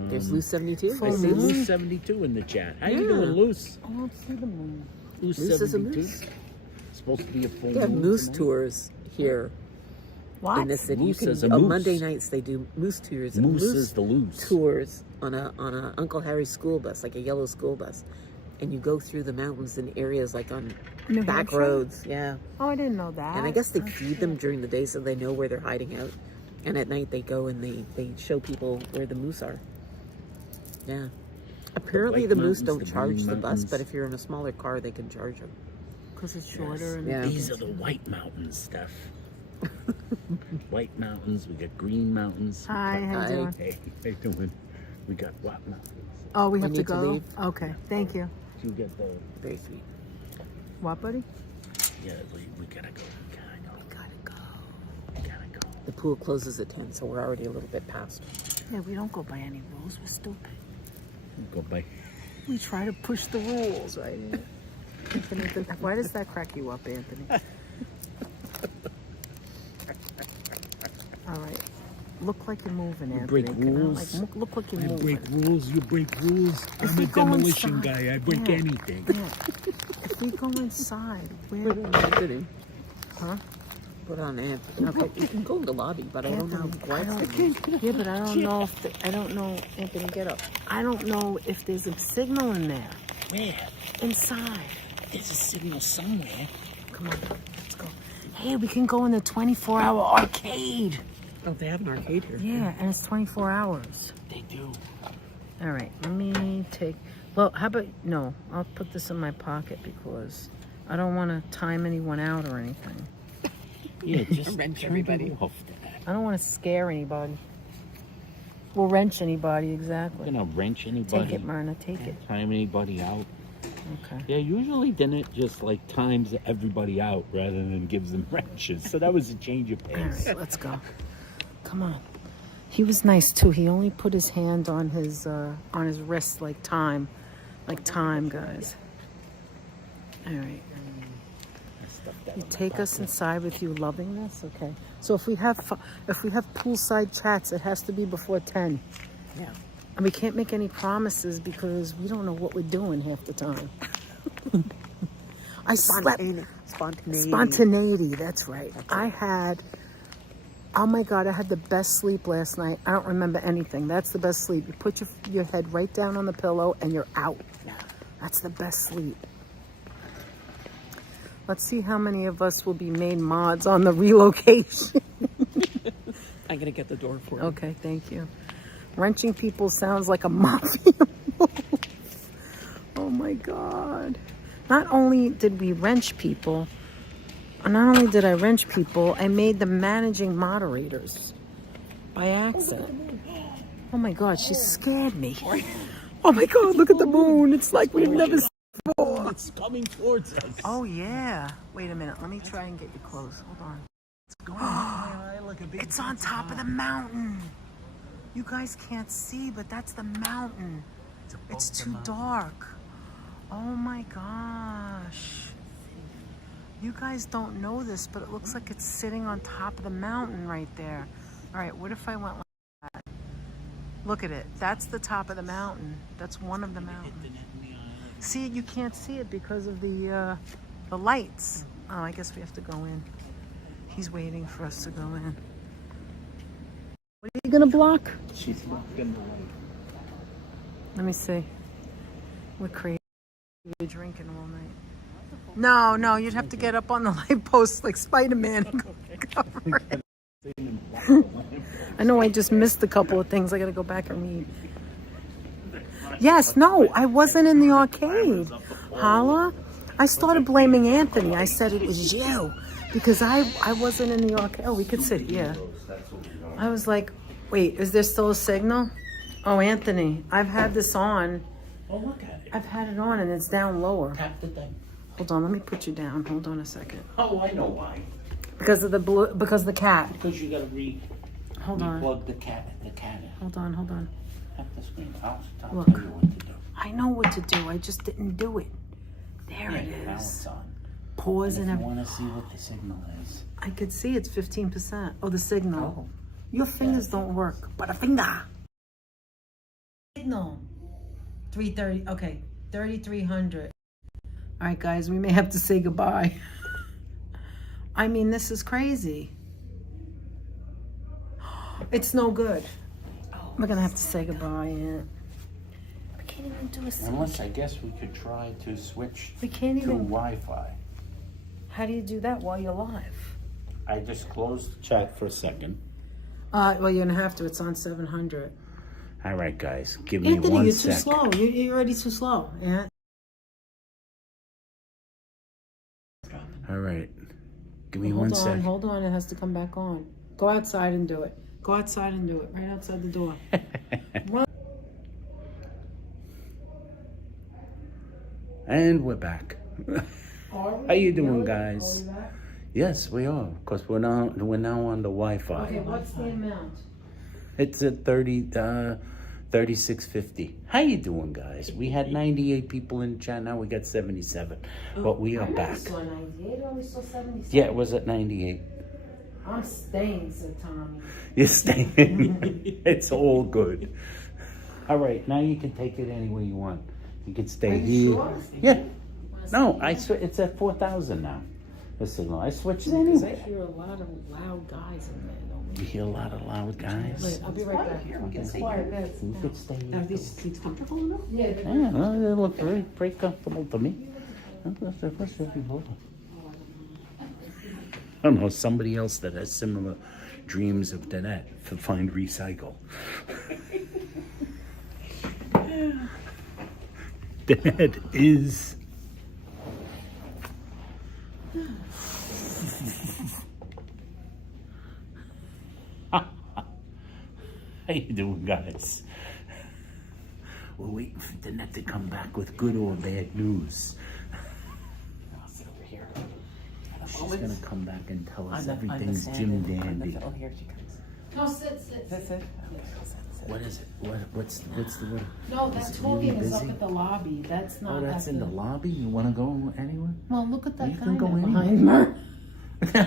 There's Loose 72. Full I see moon. Loose. Loose 72 in the chat. How you Yeah. doing, Loose? I don't see the moon. Loose Loose is a 72. moose. Supposed to be a full They have moon moose tonight. tours here What? in the city. Moose You is a can, on moose. Monday nights they do moose tours. and Moose is the loose. tours on a Uncle Harry's school bus, like a yellow school bus, and you go through the mountains in areas like on New back Hampshire? roads. Yeah, Oh, I didn't know that. and I guess they Oh, feed them during the day so they know where they're hiding out, and at night they go and they show people where the moose are. Yeah. Apparently White the moose Mountains, don't the charge Green the bus, Mountains. but if you're in a smaller car, they can charge them. because it's shorter. And Yeah. These are the White Mountains, Steph. White Mountains, we got Green Mountains. Hi, how Hi. you doing? Hey, how you doing? We got what mountains? Oh, we We have to need to go? leave. Okay, thank you. You get the, Very sweet. What, buddy? yeah, we gotta go. We gotta go. Gotta go. We gotta go. The pool closes at 10, so we're already a little bit past. Yeah, we don't go by any rules. We're stupid. Go by. We try to push the rules, right? Anthony, why does that crack you up, Anthony? All right. Look like you're moving, You Anthony. break Can I, rules. look like you're I moving. break rules, you break rules. If I'm we a go demolition inside- guy. I break yeah, anything. Yeah. If we go inside, where? Anthony. Huh? Put on Anthony. Okay, you can go in the lobby, but I don't know Anthony, why I it's don't- the Yeah, but I don't know if I don't know. Anthony, get up. I don't know if there's a signal in there. Where? Inside. There's a signal somewhere. Come on, let's go. Hey, we can go in the 24-hour arcade. Oh, they have an arcade here. Yeah, and it's 24 hours. They do. All right, let me take. Well, how about no? I'll put this in my pocket because I don't want to time anyone out or anything. Yeah, just Wrench turn everybody. it off. I don't want to scare anybody. We'll wrench anybody, I'm exactly. gonna wrench anybody. Take it, Myrna, take it. Time anybody out. Okay. Yeah, usually Danette just like times everybody out rather than gives them wrenches. So that was a change of All pace. right, let's go. Come on. He was nice too. He only put his hand on his wrist like time, guys. All right. You take us inside with you, loving this. Okay. So if we have poolside chats, it has to be before 10. Yeah. And we can't make any promises because we don't know what we're doing half the time. I slept. Spontaneity, that's right. I had, oh my God, I had the best sleep last night. I don't remember anything. That's the best sleep. You put your head right down on the pillow and you're out. That's the best sleep. Let's see how many of us will be made mods on the relocation. I'm gonna get the door for you. Okay, thank you. Wrenching people sounds like a mafia move. Oh my God. Not only did we wrench people, not only did I wrench people, I made them managing moderators by accident. Oh my God, she scared me. Oh my God, look at the moon. It's like we've never seen before. It's coming towards us. Oh yeah. Wait a minute, let me try and get you close. Hold on. It's on top of the mountain. You guys can't see, but that's the mountain. It's too dark. Oh my gosh. You guys don't know this, but it looks like it's sitting on top of the mountain right there. All right, what if I went like that? Look at it. That's the top of the mountain. That's one of the mountains. See it? You can't see it because of the lights. Oh, I guess we have to go in. He's waiting for us to go in. What are you gonna block? She's blocking the light. Let me see. We're crazy. We're drinking all night. No, you'd have to get up on the light post like Spider-Man. Cover it. I know I just missed a couple of things. I gotta go back and read. Yes, no, I wasn't in the arcade. Holla. I started blaming Anthony. I said it was you because I wasn't in the arcade. Oh, we could sit here. I was like, wait, is there still a signal? Oh, Anthony, I've had this on. Oh, look at it. I've had it on and it's down lower. Tap the thing. Hold on, let me put you down. Hold on a second. Oh, I know why. Because of the blue, because of the cat. Because you gotta Hold on. replug the cat in. Hold on. Tap the screen. I'll Look. tell you what to do. I know what to do. I just didn't do it. There it Now is. it's on. Pause If and you everything. want to see what the signal is. I could see it's 15%. Oh, the signal. Oh. Your fingers don't work, but a finger. Signal. 330. Okay, 3,300. All right, guys, we may have to say goodbye. I mean, this is crazy. It's no good. We're gonna have to say goodbye. Yeah. We can't even do a signal. Unless I guess we could try to switch We can't to even. Wi-Fi. How do you do that while you're live? I just closed the chat for a second. Well, you're gonna have to. It's on 700. All right, guys, give me Anthony, one you're sec. too slow. You're already too slow. Yeah. All right, give me one sec. Hold on. It has to come back on. Go outside and do it. Go outside and do it. Right outside the door. Run. And we're back. How you doing, guys? Yes, we are, because we're now on the Wi-Fi. Okay, what's the amount? It's at 36.50. How you doing, guys? We had 98 people in chat. Now we got 77, but we are back. I saw 98. I only saw 77. Yeah, it was at 98. I'm staying, said Tommy. You're staying. It's all good. All right, now you can take it anywhere you want. You can stay here. Sure? Yeah. No, it's at 4,000 now. The signal. I switched it Because I anyway. hear a lot of loud guys in there. You hear a lot of loud guys. Wait, I'll be right back. Quiet, guys. You could stay here. Are these seats comfortable enough? Yeah, Yeah, well, they look very comfortable to me. I don't know, somebody else that has similar dreams of Danette to find recycle. Danette is... How you doing, guys? We're waiting for Danette to come back with good or bad news. I'll sit over here. She's gonna come back and tell us On the everything's stand Jim and- Dandy. Oh, here she comes. No, sit. That's it? What is it? What's the word? No, Is that it talking really is up busy? at the lobby. That's not. Oh, that's at in the lobby? You wanna go anywhere? Well, look at that You guy can go there in. behind Myrna.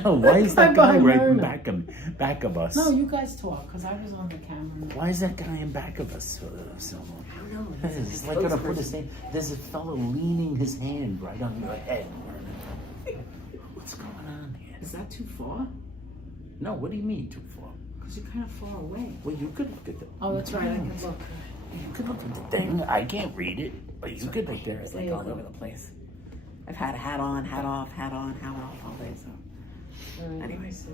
Why is that guy behind right in Myrna. back of us? No, you guys talk, because I was on the camera. Why is that guy in back of us so long? I don't know. It's like gonna put his hand. There's a fellow leaning his hand right on your head. What's going on here? Is that too far? No, what do you mean too far? Because you're kind of far away. Well, you could look at the. Oh, that's right. I can look. You could look at the thing. I can't read it, but you could look there. It's like all over the place. I've had a hat on, hat off, hat on, hat off all day, so. Anyways.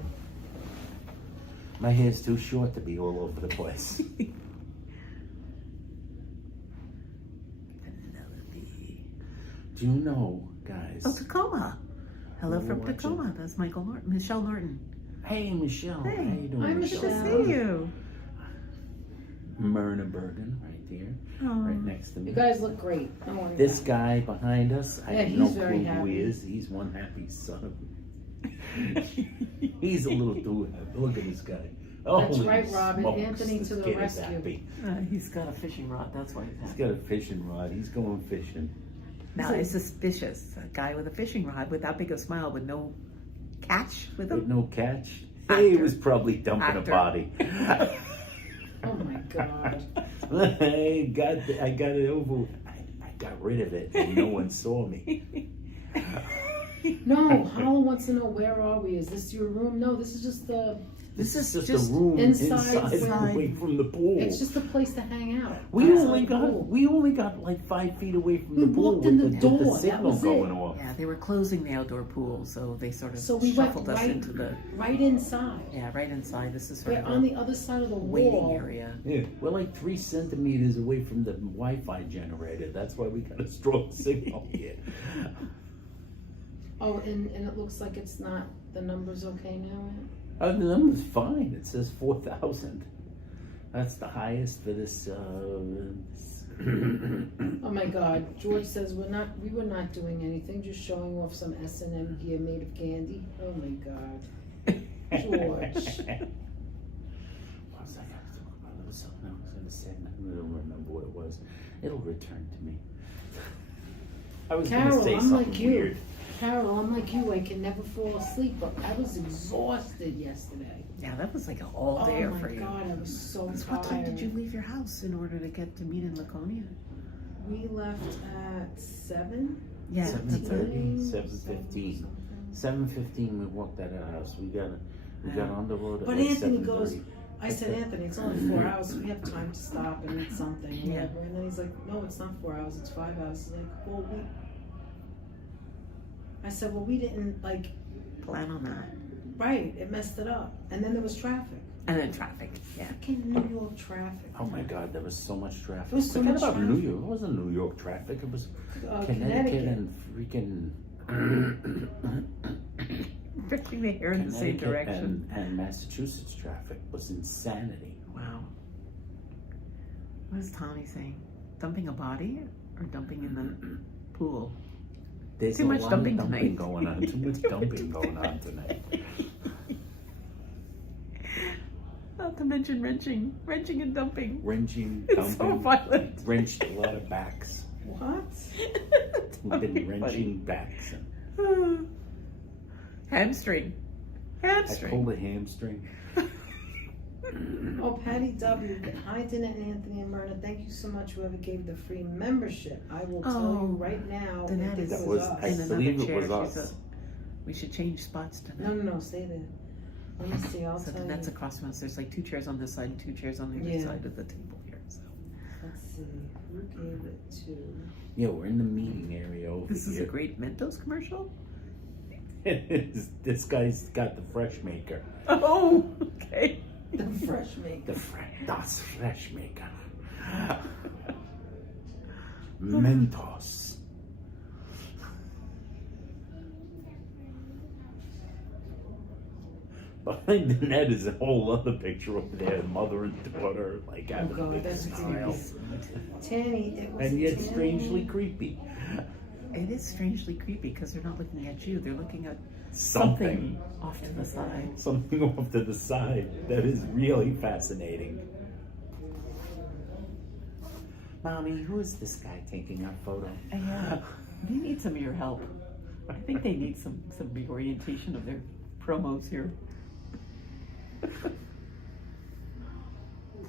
My hair's too short to be all over the place. Do you know, guys? Oh, Tacoma. Hello We're from watching. Tacoma. That's Michelle Norton. Hey, Michelle. Hey, How you doing, I'm Good to Michelle. see you. Myrna Bergen, right there, Oh. right next to me. You guys look great. Don't worry This about guy behind us, I Yeah, have no he's very clue who he happy. is. He's one happy son. He's a little too happy. Look at this guy. That's Holy right, Robin. smokes, Anthony this to the kid is rescue. happy. He's got a fishing rod. That's why he's He's happy. got a fishing rod. He's going fishing. Now, it's suspicious. A guy with a fishing rod with that big a smile with no catch with With him. no catch. Hey, he Actor. was probably dumping Actor. a body. it. Oh my God. I got it over. I got rid of it, and no one saw me. No, Hollow wants to know, where are we? Is this your room? No, this is just the. This is just just a room inside away from the pool. It's just a place to hang out. We Outside only the pool. got like 5 feet away from We the pool walked in with the with door, the that signal was it. going off. Yeah, they were closing the outdoor pool, so they sort of So we went shuffled us right, into the right inside. yeah, right inside. This is sort We're of on a the other side of the waiting wall. area. Yeah, we're like 3 centimeters away from the Wi-Fi generator. That's why we got a strong signal here. Oh, and it looks like it's not, the number's okay now? The number's fine. It says 4,000. That's the highest for this. Oh my God, George says we were not doing anything, just showing off some S&M gear made of candy. Oh my God. George. What was I going to talk about? There was something I was going to say, and I don't remember what it was. It'll return to me. I was going to Carol, say I'm something like you. weird. Carol, I'm like you, I can never fall asleep, but I was exhausted yesterday. Yeah, that was like an all day Oh my for you. God, I was so So tired. what time did you leave your house in order to get to meet in Laconia? We left at 7? Yeah, 7:30, 7:15. 7:15. We walked out of the house. We got on the road. But at Anthony 7:30. goes, I said, Anthony, it's only 4 hours. We have time to stop and eat something. Yeah. Whatever. And then he's like, no, it's not 4 hours. It's 5 hours. He's like, well, I said, well, we didn't, like, plan on that. right, it messed it up. And then there was traffic. And then traffic. Yeah. Fucking New York traffic. Oh my God, there was so much traffic. There was so Forget much about traffic. New York. It wasn't New York traffic. It was Connecticut and freaking Drifting the hair in the same Connecticut direction. and Massachusetts traffic was insanity. Wow. What is Tommy saying? Dumping a body or dumping in the pool? There's Too a much lot dumping of dumping tonight. going on. Too much dumping going on tonight. Not to mention wrenching and dumping. Wrenching, It's so dumping, violent. wrenched a lot of backs. What? We've been wrenching backs. Hamstring. I Hamstring. pulled a hamstring. Oh, Patty W. Hi, Danette and Anthony and Myrna. Thank you so much, whoever gave the free membership. I will tell Oh, you right now. Danette I think is- it That was was, us. I in another believe it chair. was She's us. we should change spots tonight. No, stay there. Let me see, I'll So tell that's you. across from us. There's like 2 chairs on this side and 2 chairs on the other Yeah. side of the table here. So Let's see, who gave it to? Yeah, we're in the meeting area over this is a here. great Mentos commercial. This guy's got the fresh maker. Oh, okay. The fresh maker. Das fresh maker. Mentos. Behind the net is a whole other picture over there, mother and daughter, like having a God, big that's smile. Tanny, it was And yet Tanny. strangely creepy. It is strangely creepy because they're not looking at you. They're looking at Something. something off to the side. Something off to the side that is really fascinating. Mommy, who is this guy taking our photo? They need some of your help. I think they need some reorientation of their promos here.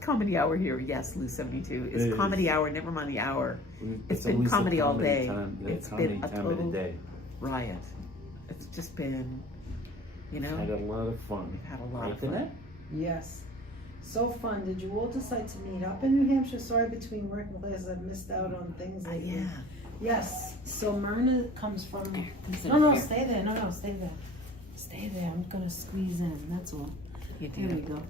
Comedy hour here, yes, Lou 72. It It's is. comedy hour, never mind the hour. It's been always a comedy all comedy day. time. Yeah, It's comedy been a time of the total day. riot. It's just been, you know, Had a lot of fun. we've had a lot Right, of fun. Danette? Yes. So fun. Did you all decide to meet up in New Hampshire? Sorry, between work and classes, I've missed out on things lately. Yeah. Yes. So Myrna comes from. This No, is- stay there. No, stay there. Stay there. I'm gonna squeeze in. That's all. You do Here we that. go.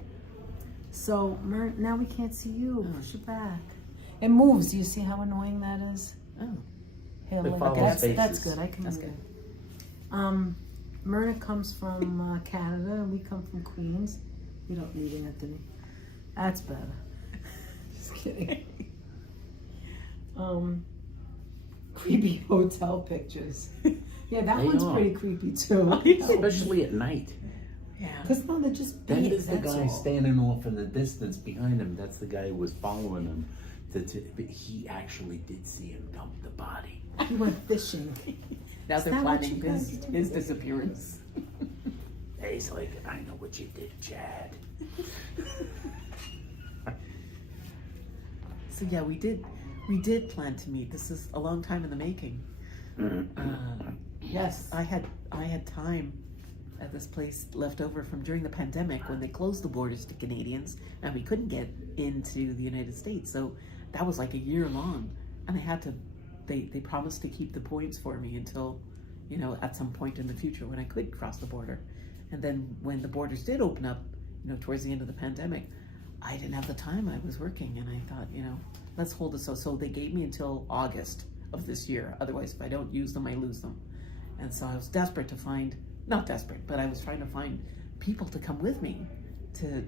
So, now we can't see you. Push it back. It moves. Do you see how annoying that is? Oh. Here, It look, follows that's faces. good. I can That's move. good. Myrna comes from Canada, and we come from Queens. We don't need Anthony. That's better. Just kidding. Creepy hotel pictures. Yeah, that They one's are. pretty creepy too. Especially at night. Yeah. Because no, they're just Then big. there's the That's guy all. standing off in the distance behind him. That's the guy who was following him. But he actually did see him dump the body. He went fishing. Now Is they're that what planning you guys do? his disappearance. He's like, I know what you did, Chad. So yeah, we did plan to meet. This is a long time in the making. Yes, I had time at this place left over from during the pandemic when they closed the borders to Canadians and we couldn't get into the United States. So that was like a year long, and I had to. They promised to keep the points for me until, you know, at some point in the future when I could cross the border. And then when the borders did open up, you know, towards the end of the pandemic, I didn't have the time. I was working, and I thought, you know, let's hold it. So they gave me until August of this year. Otherwise, if I don't use them, I lose them. And so I was desperate to find, not desperate, but I was trying to find people to come with me to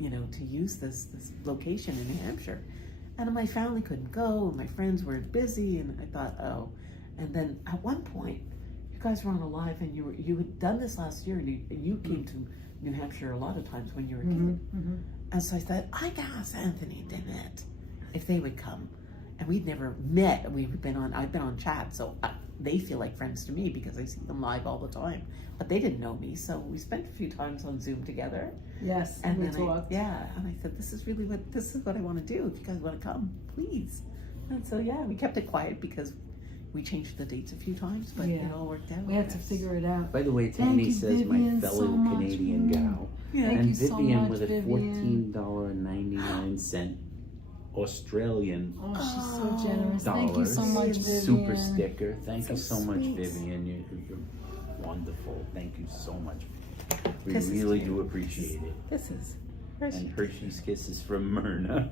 you know, to use this location in New Hampshire. And my family couldn't go, and my friends were busy, and I thought, oh. And then at one point, you guys were on a live, and you had done this last year, and you came to New Hampshire a lot of times when you were a kid. And so I thought, I could ask Anthony and Danette if they would come. And we'd never met. I've been on chat, so they feel like friends to me because I see them live all the time. But they didn't know me, so we spent a few times on Zoom together. Yes, And we then talked. and I said, this is what I want to do. If you guys want to come, please. And so yeah, we kept it quiet because we changed the dates a few times, but it all worked out. We had to figure it out. By the way, Thank Tammy you, says Vivian, my fellow so much, Canadian gal. Yeah. Thank And you so Vivian much, with a Vivian. $14.99 Australian Oh, she's so generous. Thank you so much, dollars Vivian. super sticker. Thank you So so much, sweet. Vivian. You're wonderful. Thank you so much. We This is really cute. do appreciate it. This is And Hershey's Kisses from Myrna.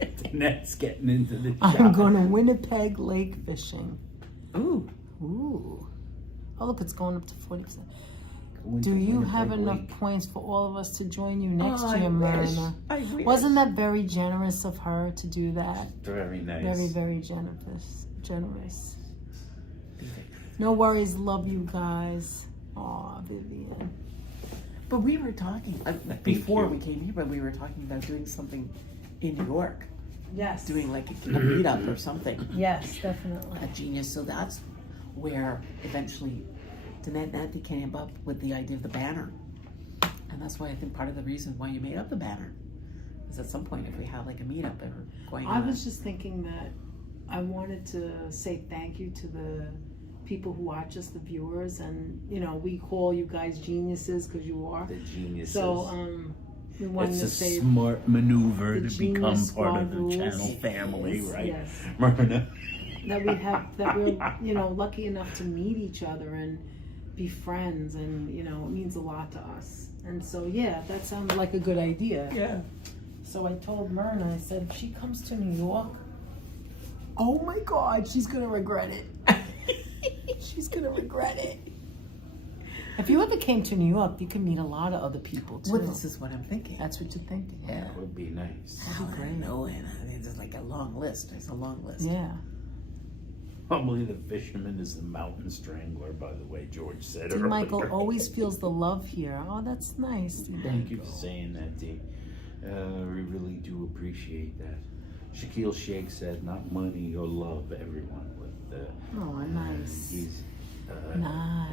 Danette's getting into the I'm shop. going to Winnipeg lake fishing. ooh. Ooh. Oh, look, it's going up to 40%. Going Do to you Winnipeg have enough Lake. points for all of us to join you next Oh, year, I wish. Myrna? I wish. Wasn't that very generous of her to do that? Very nice. Very, very generous. Generous. No worries. Love you guys. Aw, Vivian. But we were talking before you. we came here. But we were talking about doing something in New York, Yes. doing like a meetup or something. Yes, definitely. A genius. So that's where eventually Danette and Anthony came up with the idea of the banner, and that's why I think part of the reason why you made up the banner is at some point if we have like a meetup or going. I was just thinking that I wanted to say thank you to the people who watch us, the viewers, and you know we call you guys geniuses because you are. The geniuses. So we wanted It's to a say smart maneuver the to become Genius part of Squad the rules. channel family, Yes, right? yes. Myrna. that we're you know lucky enough to meet each other and be friends, and you know it means a lot to us. And so yeah, that sounded like a good idea. Yeah. So I told Myrna, I said, if she comes to New York, oh my God, she's gonna regret it. She's gonna regret it. If you ever came to New York, you could meet a lot of other people too. Well, this is what I'm thinking. That's what you're thinking. Yeah. That would be nice. I don't know, and I mean, there's like a long list. There's a long list. Yeah. Probably the fisherman is the mountain strangler, by the way, George said D. earlier. Michael always feels the love here. Oh, that's nice. D. Thank you for Michael. saying that, D. We really do appreciate that. Shaquille Sheikh said, not money or love, everyone. Oh, nice. He's Nice.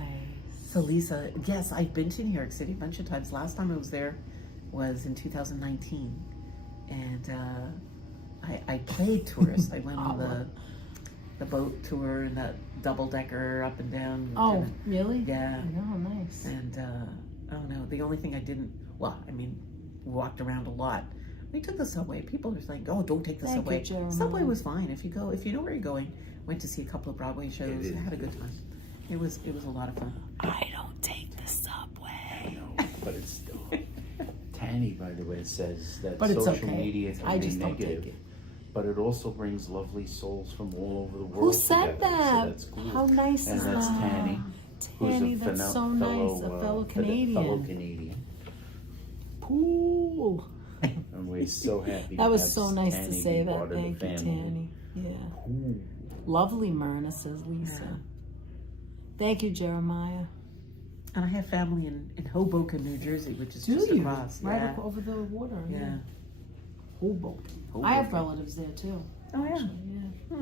So Lisa, yes, I've been to New York City a bunch of times. Last time I was there was in 2019, and I played tourist. I went on the boat tour and that double decker up and down. Oh, really? Yeah. Oh, nice. And oh no, the only thing I didn't. Well, I mean, we walked around a lot. We took the subway. People are saying, "Oh, don't take the Thank you, subway." Jeremiah. Subway was fine if you know where you're going. Went to see a couple of Broadway shows. is I had a good time. It was a lot of fun. I don't take the subway. I know, but it's Tanny, by the way, says that But it's social okay. media can I be just don't take negative, it. but it also brings lovely souls from all over the world. Who said together, that? So that's cool. How nice and is that's that? Tanny, Tanny, who's a that's so nice. A fellow Canadian. Fellow Canadian. Cool. And we're so happy. That to was have so nice Tanny to be say that. part of the Thank you, family. Tanny. Yeah. Ooh. Lovely, Myrna, says Lisa. Yeah. Thank you, Jeremiah. And I have family in Hoboken, New Jersey, which is Do just you? across. Right Yeah. up over the water. Yeah. Hoboken. I Hoboken. have relatives there too. Oh yeah. Yeah.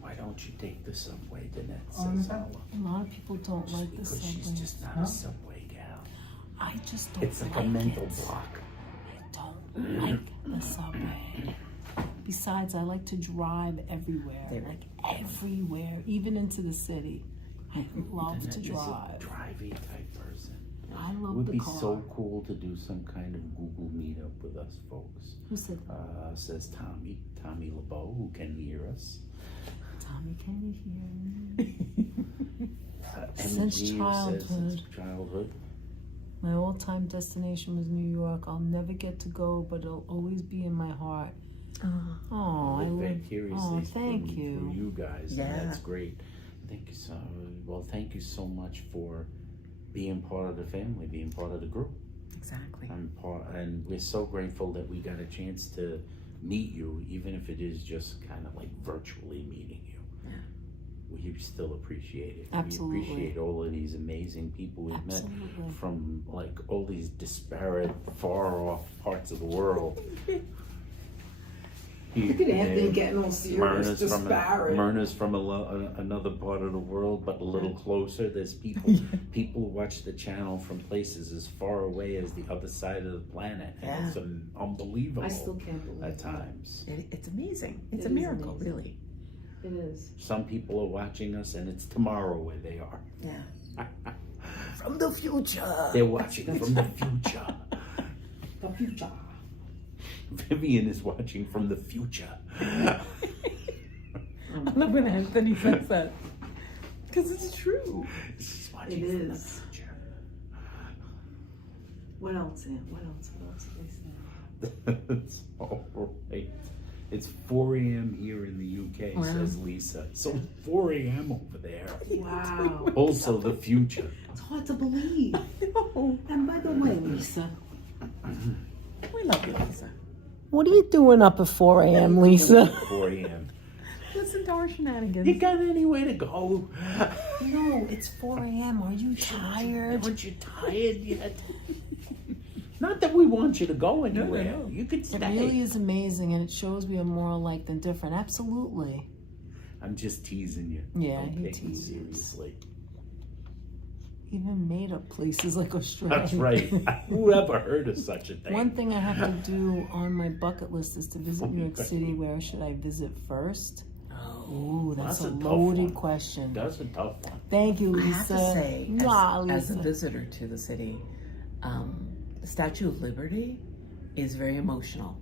Why don't you take the subway, Danette? Oh, Says Alla. A lot of people don't like the Because she's subway. just not a subway gal. I just don't It's like like a mental it. block. I don't like the subway. Besides, I like to drive everywhere. There. Like everywhere, even into the city. I love to Danette is a drive. drivey type person. I It love would the be car. so cool to do some kind of Google meetup with us folks. Who said Says Tommy LeBeau, who can hear us. Tommy, can you hear me? MG Since says childhood. since childhood. My all-time destination was New York. I'll never get to go, but it'll always be in my heart. Oh, I Live love. vicariously Oh, through thank you. you guys. Yeah. And that's great. Thank you so well. Thank you so much for being part of the family, being part of the group. Exactly. And we're so grateful that we got a chance to meet you, even if it is just kind of like virtually meeting you. Yeah. We still appreciate it. Absolutely. We appreciate all of these amazing people we've Absolutely. met from like all these disparate, far off parts of the world. Look at Anthony getting all serious, Myrna's from another part of the world, but a little closer. There's people who watch the channel from places as far away as the other side of the planet. And Yeah. it's unbelievable I still can't believe at it. times. It's amazing. It's It a is miracle, amazing. really. It is. Some people are watching us, and it's tomorrow where they are. Yeah. From the future. They're watching from the future. The future. Vivian is watching from the future. I love when Anthony says that. Because it's true. She's watching It from is. the future. What else, Aunt? What else? What else did they say? That's all right. It's 4 a.m. here in the UK, Wow. says Lisa. So it's 4 a.m. over there. Wow. Also the future. It's hard to believe. No. And by the way, Lisa, We love you, Lisa. What are you doing up at 4 a.m., Lisa? 4 a.m. Listen to our shenanigans. You got anywhere to go? No, it's 4 a.m. Are you tired? Aren't you tired yet? Not that we want you to go anywhere. no. You could It stay. really is amazing, and it shows we are more alike than different. Absolutely. I'm just teasing you. Yeah, Don't he take me teases. seriously. Even made up places like Australia. That's right. Who ever heard of such a thing? One thing I have to do on my bucket list is to visit New York Okay. City. Where should I visit first? Ooh, that's That's a a tough loaded one. question. That's a tough one. Thank you, I Lisa. have to say, Mwah, as a Lisa. visitor to the city, the Statue of Liberty is very emotional.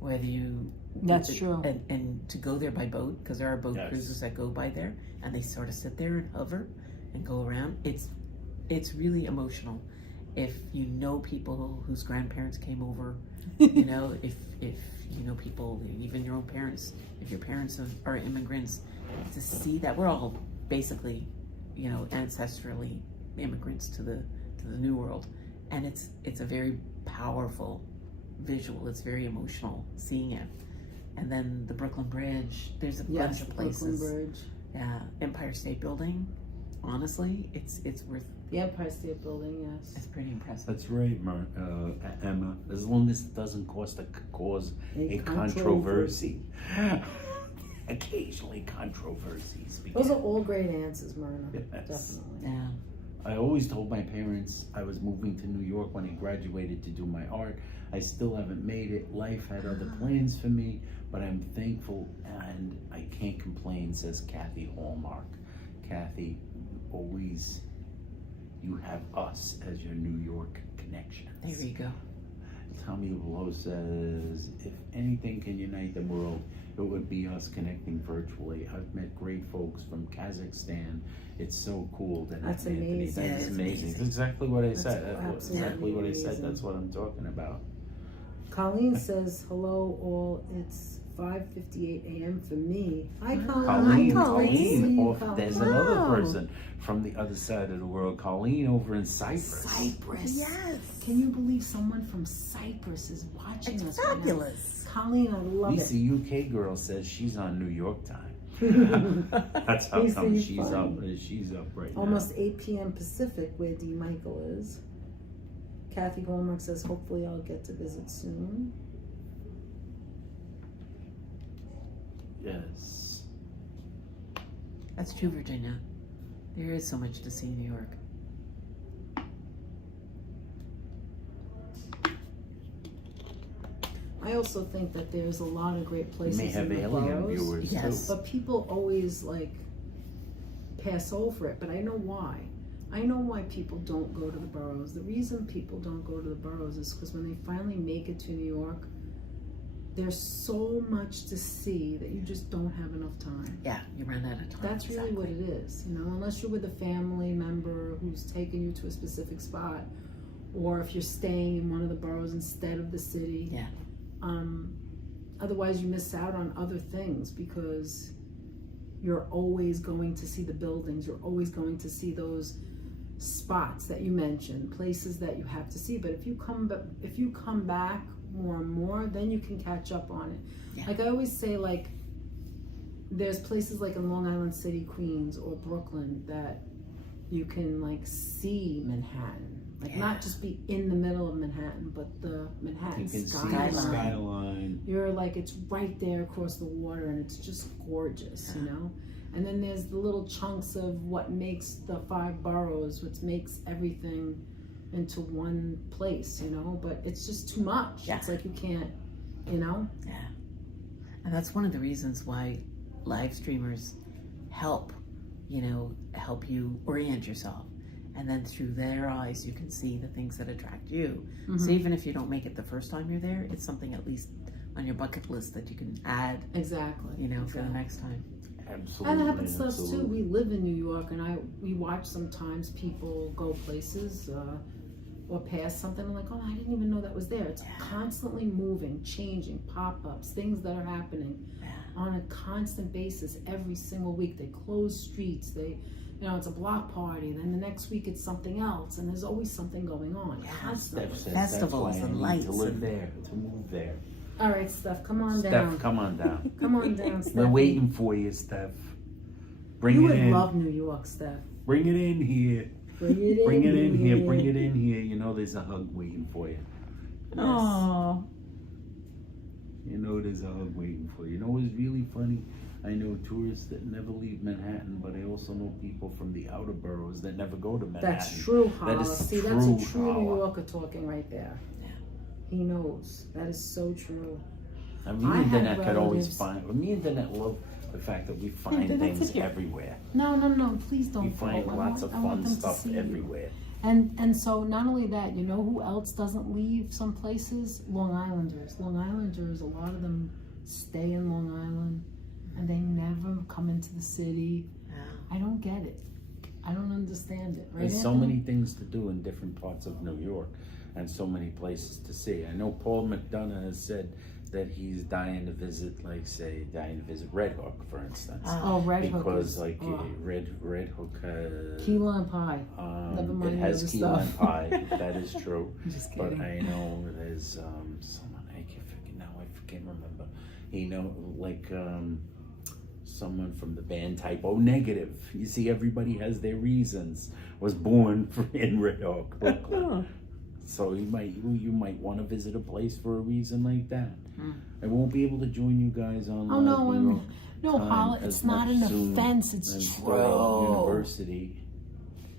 Whether you That's true. and to go there by boat, because there are boat Yes. cruises that go by there, and they sort of sit there and hover and go around. It's really emotional. If you know people whose grandparents came over, you know, if you know people, even your own parents, if your parents are immigrants, to see that we're all basically, you know, ancestrally immigrants to the New World, and it's a very powerful visual. It's very emotional seeing it. And then the Brooklyn Bridge. There's a bunch of places. Brooklyn Bridge. Yeah, Empire State Building. Honestly, it's worth. The Empire State Building, yes. It's pretty impressive. That's right, Emma. As long as it doesn't cause a controversy. Occasionally controversies. Those are all great answers, Myrna. Yes. Definitely. Yeah. I always told my parents I was moving to New York when I graduated to do my art. I still haven't made it. Life had other plans for me, but I'm thankful and I can't complain, says Kathy Hallmark. Kathy, always you have us as your New York connection. There you go. Tommy Below says, if anything can unite the world, it would be us connecting virtually. I've met great folks from Kazakhstan. It's so cool. That's Anthony, amazing. that is It's amazing. amazing. It's exactly what I That's said. That's exactly absolutely what I said. amazing. That's what I'm talking about. Colleen says, hello all, it's 5:58 a.m. for me. Hi, Colleen. Colleen, Colleen. Great to see you, off, there's Colleen. another Wow. person from the other side of the world. Colleen over in Cyprus. Cyprus. Yes. Can you believe someone from Cyprus is watching It's us right now? fabulous. Colleen, I love Lisa, it. UK girl says she's on New York time. That's how Lisa, come you're she's funny. up. She's up right Almost 8 p.m. Pacific, where D. Michael is. Kathy Goldmark says, hopefully I'll get to visit soon. now. Yes. That's true, Virginia. There is so much to see in New York. I also think that there's a lot of great We places may have in the alien boroughs. viewers Yes. too. But people always like pass over it, but I know why. I know why people don't go to the boroughs. The reason people don't go to the boroughs is because when they finally make it to New York, there's so much to see that you just don't have enough time. Yeah, you run out of time. That's really what it is, you know, unless you're with a family member who's taking you to a specific spot, or if you're staying in one of the boroughs instead of the city. Yeah. Otherwise you miss out on other things because you're always going to see the buildings, you're always going to see those spots that you mentioned, places that you have to see. But if you come back more and more, then you can catch up on it. Yeah. Like I always say, like there's places like in Long Island City, Queens, or Brooklyn that you can like see Manhattan. Like not just be in the middle of Manhattan, but the Manhattan You can see skyline. the skyline. You're like, it's right there across the water and it's just gorgeous, you know? And then there's the little chunks of what makes the 5 boroughs, which makes everything into one place, you know? But it's just too much. Yeah. It's like you can't, you know? Yeah. And that's one of the reasons why live streamers help you orient yourself. And then through their eyes, you can see the things that attract you. So even if you don't make it the first time you're there, it's something at least on your bucket list that you can add, Exactly. for the next time. Absolutely. And it happens to us too. absolutely. We live in New York, and we watch sometimes people go places or pass something. I'm like, oh, I didn't even know that was there. It's constantly moving, changing, pop-ups, things that are happening on a constant basis every single week. They close streets. It's a block party. Then the next week it's something else, and there's always something going on. Constantly. Steph says Festivals that's why and I need lights to live and- there, to move there. All right, Steph, come on Steph, down. come on down. Come on down, Steph. We're waiting for you, Steph. Bring You it would in. love New York, Steph. Bring it in here. Bring it in. Bring it in here. Bring it in here. You know there's a hug waiting for you. Oh. You know there's a hug waiting for you. You know what's really funny? I know tourists that never leave Manhattan, but I also know people from the outer boroughs that never go to Manhattan. That's true, That Hala. is See, that's a true New Hala. Yorker talking right there. Yeah. He knows. That is so true. And me I and have Danette could always relatives- find. Me and Danette love the fact that we find Danette's things here. everywhere. No, please don't We go. find I lots want- of I want fun them to stuff see you. everywhere. And so not only that, you know who else doesn't leave some places? Long Islanders. Long Islanders, a lot of them stay in Long Island and they never come into the city. Yeah. I don't get it. I don't understand it. Right, There's so Anthony? many things to do in different parts of New York and so many places to see. I know Paul McDonough has said that he's dying to visit Red Hook, for instance. Oh, Red Hook Because is, like oh. Red Hook Key lime pie. Never mind it the has other key stuff. lime pie. That is true. I'm just But kidding. I know there's someone I can't remember. Someone from the band Type O Negative. You see, everybody has their reasons. Was born in Red Hook, Brooklyn. So you might want to visit a place for a reason like that. I won't be able to join you guys on. Oh no, no, time Paula, as it's not an much soon offense. It's as true. starting university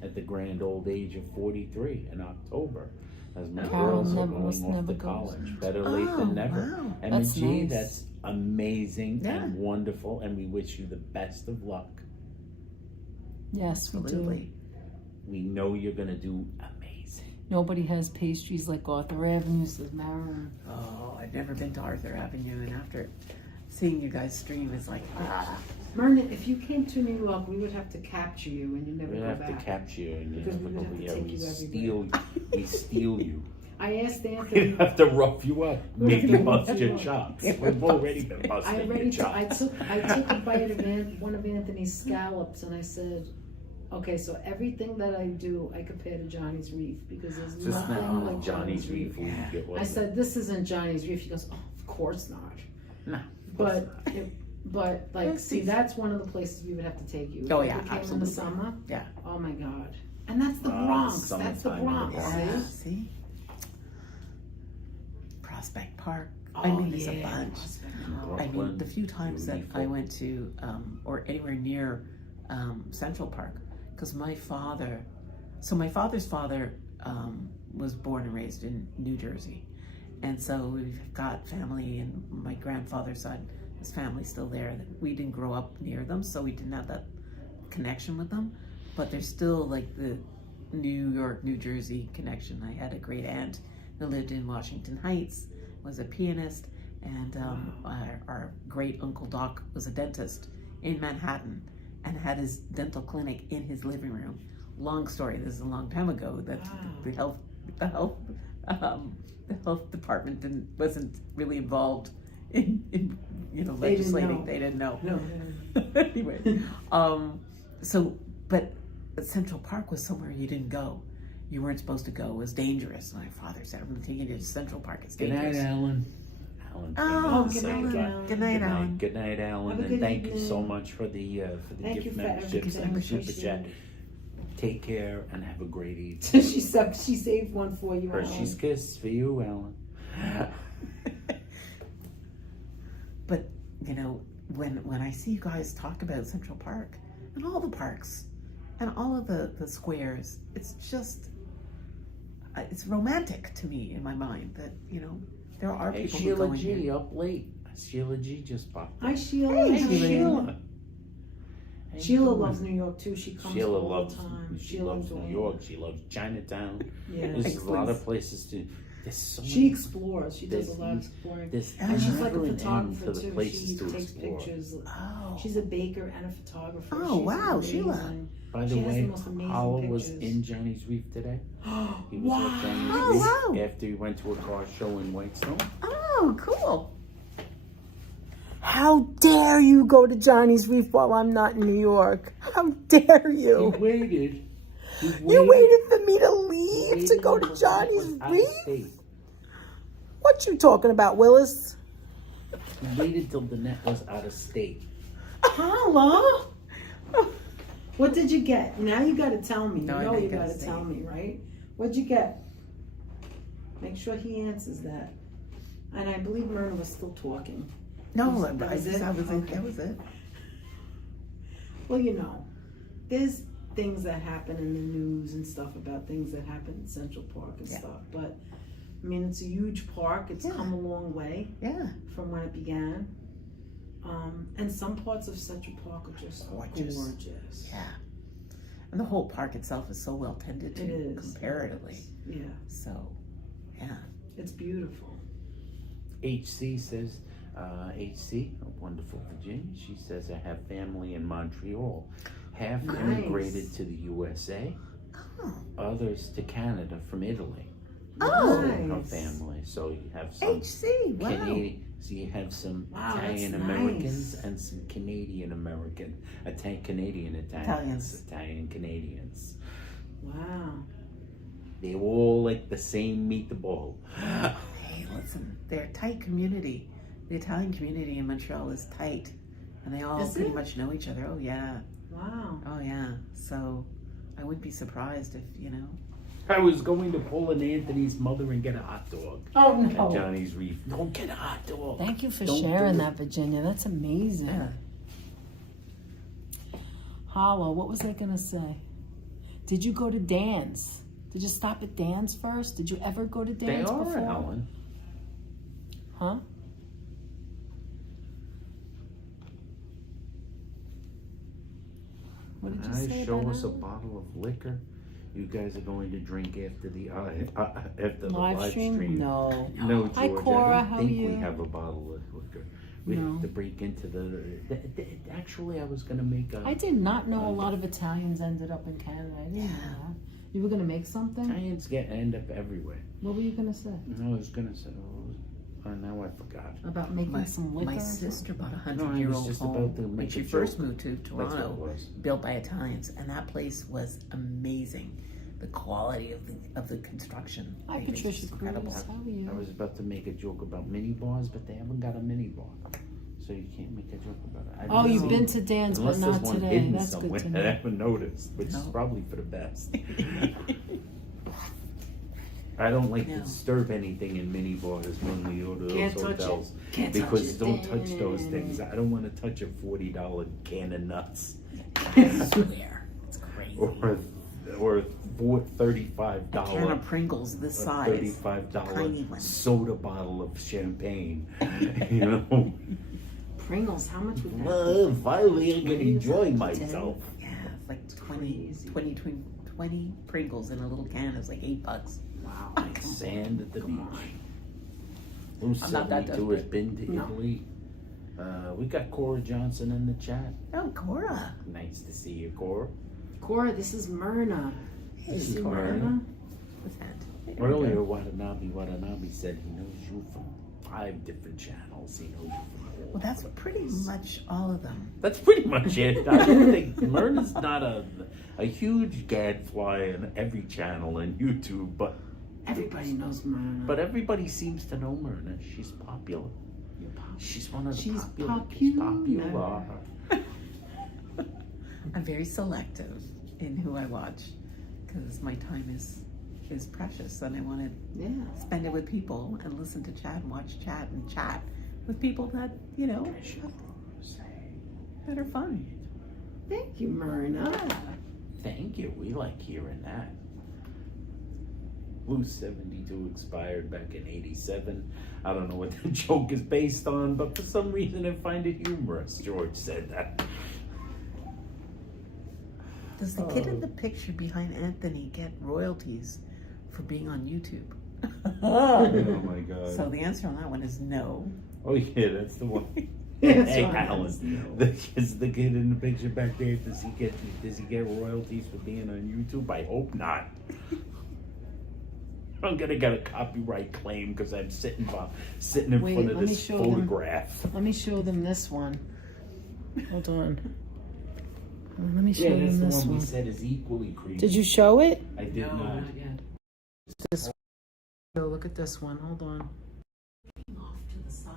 at the grand old age of 43 in October, as my Carol girls are must going off never to go. college. Better late Oh, than never. wow. Emma That's G, nice. that's amazing Yeah. and wonderful, and we wish you the best of luck. Yes, we do. Absolutely. We know you're gonna do amazing. Nobody has pastries like Arthur Avenue, says Marilyn. Oh, I've never been to Arthur Avenue, and after seeing you guys stream, it's like, Myrna, if you came to New York, we would have to capture you and you never We go have back. to capture you and you Because we never would go. have to Yeah, take we you everywhere. we steal you. I asked We Anthony. have to rough you up, make you bust your Yeah. chops. We've already been I busting your already I chops. took a bite of one of Anthony's scallops and I said, okay, so everything that I do, I compare to Johnny's Reef because there's Just nothing now, like Johnny's Reef. We get I said, this isn't Johnny's Reef. He goes, oh, of course not. No. But like, see, that's one of the places we would have to take you. Oh, If yeah, we came in absolutely. the summer. yeah. Oh my God. And that's the Bronx. That's the summertime in the Bronx. Bronx. Yeah, See? see? Prospect Park. I Oh, mean, there's a yeah. bunch. Prospect I mean, Brooklyn, the few times that I beautiful. went to, or anywhere near Central Park, because my father's father was born and raised in New Jersey. And so we've got family, and my grandfather's side, his family's still there. We didn't grow up near them, so we didn't have that connection with them. But there's still like the New York, New Jersey connection. I had a great aunt who lived in Washington Heights, was a pianist, and our great Uncle Doc was a dentist in Manhattan and had his dental clinic in his living room. Long story, this is a long time ago, that the health wasn't really involved in legislating. They didn't know. No. Anyway, but Central Park was somewhere you didn't go. You weren't supposed to go. It was dangerous. My father said, "I'm going to take you to Central Park. It's Good dangerous." night, Alan. Alan. Oh, good say night, goodbye. Alan. Good night, Alan. Good night, Alan. Have a And good thank you evening. so much for the Thank you gift for memberships everything. and the super Appreciate chat. it. Take care and have a great evening. she saved one for you. Hershey's Alan. kiss for you, Alan. But when I see you guys talk about Central Park and all the parks and all of the squares, it's just it's romantic to me in my mind that there are Hey, people who Sheila go in G, here. up late. Sheila G just popped Hi, in. Sheila. Hey, Hi, Sheila. Hey, Sheila loves New York too. She comes Sheila all loves the time. she loves New York. She loves Chinatown. Yeah. There's a lot Excellent. of places to. There's so She many. explores. She does a lot of exploring. There's And she's like a never an end photographer to the too. places She to takes explore. pictures. Oh, She's a baker and a photographer. Oh, She's wow, amazing. Sheila. By the She has way, the most amazing Hollow was pictures. in Johnny's Reef today. He was at Johnny's Oh, Reef wow. after he went to a car show in Whitestone. oh, cool. How dare you go to Johnny's Reef while I'm not in New York? How dare He you? waited. He You waited for me to He leave to waited go to until Johnny's he was out of Reef? state. What you talking about, Willis? He waited till Danette was out of state. Holla. What did you get? Now you got to tell me. No, I you know know you you got gotta to say. tell me, right? What'd you get? Make sure he answers that. And I believe Myrna was still talking. No, That was it? that was it. Okay. That was it. Well, there's things that happen in the news and stuff about things that happen in Central Park and Yeah. stuff. But, I mean, it's a huge park. It's Yeah. come a long way Yeah. from when it began. And some parts of Central Park are just Gorgeous. gorgeous. Yeah. And the whole park itself is so well tended to It is. comparatively. Yeah, So, yeah. it's beautiful. HC says, HC, a wonderful Virginia. She says, I have family in Montreal. Half Nice. immigrated to the USA, Oh. others to Canada from Italy. Oh. Her Nice. family. So you have some HC. Wow. Canadian. So you have some Wow, that's Italian Americans nice. and some Canadian American, Canadian Italians, Italian Canadians. Wow. Oh, They all like the same meatball. Hey, listen, they're a tight community. The Italian community in Montreal is tight, and they all Is pretty it? much know each other. Oh yeah, Wow. oh yeah. So I wouldn't be surprised if I was going to pull an Anthony's mother and get a hot dog Oh, at no. Johnny's Reef. Don't get a hot dog. Thank you for Don't sharing do it. that, Virginia. That's amazing. Yeah. Hollow, what was I going to say? Did you go to Dan's? Did you stop at Dan's first? Did you ever go to They Dan's are, before? Alan. Huh? What did you say Show about us a Ellen? bottle of liquor. You guys are going to drink after the live stream? No. No, George. Hi, Cora, I how don't think are you? we have a bottle of liquor. We have to break into actually, I was gonna make a. I did not know a lot of Italians ended up in Canada. I didn't know that. You were gonna make something? Italians end up everywhere. What were you gonna say? No, I was gonna say. Now I forgot. About making some liquor? My sister bought a No, I was 100-year-old just home about to when make she a first joke. moved to That's what it Toronto, was. built by Italians, and that place was amazing. The quality of the construction. Hi, It was Patricia just incredible. Cruz. How are you? I was about to make a joke about mini bars, but they haven't got a mini bar, so you can't make a joke about it. Oh, you've been to Dan's, but Unless not there's one today. hidden That's somewhere good to that I know. haven't noticed, which is No. probably for the best. I don't like to No. disturb anything in mini bars when we go to those hotels Can't touch because it. don't touch those things. I don't want to touch a $40 can of nuts I swear. It's crazy. or $35 A can of Pringles this size. Tiny $35 one. soda bottle of champagne. You know, Pringles, how much would that be? well, finally I can enjoy myself. Yeah, it's like 20 Pringles in a little can. It's like $8. Wow. Like sand at the beach. Who's I'm not that 72 has desperate. been to Italy. We got Cora Johnson in the chat. Oh, Cora. Nice to see you, Cora. Cora, this is Myrna. This is Cora. Myrna. What's that? Earlier, Watanabe said he knows you from 5 different channels. He knows you from all. Well, that's pretty much all of them. That's pretty much it. I don't think Myrna's not a huge gadfly in every channel in YouTube, but Everybody knows Myrna. but everybody seems to know Myrna. She's popular. You're popular. She's one of the She's popular. popular. I'm very selective in who I watch because my time is precious and I want to Yeah. spend it with people and listen to chat and watch chat and chat with people that, you know, that are fun. Thank you, Myrna. Thank you. We like hearing that. Blue 72 expired back in 87. I don't know what the joke is based on, but for some reason I find it humorous. George said that. Does the kid in the picture behind Anthony get royalties for being on YouTube? Oh my god. So the answer on that one is no. Oh yeah, that's the one. That's Hey right. Alan, is the kid in the picture back there? Does he get royalties for being on YouTube? I hope not. I'm gonna get a copyright claim because I'm sitting in Wait, front of let me this show them. photograph. Let me show them this one. Hold on. Let me show Yeah, that's them the this one one. we said is equally creepy. Did you show it? I did not. This. Oh, look at this one. Hold on. Off to the side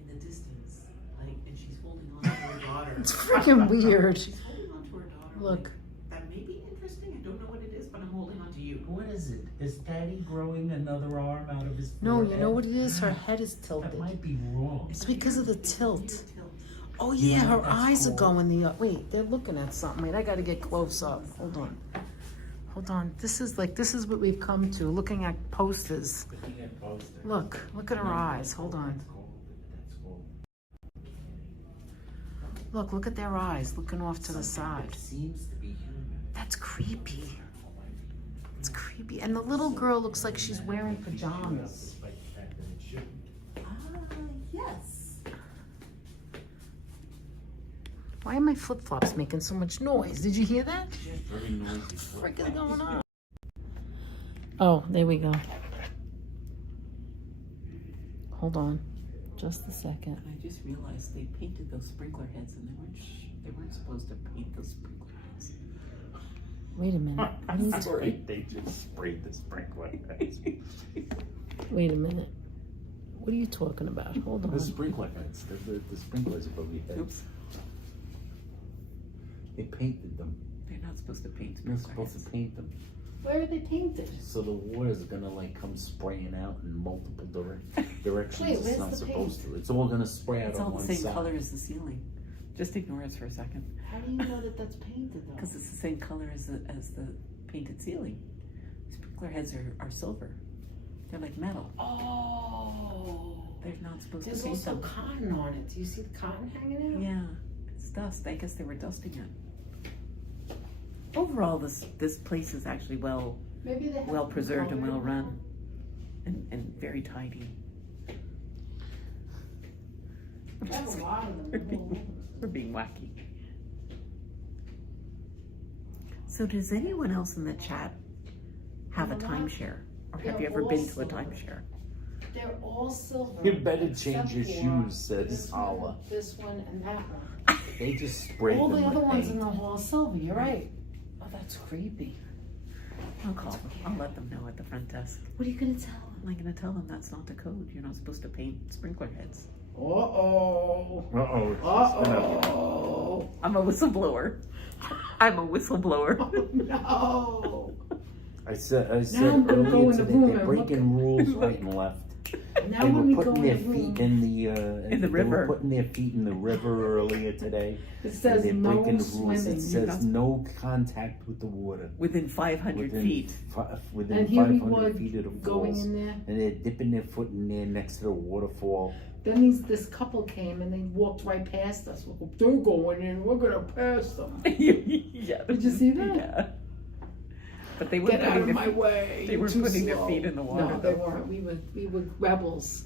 in the distance, like, and she's holding on to her daughter. It's freaking weird. She's holding on to her daughter. Look. That may be interesting. I don't know what it is, but I'm holding on to you. What is it? Is Daddy growing another arm out of his No, you forehead? know what it is? Her head is That tilted. might be wrong. It's because of the tilt. Oh yeah, Yeah, her that's eyes cool. are going the other. Wait, they're looking at something. Wait, I gotta get close up. Hold on. Hold on. This is what we've come to. Looking at posters. Looking at posters. Look at her eyes. Hold on. That's cool. Look at their eyes looking off to the side. It seems to be human. That's creepy. It's creepy. And the little girl looks like she's wearing pajamas. Despite the fact that it shouldn't. Yes. Why are my flip-flops making so much noise? Did you hear that? Very noisy. What's freaking going on? Oh, there we go. Hold on. Just a second. I just realized they painted those sprinkler heads and they weren't supposed to paint those sprinkler heads. Wait a minute. What are you That's right. They just sprayed the sprinkler heads. Wait a minute. What are you talking about? Hold on. The sprinkler heads. The sprinklers above your head. Oops. They painted them. They're not supposed to paint They're sprinkler supposed heads. to paint them. Where are they painted? So the water's gonna like come spraying out in multiple directions. Wait, It's where's not the supposed to. It's all gonna spray out It's on all one the same side. color as the ceiling. Just ignore us for a second. How do you know that that's painted though? Because it's the same color as the painted ceiling. Sprinkler heads are silver. They're like metal. Oh. They're not supposed There's to paint also them. cotton on it. Do you see the cotton hanging out? Yeah, it's dust. I guess they were dusting it. overall, this place is actually well preserved and well run, and very tidy. That's a lot of them. We're being wacky. So does anyone else in the chat have a timeshare? Or have you ever been to a timeshare? They're all silver. You better except change your for shoes, says this Holla. one, this one, and that one. They just sprayed All them the other with ones paint. in the hall are silver. You're right. Oh, that's creepy. I'll call them. I'll let them know at the front desk. What are you gonna tell them? I'm gonna tell them that's not the code. You're not supposed to paint sprinkler heads. Uh-oh. Uh-oh. Uh-oh. I'm a whistleblower. I'm a whistleblower. No. I said Now I'm gonna go earlier in the today, room they're and breaking rules right and left. Now They when we were go putting in their the room, feet in the river. They were putting their feet in the river earlier today. it says they're no breaking the swimming. rules. It You're says not- no contact with the water. Within 500 feet. Within And here we 500 were feet of the going falls. in there. And they're dipping their foot in there next to the waterfall. Then this couple came and they walked right past us. Well, they're going in. We're gonna pass them. Yeah. Did you see that? Yeah. But they Get weren't out putting of their my feet- way. They You're weren't too putting their slow. feet in the water. No, they weren't. We were rebels.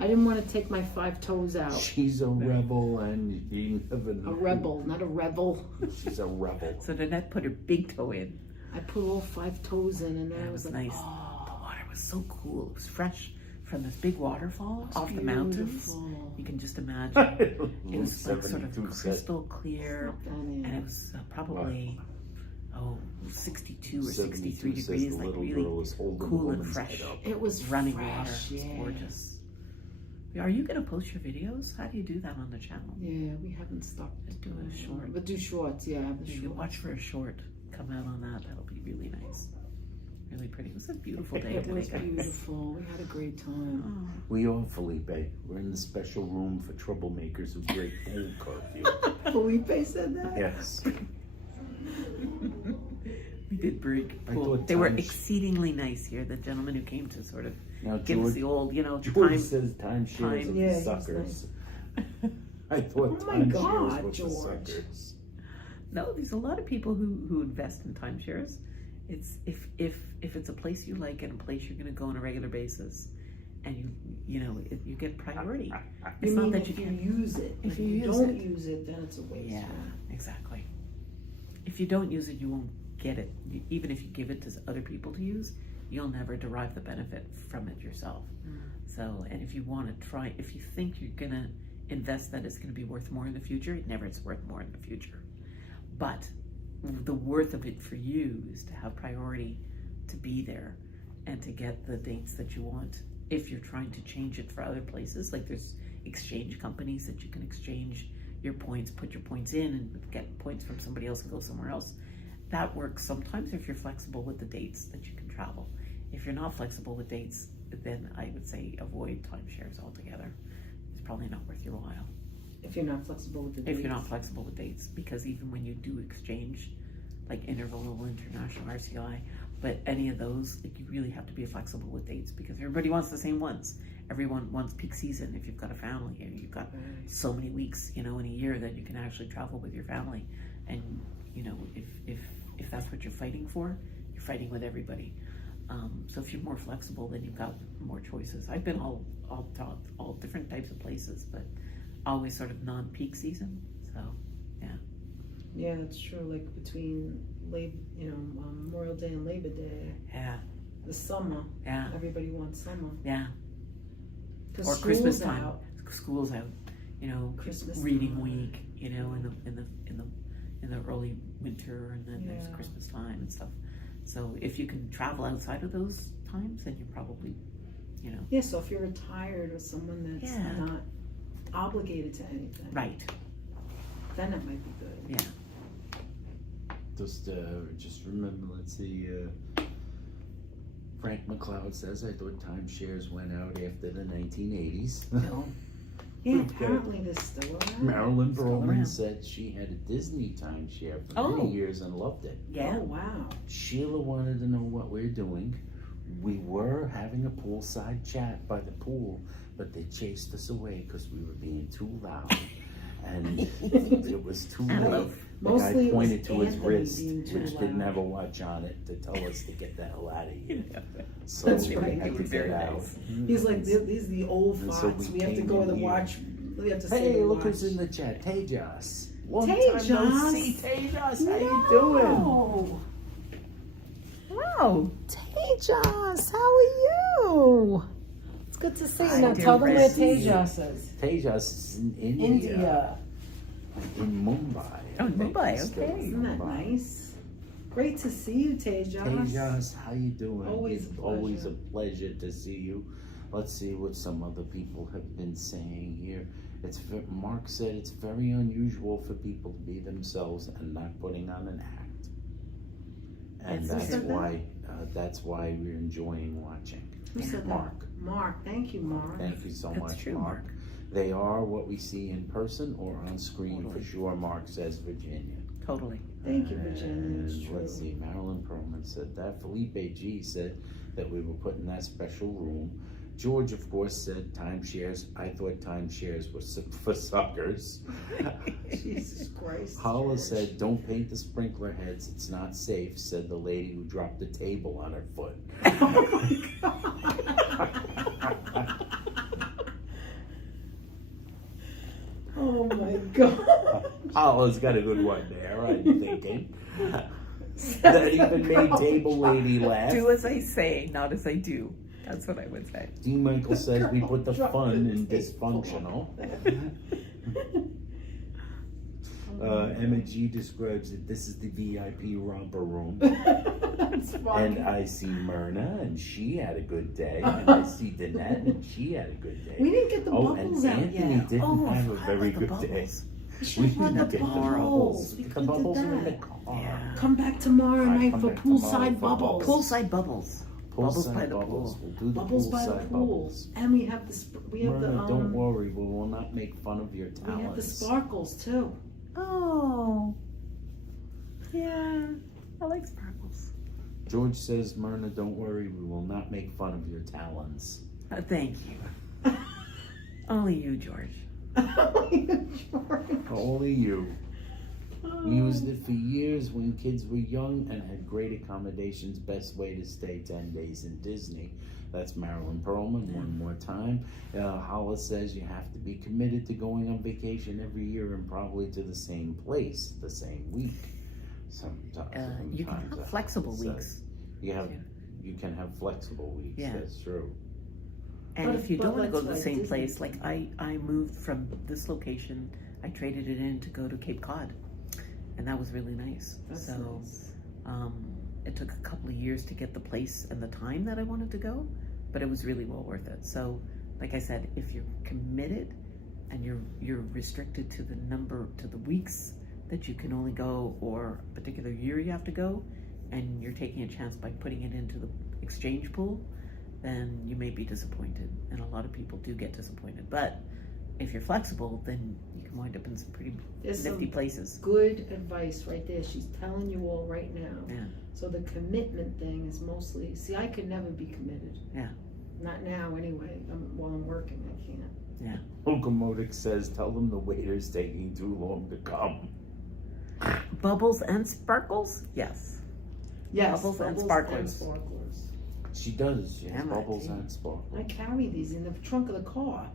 I didn't want to take my 5 toes out. She's a rebel, and you never A know. rebel, not a rebel. She's a rebel. So Danette put her big toe in. I put all 5 toes in, and then That I was was like, nice. oh, The water was so cool. It was fresh from this big waterfall off the mountains. beautiful. You can just imagine. It was like sort of 72 set. crystal clear, and it was probably 62 or 63 says degrees, the like little really girl is holding the cool and woman's fresh. head up. It was Running fresh, water. It's yeah. gorgeous. Are you gonna post your videos? How do you do that on the channel? Yeah, we haven't stopped. Just do a short. But do shorts, yeah. The You shorts. watch for a short. Come out on that. That'll be really nice. Really pretty. It was a beautiful day It today, was guys. beautiful. We had a great time. Oh. We are, Felipe. We're in the special room for troublemakers who break pool curfew. Felipe said that? Yes. We did break. I Cool. thought They were times- exceedingly nice here. The gentleman who came to sort of Now, give us George, the old, George time. says timeshares time. are Yeah, for he was suckers. I thought Oh my timeshares God, were for George. suckers. No, there's a lot of people who invest in timeshares. It's if it's a place you like and a place you're going to go on a regular basis, and you get priority. It's You not mean that if you you can't. use it. If If you you use don't it. use it, then it's a waste. Yeah, exactly. If you don't use it, you won't get it. Even if you give it to other people to use, you'll never derive the benefit from it yourself. So, and if you want to try, if you think you're gonna invest that it's gonna be worth more in the future, it never is worth more in the future. But the worth of it for you is to have priority to be there and to get the dates that you want. If you're trying to change it for other places, like there's exchange companies that you can exchange your points, put your points in and get points from somebody else and go somewhere else. That works sometimes if you're flexible with the dates that you can travel. If you're not flexible with dates, then I would say avoid timeshares altogether. It's probably not worth your while. If you're not flexible with the If you're dates. not flexible with dates, because even when you do exchange, like Interval, International, RCI, but any of those, like you really have to be flexible with dates because everybody wants the same ones. Everyone wants peak season if you've got a family and you've got so many weeks, in a year that you can actually travel with your family. And, if that's what you're fighting for, you're fighting with everybody. So if you're more flexible, then you've got more choices. I've been all different types of places, but always sort of non-peak season. So, Yeah, that's true. Like between Memorial Day and Labor Day, yeah, the summer. yeah, Everybody wants summer. yeah. 'Cause Or school's Christmas time. out. School's out. Christmas reading time. week. In the early winter, and then there's Yeah. Christmas time and stuff. So if you can travel outside of those times, then you're probably, Yeah, so if you're retired or someone that's Yeah. not obligated to anything, right. then it might be good. Yeah. Just remember, let's see, Frank McLeod says, I thought timeshares went out after the 1980s. No. Yeah, Okay. apparently they're still around. Marilyn Still Perlman around. said she had a Disney timeshare for Oh. many years and loved it. Yeah. Oh, wow. Sheila wanted to know what we're doing. We were having a poolside chat by the pool, but they chased us away because we were being too loud. and it was too late. The Mostly guy it pointed was to his Anthony wrist, being too which loud. didn't have a watch on it, to tell us to get the hell out of here. So That's we right. had to Very get out. nice. He's like, these are the old And so farts. we We have to came go with in the here. watch. We have to say Hey, the look watch. who's in the chat. Tejas. Long Tejas. time no see. Tejas, how you doing? Oh. Wow, Tejas, how are you? It's good to see you. Hi, Now dear tell them where friends. Tejas is. Tejas is in India. India. In Mumbai. Oh, I think Mumbai, it's okay. Isn't that Mumbai. nice? Great to see you, Tejas. Tejas, how you doing? Always a It's always a pleasure. pleasure to see you. Let's see what some other people have been saying here. Mark said it's very unusual for people to be themselves and not putting on an act, and Who that's said that? that's why we're enjoying watching. Who said that? Mark. Mark, thank you, Mark. Thank you so That's much, true, Mark. Mark. They are what we see in person or on screen Totally. for sure. Mark says Virginia. Totally. Thank you, Virginia. It's And true. let's see, Marilyn Perlman said that. Felipe G said that we were put in that special room. George, of course, said timeshares. I thought timeshares were for suckers. Jesus Christ. Holla George. said, don't paint the sprinkler heads. It's not safe, said the lady who dropped the table on her foot. Oh my God. Holla's got a good one there, I'm thinking. That even made table lady laugh. Do as I say, not as I do. That's what I would say. D. Michael says we put the Drop fun the in table. dysfunctional. Emma G describes it. This is the VIP romper room. That's funny. And I see Myrna, and she had a good day. And I see Danette, and she had a good day. We didn't get the Oh, and bubbles out Anthony yet. didn't Oh, I have a forgot very about the good day. bubbles. We We should have didn't had the get the bubbles. bubbles. We The could have bubbles did are in the that. car. Yeah. Come back tomorrow Alright, night come for back tomorrow poolside for bubbles. Poolside bubbles. Bubbles Poolside by the bubbles. pool. We'll do the Bubbles by the poolside pool. bubbles. And we have Myrna, don't worry. We will not make fun of your we have the talents. sparkles too. Oh. Yeah. I like sparkles. George says, Myrna, don't worry. We will not make fun of your talents. Thank you. Only you, George. Only you. We used it for years when kids were young and had great accommodations. Best way to stay 10 days in Disney. That's Marilyn Perlman. One more time. Holla says you have to be committed to going on vacation every year and probably to the same place, the same week. Sometimes You can have flexible Holla weeks. says. You can have flexible weeks. Yeah. That's true. And But if you but don't want to go to that's the why same Disney- place, like I moved from this location, I traded it in to go to Cape Cod, and that was really nice. That's So nice. it took a couple of years to get the place and the time that I wanted to go, but it was really well worth it. So, like I said, if you're committed and you're restricted to the weeks that you can only go, or a particular year you have to go, and you're taking a chance by putting it into the exchange pool, then you may be disappointed, and a lot of people do get disappointed. But if you're flexible, then you can wind up in some pretty There's nifty some places. good advice right there. She's telling you all right now. Yeah. So the commitment thing is mostly, see, I could never be committed. Yeah. Not now anyway. While I'm working, I can't. Locomotive says, tell them the waiter's taking too long to come. Bubbles and sparkles? Yes. Yes, Bubbles and and sparklers. sparklers. She does. She has Damn it. bubbles and sparkles. I carry these in the trunk of the car.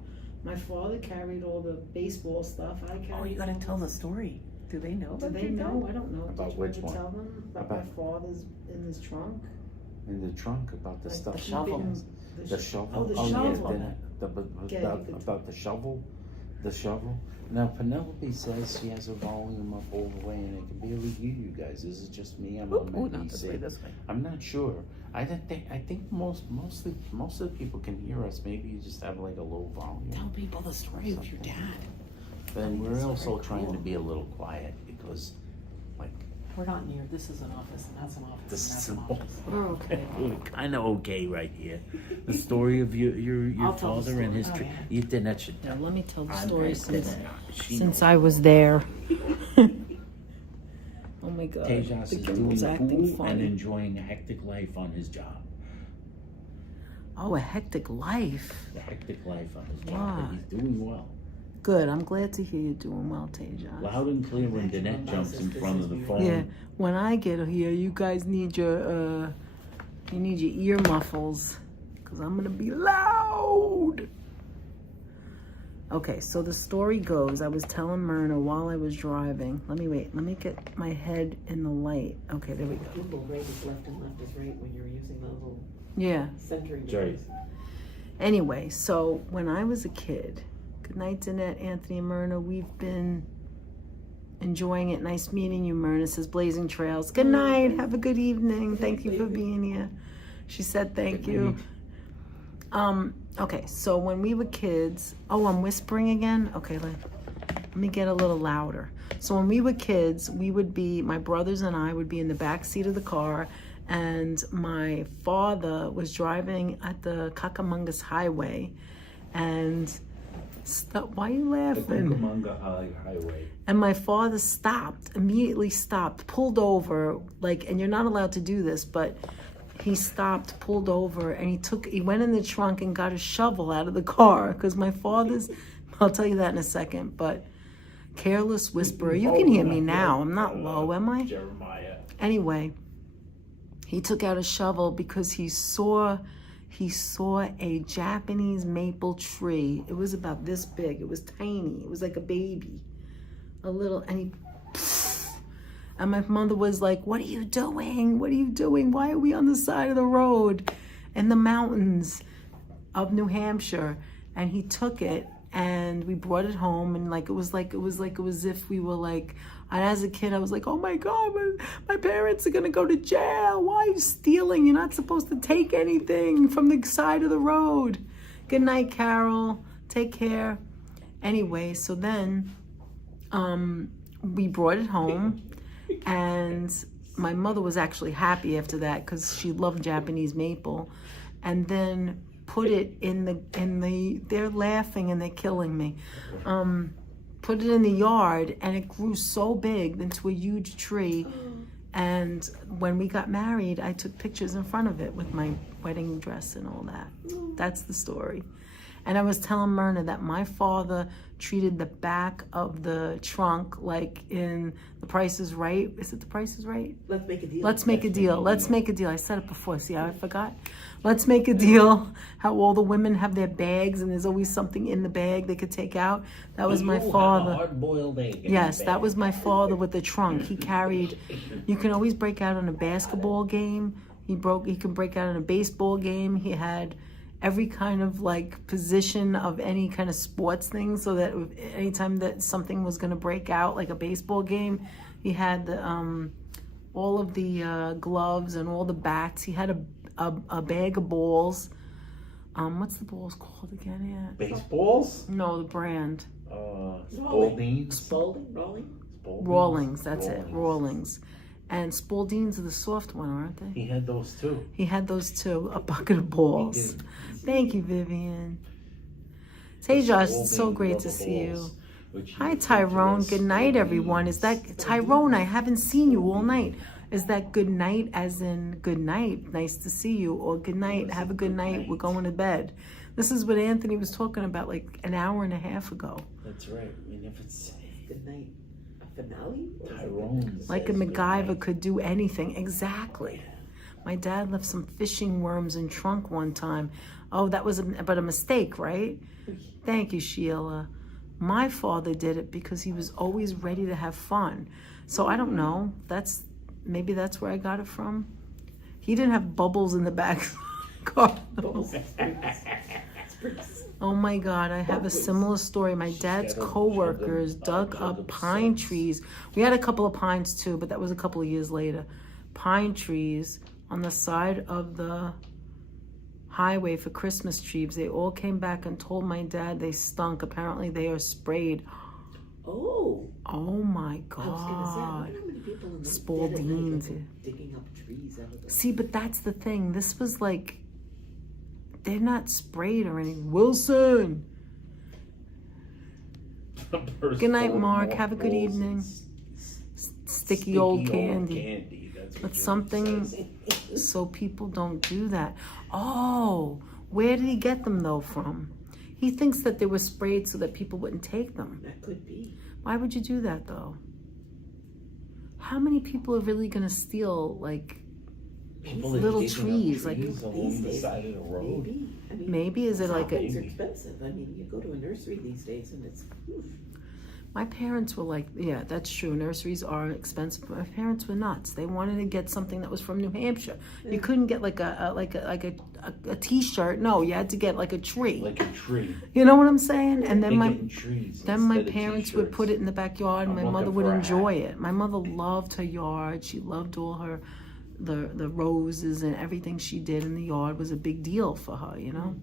My father carried all the baseball stuff. I carried. Oh, you gotta tell the story. Do they know? Do about they your know? dad? I don't know. About Did you which ever one? tell them about my father's in his trunk? In the trunk about the Like stuff. the shovel. The shovel. Oh, the yeah, shovel. then about the shovel. The shovel. Now Penelope says she has a volume up all the way, and I can barely hear you guys. Is it just me? I'm Ooh, on not this way, PC. this way. I'm not sure. I think most of the people can hear us. Maybe you just have like a low volume. Tell people the story of your dad. Then we're That's also very trying to cool. be a little quiet because, like, We're not near. This is an office, and that's an office, this and that's is an office. We're okay. we're kind of okay right here. The story of your I'll tell the father and his story. trip. You did that shit. Now, let me tell the I'm story very good since, at it. She since knows. I was there. Oh my God. Tejas the is doing Gimble's the acting pool and funny. enjoying a hectic life on his job. Oh, a hectic life. The hectic life on his job, Wow. but he's doing well. Good. I'm glad to hear you're doing well, Tejas. Loud and clear when Danette jumps in front of the phone. Yeah. When I get here, you guys need your ear muffles, because I'm gonna be loud. Okay, so the story goes, I was telling Myrna while I was driving. Let me get my head in the light. Okay, there we go. People right is left and left is right when you're using the little Yeah. centering. Right. Anyway, so when I was a kid, good night, Danette, Anthony, and Myrna. We've been enjoying it. Nice meeting you, Myrna, says Blazing Trails. Good night. Have a good evening. Thank you for being here. She said thank you. Okay, so when we were kids, oh, I'm whispering again? Okay, let me get a little louder. So when we were kids, my brothers and I would be in the back seat of the car, and my father was driving at the Cucamonga Highway, and why are you laughing? The Cucamonga Highway. And my father immediately stopped, pulled over, and you're not allowed to do this, but he stopped, pulled over, and he went in the trunk and got a shovel out of the car, because my father's, I'll tell you that in a second, but careless whisperer. You can hear me now. I'm not low, am I? Jeremiah. Anyway, he took out a shovel because he saw a Japanese maple tree. It was about this big. It was tiny. It was like a baby. And my mother was like, what are you doing? What are you doing? Why are we on the side of the road in the mountains of New Hampshire? And he took it and we brought it home, and it was as if we were and as a kid I was like, oh my God, my parents are gonna go to jail. Why are you stealing? You're not supposed to take anything from the side of the road. Good night, Carol. Take care. Anyway, so then we brought it home. And my mother was actually happy after that, because she loved Japanese maple, and then put it in the they're laughing and they're killing me. Put it in the yard, and it grew so big into a huge tree. And when we got married, I took pictures in front of it with my wedding dress and all that. That's the story. And I was telling Myrna that my father treated the back of the trunk like in The Price is Right. Is it The Price is Right? Let's make a deal. Let's make a deal. Let's make a deal. I said it before. See how I forgot? Let's make a deal. How all the women have their bags, and there's always something in the bag they could take out. That was my father. Hard-boiled egg. Yes, that was my father with the trunk. He carried. You can always break out in a basketball game. He can break out in a baseball game. He had every kind of position of any kind of sports thing, so that anytime that something was going to break out, like a baseball game, he had all of the gloves and all the bats. He had a bag of balls. What's the balls called again? Yeah. Baseballs? No, the brand. Spaldings? Rawlings, that's it. Rawlings. And Spaldings are the soft one, aren't they? He had those too. He had those too. A bucket of balls. Thank you, Vivian. Hey, Josh, it's so great to see you. Hi, Tyrone. Good night, everyone. Is that Tyrone? I haven't seen you all night. Is that good night as in good night? Nice to see you. Or good night. Have a good night. We're going to bed. This is what Anthony was talking about an hour and a half ago. That's right. I mean, if it's Good night. A finale? Tyrone. Like a MacGyver could do anything. Exactly. My dad left some fishing worms in trunk one time. Oh, that was but a mistake, right? Thank you, Sheila. My father did it because he was always ready to have fun. So I don't know. Maybe that's where I got it from. He didn't have bubbles in the back car. Oh my God, I have a similar story. My dad's co-workers dug up pine trees. We had a couple of pines too, but that was a couple of years later. Pine trees on the side of the highway for Christmas trees. They all came back and told my dad they stunk. Apparently they are sprayed. Oh my I was gonna say, I God. wonder how many people in the Spaldings. dead of night are digging up trees out of the... See, but that's the thing. This was they're not sprayed or anything. Wilson. Good night, Mark. Have a good evening. Sticky old candy. But something so people don't do that. Oh, where did he get them though from? He thinks that they were sprayed so that people wouldn't take them. That could be. Why would you do that though? How many people are really gonna steal like People are little digging up trees, like along the side of the road. Maybe. I mean, maybe is it like saplings a? are expensive. I mean, you go to a nursery these days and it's. Oof. My parents were like, yeah, that's true. Nurseries are expensive. But my parents were nuts. They wanted to get something that was from New Hampshire. You couldn't get like a T-shirt. No, you had to get like a tree. Like a tree. You know what I'm saying? And then They're my getting trees then my instead of parents would t-shirts. put it in the backyard, and I'm my mother looking would for a enjoy hat. it. My mother loved her yard. She loved all her the roses, and everything she did in the yard was a big deal for her. You know.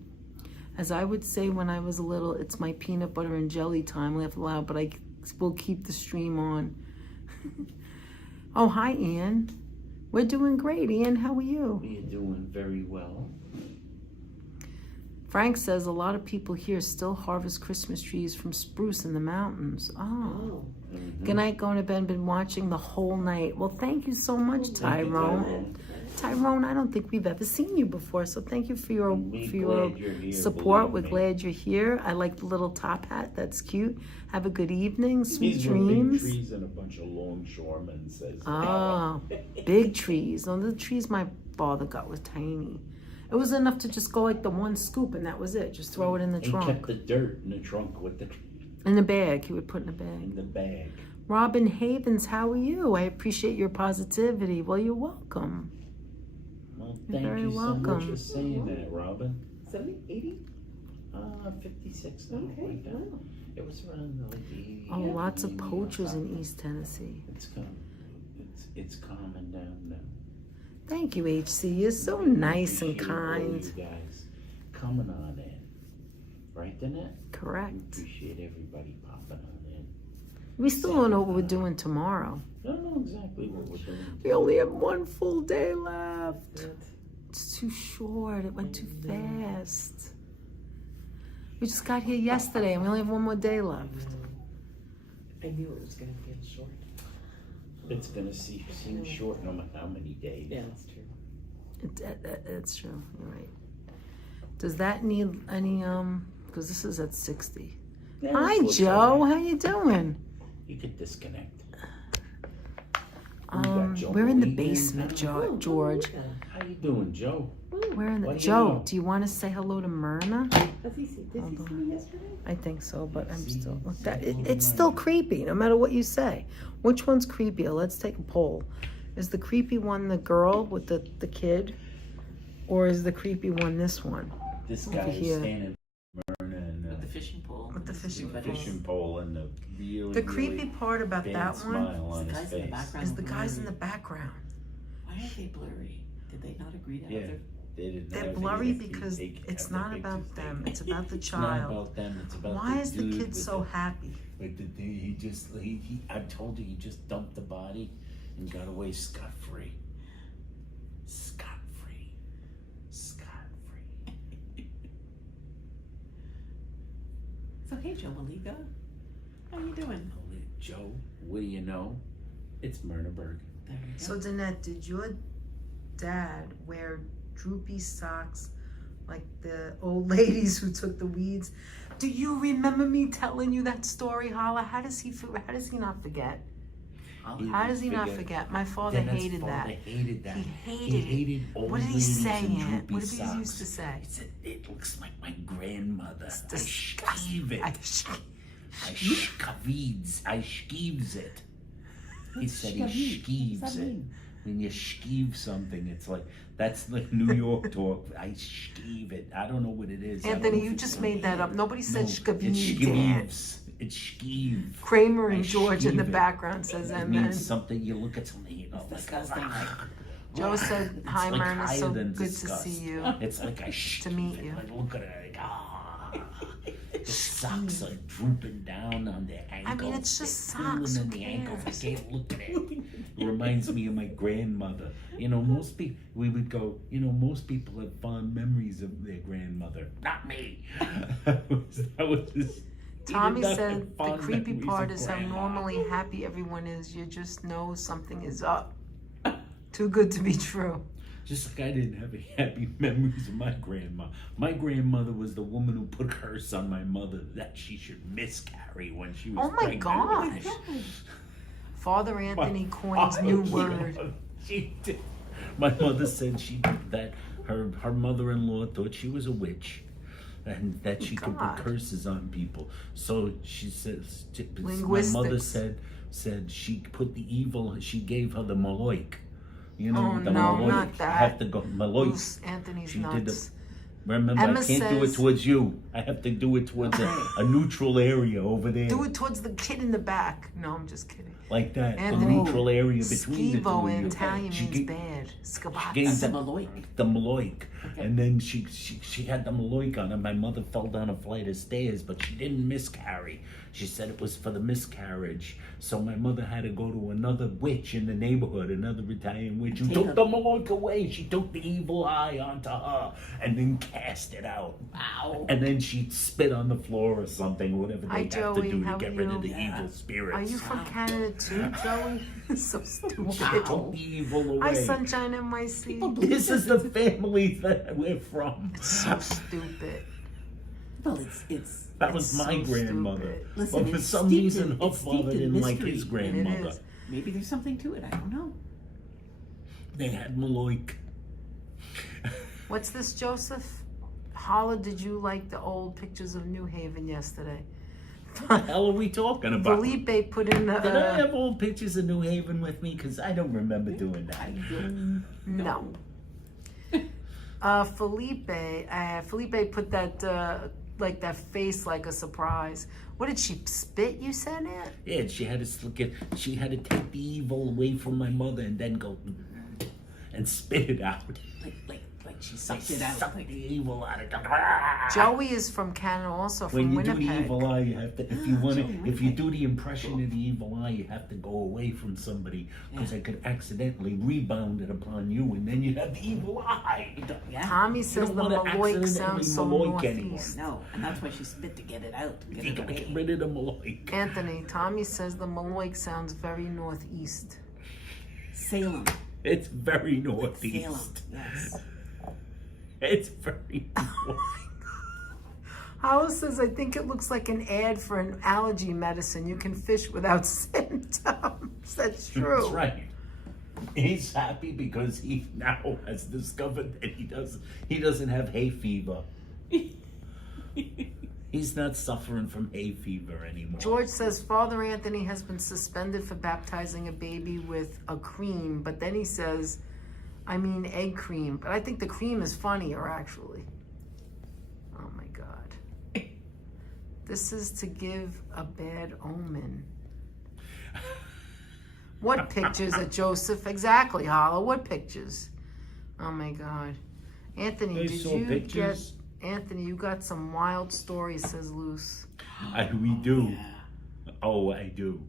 As I would say when I was little, it's my peanut butter and jelly time. Laugh aloud, but I will keep the stream on. Oh, hi, Ian. We're doing great, Ian. How are you? You're doing very well. Frank says a lot of people here still harvest Christmas trees from spruce in the mountains. Oh. Oh. Good night, going to bed. Been watching the whole night. Well, thank you so much, Tyrone. Tyrone, I don't think we've ever seen you before, so thank you for your Glad you're here, support. We're believe me. glad you're here. I like the little top hat. That's cute. Have a good evening. Sweet These were big dreams. trees and a bunch of longshoremen, says Ah, big trees. No, the trees my father got was tiny. It was enough to just go like the one scoop, and that was it. Just throw it in the He trunk. kept the dirt in the trunk with the In the bag. He would put in a bag. in the bag. Robin Havens, how are you? I appreciate your positivity. Well, you're welcome. Well, You're thank very you so much welcome. for saying that, Robin. 70, 80? 56 now. Okay, Like that. wow. It was around like 80. Oh, lots of 80 or poachers in something. East Tennessee. It's calming down now. Thank you, HC. You're so Really nice and appreciate all kind. you guys coming on in. Right, Danette? Correct. Appreciate everybody popping on in. We still don't know what we're doing tomorrow. I don't know exactly what we're doing. We only have one full day left. It's too short. It went too fast. We just got here yesterday and we only have one more day left. I knew it was going to feel short. It's gonna seem short no matter how many days. Yeah, that's true. It's true. You're right. Does that need any, because this is at 60. Yeah, Hi, this looks Joe. all right. How you doing? You could disconnect. We're in the basement, George. How you doing, Joe? We're in the, What do you Joe, know? do you want to say hello to Myrna? Did he see me yesterday? I think so, but I'm See, still, see, that, hello to it's still Myrna. creepy, no matter what you say. Which one's creepier? Let's take a poll. Is the creepy one the girl with the kid? Or is the creepy one this one? This Over guy is here. standing Myrna and With the fishing pole. With the fishing pole. fishing pole and the really, The creepy really part about bad that one smile on his Guys in the face. background. is the guys in the background. Why are they blurry? Did they not agree to Yeah, have their... they didn't They're have to blurry get- because they it's have their not about pictures them, taken. it's about the It's not child. about them, it's about Why is the dude kid with so happy? But I told you he just dumped the body and got away scot-free. Scot-free. Scot-free. So, hey, Joe Maliga. How you doing? Joe, what do you know? It's Myrna Berg. There you go. So, Danette, did your dad wear droopy socks like the old ladies who took the weeds? Do you remember me telling you that story, Hala? How does he not forget? How does he not forget? My father hated that. Hated that. He hated it. old What did he ladies say, in Aunt? droopy What did he socks. used to say? He said, it looks like my grandmother. I disgusting. shkeeve it. I shkeeves it. He said he shkeeves it. When you shkeeve something, it's like, that's like New York talk. I shkeeve it. I don't know what it is. I don't Anthony, know you if just it's- made that up. Nobody said No, shkavini, it's Dan. shkeeves. It's shkeeve. Kramer and I George in the shkeeve it. background says, It and then means something, you look at something, you know, like, disgusting. Joe said, It's hi, like Myrna, higher so than good disgust. to see you. It's like I To meet you. Like, look at it, like, the socks are drooping down on their ankles. it's just They're pulling socks, on who the ankles. I cares? can't look at it. It reminds me of my grandmother. You know, most people, we would go, you know, most people have fond memories of their grandmother. Not me. that was just, Tommy did not said have the fond creepy memories part of is how grandma. normally happy everyone is. You just know something is up. Too good to be true. Just like I didn't have any happy memories of my grandma. My grandmother was the woman who put a curse on my mother that she should miscarry when she was Oh my pregnant. gosh. Father Anthony coins new word. She did. My mother said that her mother-in-law thought she was a witch. And that she could put curses on people. So she says, my mother said she put the evil, she gave her the maloik. You know, the no, maloik. not that. You have to go maloik. Bruce Anthony's She nuts. Remember, Emma I can't do it says- towards you. I have to do it towards a neutral area over there. Do it towards the kid in the back. No, I'm just kidding. Like that. Anthony, a neutral area between the two Schivo of in you. Italian She means gave- bad. She Scabazzi. gave The Maloik. the maloik. And then she had the maloik on her. My mother fell down a flight of stairs, but she didn't miscarry. She said it was for the miscarriage. So my mother had to go to another witch in the neighborhood, another Italian witch, who took the maloik away. She took the evil eye onto her and then cast it out. Wow. And then she'd spit on the floor or something, whatever they Hi, have Joey. to do How to get are rid you? of the evil spirits. Are you from Canada too, Joey? So stupid. She took the evil away. Hi, Sunshine NYC. This is the family that we're from. So stupid. Well, it's That was my so grandmother. stupid. Listen, But for it's some steeped reason, in- her it's steeped father in didn't like mystery. his It grandmother. is. maybe there's something to it. I don't know. They had Maloik. What's this, Joseph? Holla, did you like the old pictures of New Haven yesterday? What the hell are we talking about? Felipe put in Did I have old pictures of New Haven with me? Because I don't remember doing that. no. Felipe put that like that face like a surprise. What did she spit? You said it. Yeah, she had to take the evil away from my mother and then go and spit it out. Like she sucked it out. Suck the evil out of them. Joey is from Canada, also When from you Winnipeg. do the evil eye, you have to. If you do the impression of the evil eye, you have to go away from somebody because they could accidentally rebound it upon you, and then you have the evil eye. Yeah. Tommy You says don't the wanna Maloik accidentally sounds so Maloik anyone. northeast. No, and that's why she spit to get it out. To get You it gotta get away. rid of the Maloik. Anthony, Tommy says the Maloik sounds very northeast. Salem. It's very northeast. Salem. Yes. It's very north. Howell says, I think it looks like an ad for an allergy medicine. You can fish without symptoms. That's true. That's right. He's happy because he now has discovered that he doesn't have hay fever. He's not suffering from hay fever anymore. George says, Father Anthony has been suspended for baptizing a baby with a cream, but then he says, I mean egg cream. But I think the cream is funnier, actually. Oh my God. This is to give a bad omen. What pictures at Joseph? Exactly, Hollow. What pictures? Oh my God. Anthony, I did saw you pictures. Anthony, you got some wild stories, says Luce. We do. Oh, I do.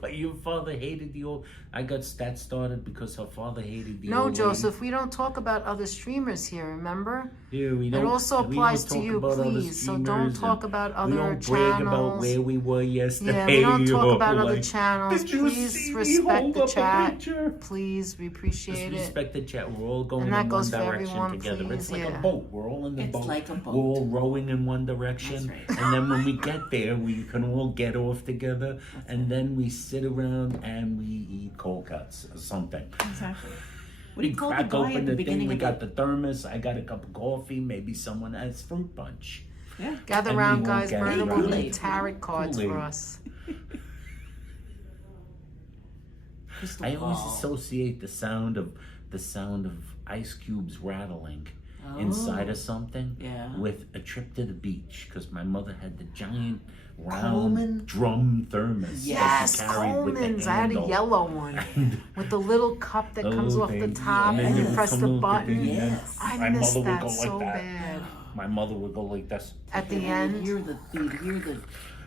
But your father hated the old. I got that started because her father hated the No, old. Joseph, we don't talk about other streamers here, remember? Yeah, we It don't. also we applies don't to you, talk about other please. So don't streamers talk and about we other don't brag about channels. where we were yesterday. Yeah, we don't talk or about other like, channels. Did you Please see me respect hold the up a chat. picture? Please, we appreciate Just it. respect the chat. We're all going And that in goes one for direction everyone, together. please, It's like yeah. a boat. We're all in the It's boat. like a boat. We're all rowing in one direction. That's right. And then when we get there, we can all get off together. And then we sit around and we eat cold cuts or something. Exactly. What do We you call the crack guy open at the the thing. beginning We of got the thermos. I got a cup of coffee. Maybe someone has fruit punch. Yeah. Gather And we around, won't guys. get Myrna will around. read tarot cards for Kool-Aid. us. Crystal I always ball. associate the sound of ice cubes rattling inside of something Yeah. with a trip to the beach because my mother had the giant round Coleman? drum thermos Yes, that she carried with the Coleman's. I had a handle. yellow one with the little cup that comes Oh, off the baby. top And and then you you press come the off the button. thing, and then Yes. I my miss mother would that go like so that. bad. My mother would go like this. At the And end, you hear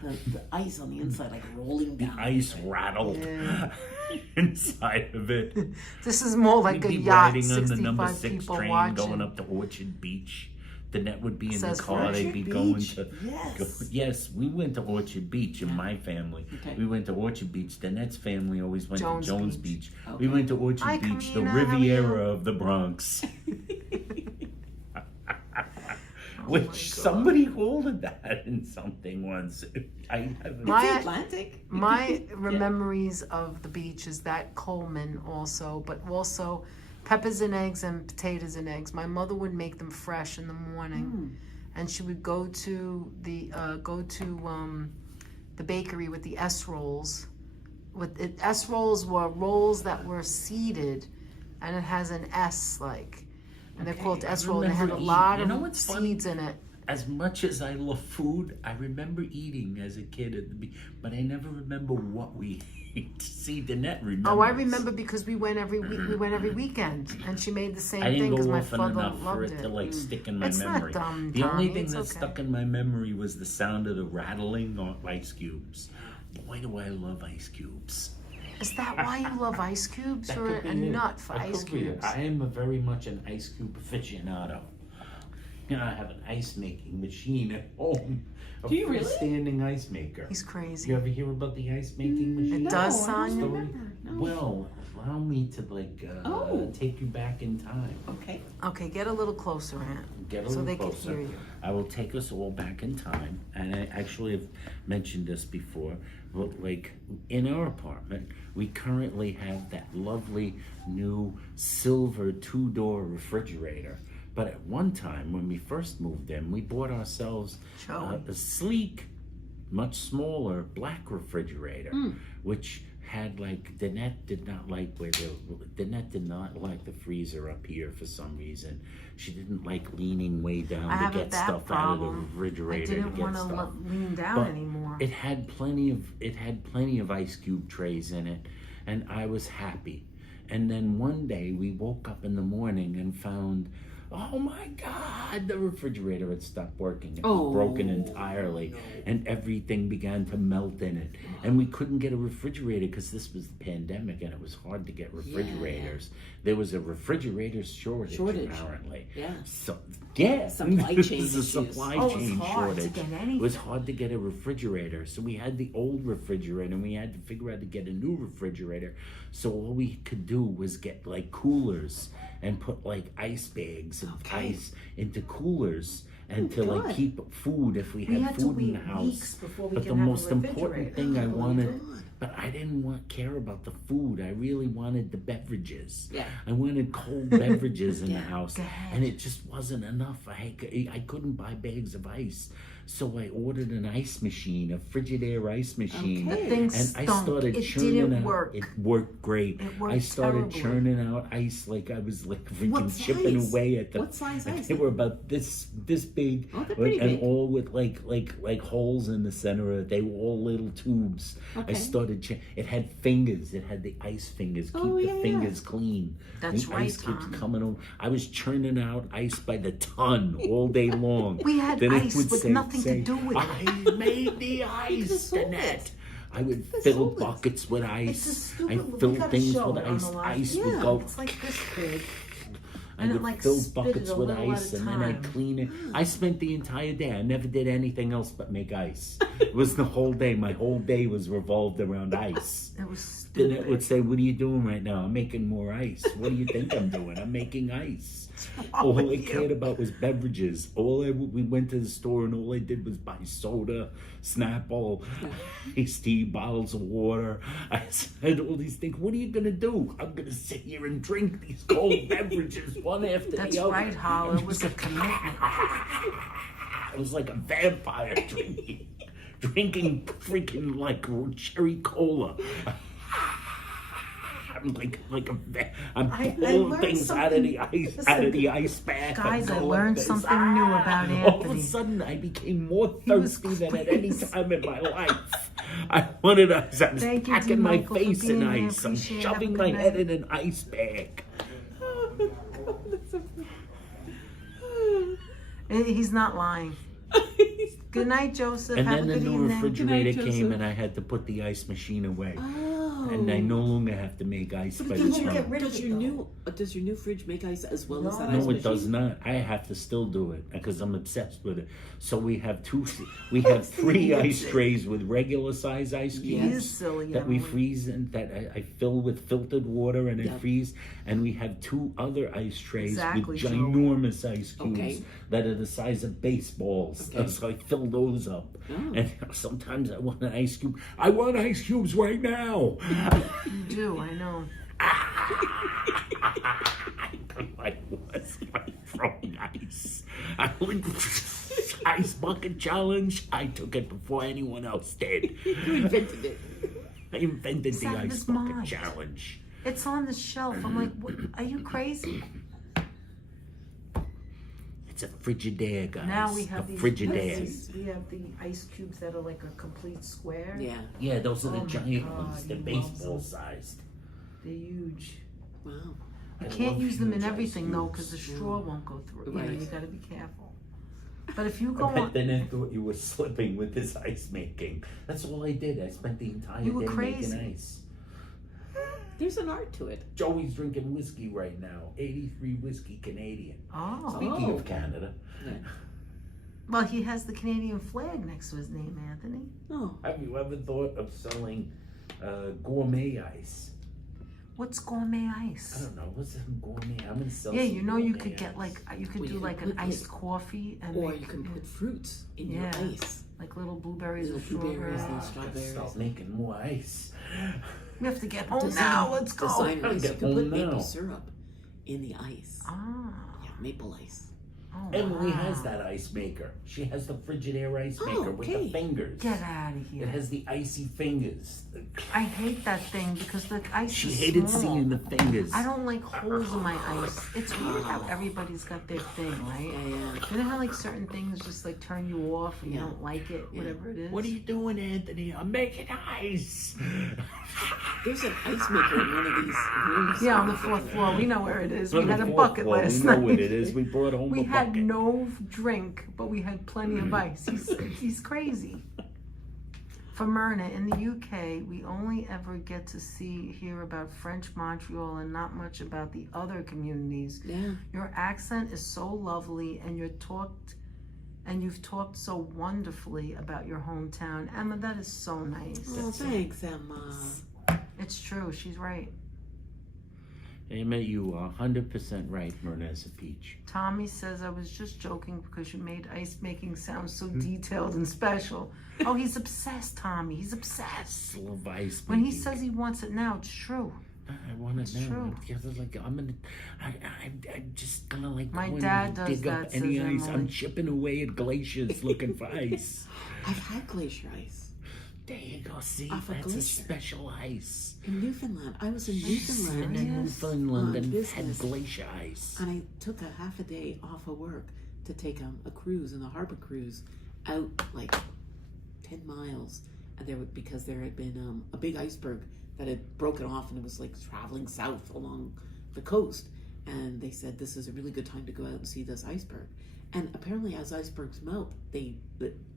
the ice on the inside like rolling The down. ice rattled Yeah. inside of it. this is more like We'd a be yacht. riding on the number 65 6 people train watching. going up to Orchard Beach Danette would be in the Says car. They'd Orchard be going Beach. to. Yes. Yes, we went to Orchard Beach in my family. Okay. We went to Orchard Beach. Danette's family always went Jones to Jones Beach. Beach. Okay. We went to Orchard Hi, Beach, the Karina, how are you? Riviera of the Bronx. Oh my Which God. somebody called that in something once. I haven't. My- It's Atlantic. My memories of the beach is that Coleman also, but also peppers and eggs and potatoes and eggs. My mother would make them fresh in the morning, and she would go to the bakery with the S rolls. S rolls were rolls that were seeded, and it has an S like, and they're called S roll. And they had a remember lot you know of what's funny? seeds in it. As much as I love food, I remember eating as a kid at the beach, but I never remember what we ate. See, Danette remembers. Oh, I remember because we went every week. We went every weekend, and she made the same I thing didn't because go my often father enough for loved it it. to like stick in my It's not memory. dumb, The only Tommy, thing it's that okay. stuck in my memory was the sound of the rattling of ice cubes. Boy, do I love ice cubes. Is that why you love ice cubes, That or could be a it. nut for That ice could be it. cubes? I am very much an ice cube aficionado. You know, I have an ice making machine at home. Do you really? Standing ice maker. He's You crazy. ever hear about the ice making machine? It does, I don't Sonya? remember. No. Well, allow me to Oh. take you back in time. Okay. Okay, get a little closer, Aunt, Get a so little they closer. can hear you. I will take us all back in time, and I actually have mentioned this before. But like in our apartment, we currently have that lovely new silver 2-door refrigerator. But at one time, when we first moved in, we bought ourselves a sleek, much smaller black refrigerator, which had like Danette did not like the freezer up here for some reason. She didn't like leaning way down I to have get that stuff out of the problem. I refrigerator to didn't get want to stuff. lean down But anymore. It had plenty of ice cube trays in it, and I was happy. And then one day we woke up in the morning and found, oh my God, the refrigerator had stopped working. It was broken entirely, and everything began to melt in it. And we couldn't get a refrigerator because this was the pandemic and it was hard to get refrigerators. There was a refrigerator shortage. Apparently. Yeah. So, yeah. Supply This chain is a issues. supply Oh, it was chain hard to shortage. get It anything. was hard to get a refrigerator. So we had the old refrigerator and we had to figure out to get a new refrigerator. So all we could do was get like coolers and put like ice bags of ice into coolers and to like good. keep food if we We had had to food in wait the house. weeks before we But could the have a most important refrigerator. thing I Oh, wanted, God. but I didn't care about the food. I really wanted the beverages. Yeah. I wanted cold beverages in the Yeah. house, Go ahead. and it just wasn't enough. I couldn't buy bags of ice, so I ordered an ice machine, a Frigidaire ice machine, Okay. The thing and stunk. I started It churning didn't out. work. It worked great. It worked I started terribly. churning out ice like I was like freaking What chipping size? away at the. What size ice? They were about this big, Oh, they're pretty and big. all with like holes in the center of it. They were all little tubes. Okay. I started. It had fingers. It had the ice fingers. Keep Oh, the yeah. fingers clean. That's the right, ice keeps Tom. coming over. I was churning out ice by the ton all day long. We had Then it ice would with nothing to do with it. I made the ice, sold Danette. it. I would could've fill sold it. buckets with It's a ice. stupid. I we filled gotta things show with it on ice. the live. Ice Yeah. would go. It's like this big. I And it, would like, fill spit buckets it a with little ice at a and then I'd time. clean it. I spent the entire day. I never did anything else but make ice. It was the whole day. My whole day was revolved around ice. It was Then stupid. it would say, "What are you doing right now?" "I'm making more ice." "What do you think I'm doing?" "I'm making ice." All I cared about was beverages. We went to the store and all I did was buy soda, Snapple, iced tea, bottles of water. I said all these things. What are you gonna do? "I'm gonna sit here and drink these cold beverages one after That's the other." right, Hal. It was a commitment. It was like a vampire drinking freaking like cherry cola. I'm I pulling learned things out of the ice, out of the ice bag. Guys, I I'm going learned this. something new about All of a Anthony. sudden, I became more was thirsty than at any crazy. time in my life. I wanted ice. I was Thank you, packing my Michael, for face in being here. ice. I'm Appreciate it. Have a shoving good my night. head in an ice bag. He's not lying. Good night, Joseph. And Have then a the good new evening. refrigerator Good night, came Joseph. and I had to put the ice machine away. Oh. and I no longer have to make ice by the Did you ton. get rid of it, does your new fridge make ice as well as that ice No, machine? it does not. I have to still do it because I'm obsessed with it. So we have three ice trays with regular size ice He cubes is silly, that we Emily. freeze and that I fill with filtered water and Yeah. it freeze. And we have 2 other ice trays Exactly, with Joe. ginormous ice cubes Okay. that are the size of baseballs. Okay. So I fill those up. Oh. And sometimes I want an ice cube. I want ice cubes right now. You do, I know. I was throwing ice. I would ice bucket challenge. I took it before anyone else did. You invented it. I invented the out of ice his bucket mind. challenge. It's on the shelf. I'm like, what, are you crazy? It's a Frigidaire, guys. Now we have a these. Frigidaire. We have the ice cubes that are like a complete square. Yeah. Yeah, those are the Oh my giant God, ones. They're he baseball loves sized. They're huge. Wow. You I can't love use them in huge ice everything though, cubes. because the straw won't go through. You know, Right. you got to be careful. But if you go I bet on, then I thought you were slipping with this ice making. That's all I did. I spent the entire You were day crazy. making ice. There's an art to it. Joey's drinking whiskey right now. 83 whiskey Canadian. oh, Speaking Oh. of Canada, Yeah. well, he has the Canadian flag next to his name, Anthony. Oh. have you ever thought of selling gourmet ice? What's gourmet I ice? don't know. What's some gourmet? I'm gonna sell. Yeah, some you know, you gourmet could get ice. like you could Well, do you like can an put, iced like- coffee and Or make, you can put fruits in your Yeah. ice. like little blueberries or Blueberries and strawberries. strawberries. Stop making more ice. We have to get home Design- now. Let's go. Designer Gotta ice. get You can put home maple now. syrup in the ice. Ah. Yeah, maple ice. Oh, Emily wow. has that ice maker. She has the Frigidaire ice Oh, maker with the okay. fingers. Get out of It here. has the icy fingers. I hate that thing because the ice She is hated small. seeing the fingers. I don't like holes in my ice. It's weird how everybody's got their thing, right? Yeah, yeah. You know how like certain things just like turn you off and you Yeah. don't like it, Yeah. whatever it is. What are you doing, Anthony? I'm making ice. There's an ice maker in one of these rooms. Yeah, on the 4th floor. We know where it is. We On the had a fourth bucket floor, last we know night. what it is. We brought home We a had bucket. no drink, but we had plenty of ice. He's crazy. For Myrna, in the UK, we only ever get to hear about French Montreal and not much about the other communities. Yeah. Your accent is so lovely, and you've talked so wonderfully about your hometown. Emma, that is so nice. Oh, thanks, Emma. It's true. She's right. Emma, you are 100% right, Myrna is a peach. Tommy says I was just joking because you made ice making sound so Hmm? detailed and special. Oh, he's obsessed, Tommy. He's obsessed. Full of ice When he making. says he wants it now, it's true. I want it It's now. true. I'm just gonna like My go in dad and does dig that, up any says ice. I'm Emily. chipping away at glaciers looking for ice. I've had glacier ice There you go. See, Off a that's a glacier. special ice. in Newfoundland. I was in And Newfoundland in Serious? Newfoundland On and had business. glacier ice. and I took a half a day off of work to take a cruise, in the harbor cruise, out like 10 miles. And because there had been a big iceberg that had broken off and it was like traveling south along the coast. And they said this is a really good time to go out and see this iceberg. And apparently, as icebergs melt, the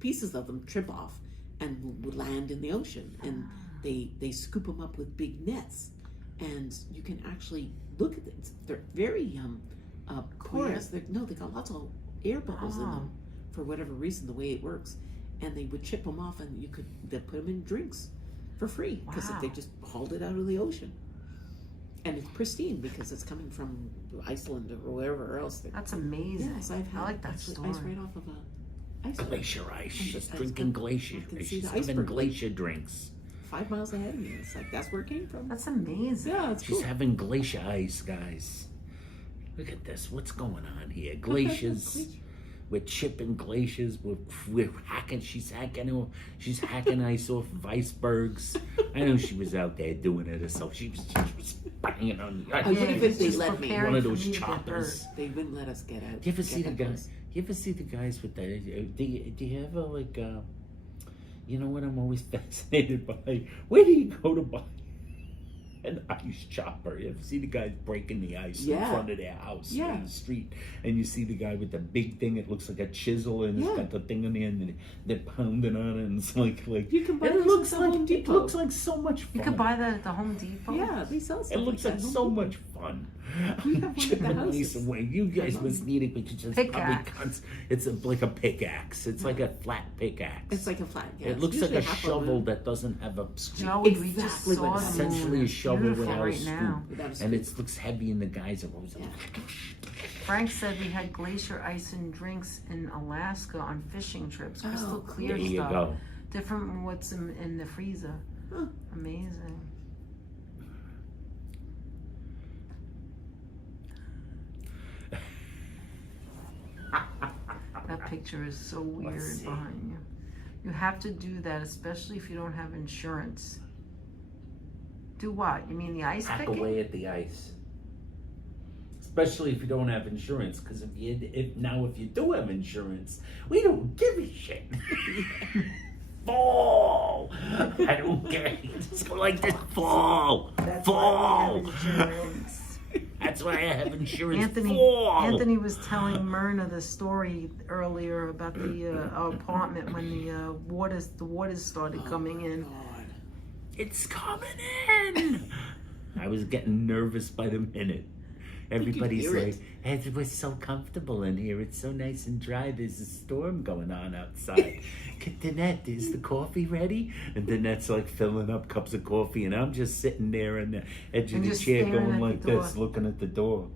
pieces of them trip off and would land in the ocean. And they scoop them up with big nets. And you can actually look at it. They're very porous. They got lots of air bubbles in them for whatever reason, the way it works. And they would chip them off, and they'd put them in drinks for free because Wow. they just hauled it out of the ocean. And it's pristine because it's coming from Iceland or wherever else. That's amazing. Yes, I've had I like that actually story. ice right off of a iceberg. Glacier ice. And She's I drinking glacier. I can see She's the having iceberg. glacier drinks. 5 miles ahead of me. It's like, that's where it came from. That's amazing. Yeah, it's She's cool. having glacier ice, guys. Look at this. What's going on here? Glaciers. We're chipping glaciers. We're hacking. She's hacking ice off of icebergs. I know she was out there doing it herself. She was banging on. I would have if they just let me. preparing One of for those me to get choppers. hurt. They wouldn't let us get out. Do you ever see the get guys? You ever see the guys with the? Do you ever like? You know what I'm always fascinated by? Where do you go to buy? an ice chopper. You ever see the guys breaking the ice in Yeah. front of their house Yeah. in the street? And you see the guy with the big thing. It looks like a chisel, and it's Yeah. got the thing on the end, and they're pounding on it. And it's like You can buy it those looks at the Home like Depot. it looks like so much fun. You could buy that at the Home Depot. Yeah, they sell It stuff looks like like that. so much fun. We have one at the Chipping house. these away. You guys must need it because it's probably Pickaxe. it's like a pickaxe. It's like a flat pickaxe. It's like a flat. Yeah, It it's looks like usually a half shovel moon. that doesn't have a screw. Joey, we just Exactly saw what the it is. moon. Essentially a It's shovel beautiful without a right scoop. now. Without a And scoop. it looks heavy, and the guys are always Yeah. Frank said we had glacier ice and drinks in Alaska on fishing trips. Crystal Oh, clear there you stuff. go. Different from what's in the freezer. Huh. Amazing. That picture is so weird see. behind you. You have to do that, especially if you don't have insurance. Do what? You mean the ice Hack picking? away at the ice. Especially if you don't have insurance, because if you do have insurance, we don't give a shit. Fall. I don't care. You just go like this. Fall. Fall. That's why I have insurance. Fall. Anthony was telling Myrna the story earlier about the apartment when the waters started coming in. God. It's coming in. I was getting nervous by the minute. Everybody's hear like, it. hey, we're so comfortable in here. It's so nice and dry. There's a storm going on outside. Danette, is the coffee ready? And Danette's like filling up cups of coffee, and I'm just sitting there on the edge of And the just chair staring going at like the door. this, looking at the door.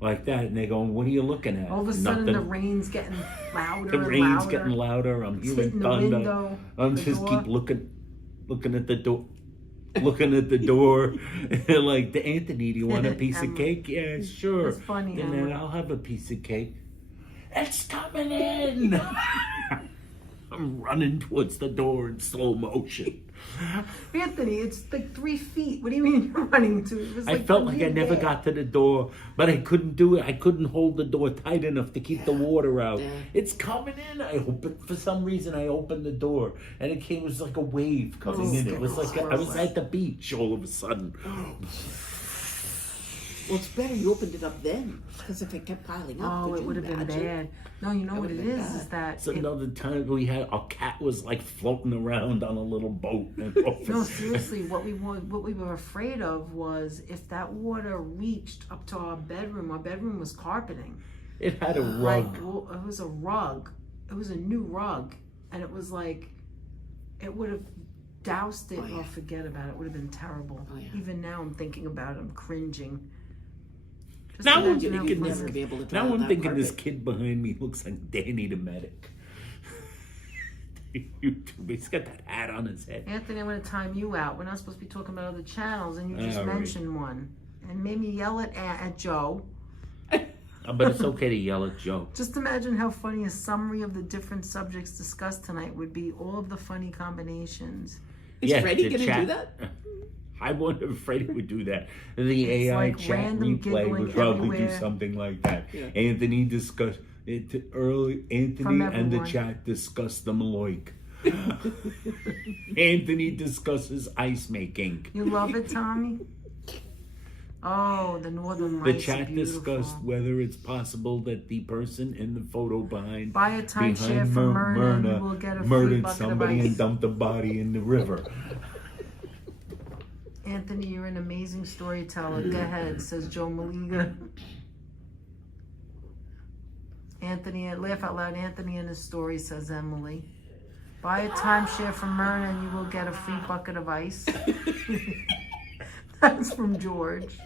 Like that, and they're going, what are you looking at? All of a sudden, Nothing. the rain's getting louder The and rain's louder. getting louder. I'm It's hearing hitting the thunder. window, I'm the just door. keep looking at the door. Looking at the door, like, Anthony, do you want a piece of Emma. cake? Yeah, sure. It's funny, And Emma. then I'll have a piece of cake. It's coming in. I'm running towards the door in slow motion. Anthony, it's like 3 feet. What do you mean you're running to? It was I felt like I right never there. got to the door, but I couldn't do it. I couldn't hold the door tight enough to keep the water out. Yeah. It's coming in. I opened, for some reason, I opened the door, and it came. It was like a wave coming in. It was like I was at the beach all of a sudden. Well, it's better you opened it up then, because if it kept piling up, Oh, could it you would have been imagine? bad. No, you know That what it would've been is bad. that So it, another time we had our cat was like floating around on a little boat. no, seriously, what we were afraid of was if that water reached up to our bedroom. Our bedroom was carpeting. It had a Like, rug. well, it was a rug. It was a new rug, and it was like it would have doused it. Oh, yeah. Oh, forget about it. It would have been terrible. Oh, yeah. Even now, I'm thinking about it. I'm cringing. Just Now I'm imagine how thinking fun this. Never be able to Now tile I'm that thinking this carpet. kid behind me looks like Danny the medic. YouTube. He's got that hat on his head. Anthony, I'm going to time you out. We're not supposed to be talking about other channels, and you just All right. mentioned one, and made me yell at Joe. But it's okay to yell at Joe. Just imagine how funny a summary of the different subjects discussed tonight would be. All of the funny combinations. Is Freddie the going to chat- do that? I wonder if Freddie would do that. The AI like chat random replay giggling would probably do everywhere. something like that. Yeah. Anthony discussed it early. Anthony From and the everyone. chat discussed the Maloik. Anthony discusses ice making. You love it, Tommy? Oh, the Northern The Lights are chat beautiful. discussed whether it's possible that the person in the photo behind Buy a timeshare behind from Myrna, and you Myrna will get a free murdered bucket somebody of and ice. dumped the body in the river. Anthony, you're an amazing storyteller. Go ahead, says Joe Maliga. Anthony, laugh out loud. Anthony in his story, says Emily. Buy a timeshare from Myrna and you will get a free bucket of ice. That's from George.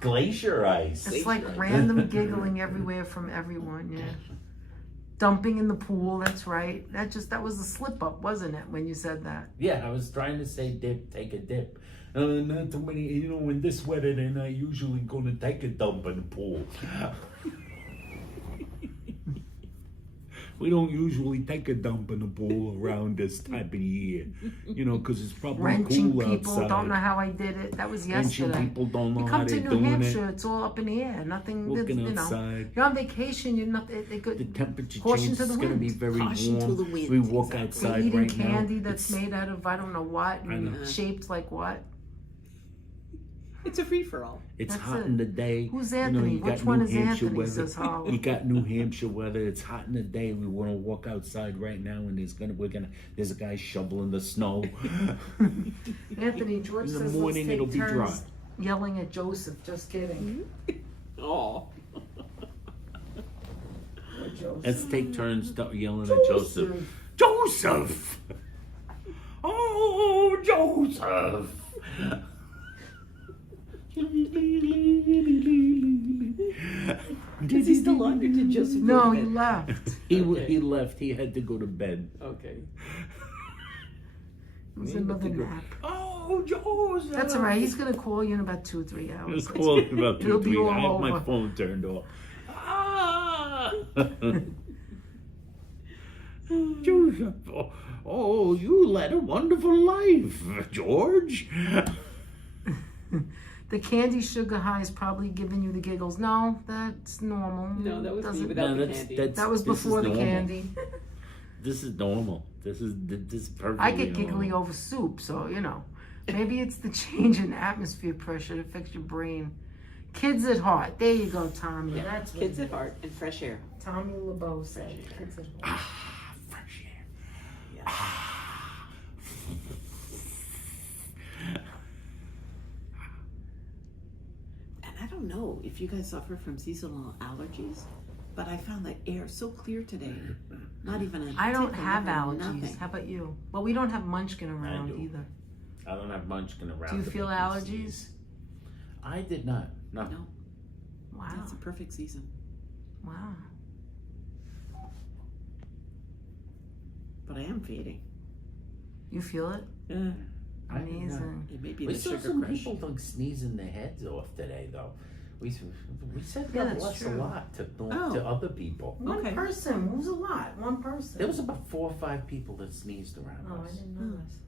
Glacier ice. It's like random giggling everywhere from everyone, yeah. Dumping in the pool, that's right. That was a slip up, wasn't it, when you said that? Yeah, I was trying to say dip, take a dip. Not too many, when this weather, they're not usually going to take a dump in the pool. We don't usually take a dump in the pool around this type of year, you know, because it's probably Wrenching cool people outside. don't know how I did it. That was Wrenching yesterday. people don't know You how come to they're New doing Hampshire, it. it's all up in the air. Nothing, Looking you know. outside. You're on vacation. You're not. They go, The temperature caution change to the is going to be wind. very Caution to warm. the wind, We walk exactly. outside eating right now. candy that's It's- made out of I don't know what, I know. and shaped like what. It's a free for all. It's That's hot it. in the day. Who's You know, Anthony? you got Which one New is Hampshire Anthony? weather. Says Holly. You got New Hampshire weather. It's hot in the day. We want to walk outside right now, and there's a guy shoveling the snow. Anthony, George In the says morning, let's it'll take be dry. turns yelling at Joseph. Just kidding. Oh. Poor Joseph. Let's take turns yelling at Joseph. Joseph! Oh, Joseph! Is he still on, or did Joseph? No, go to he bed? left. He left. He had to go to bed. Okay. It was He had another to go- nap. Oh, Joseph! That's all right. He's gonna call you in about 2 or 3 He'll hours. call in about It'll 2 be 3. all I have my over. phone turned off. Ah! Joseph, oh, you led a wonderful life, George. The candy sugar high is probably giving you the giggles. No, that's normal. No, that was me Doesn't- without the that's, candy. That was this is before the normal. candy. This is normal. This is perfect. I get giggly over soup, so you know. Maybe it's the change in atmosphere pressure that affects your brain. Kids at heart. There you go, Tommy. Yeah, That's what kids it at heart and fresh air. is. Tommy LeBeau said. Kids at heart. Ah, fresh air. Yes. Ah. And I don't know if you guys suffer from seasonal allergies, but I found that air so clear today. Not even a I don't tick, have nothing, allergies. nothing. How about you? Well, we don't have Munchkin around do. either. I don't have Munchkin around. Do you to feel make me allergies? sneeze. I did not. No. No, Wow. that's a perfect season. Wow. But I am fading. You feel it? Yeah. I did not. Amazing. It may be We the saw sugar some crush. people like sneezing their heads off today, though. We said Yeah, God that's bless a true. lot to Oh. other people. One Okay. person. Who's a lot? One person. There was about 4 or 5 people that sneezed around Oh, I us. didn't know this.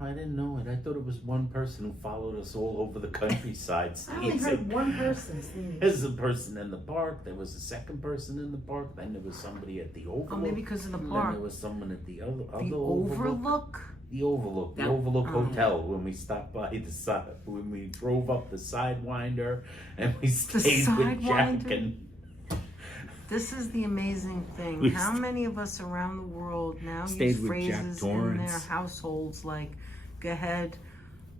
I didn't know it. I thought it was one person who followed us all over the countryside I only heard sneezing. one person sneeze. There's a person in the park. There was a second person in the park. Then there was somebody at the Overlook. Oh, maybe because of the Then park. there was someone at the other The Overlook? The Overlook. The That- Overlook oh. Hotel. When we stopped by the side, when we drove up the Sidewinder, and we stayed with Jack Sidewinder? and. This is the amazing thing. We How many of us around the world now Stayed use with Jack phrases in Torrance. their households like "go ahead,"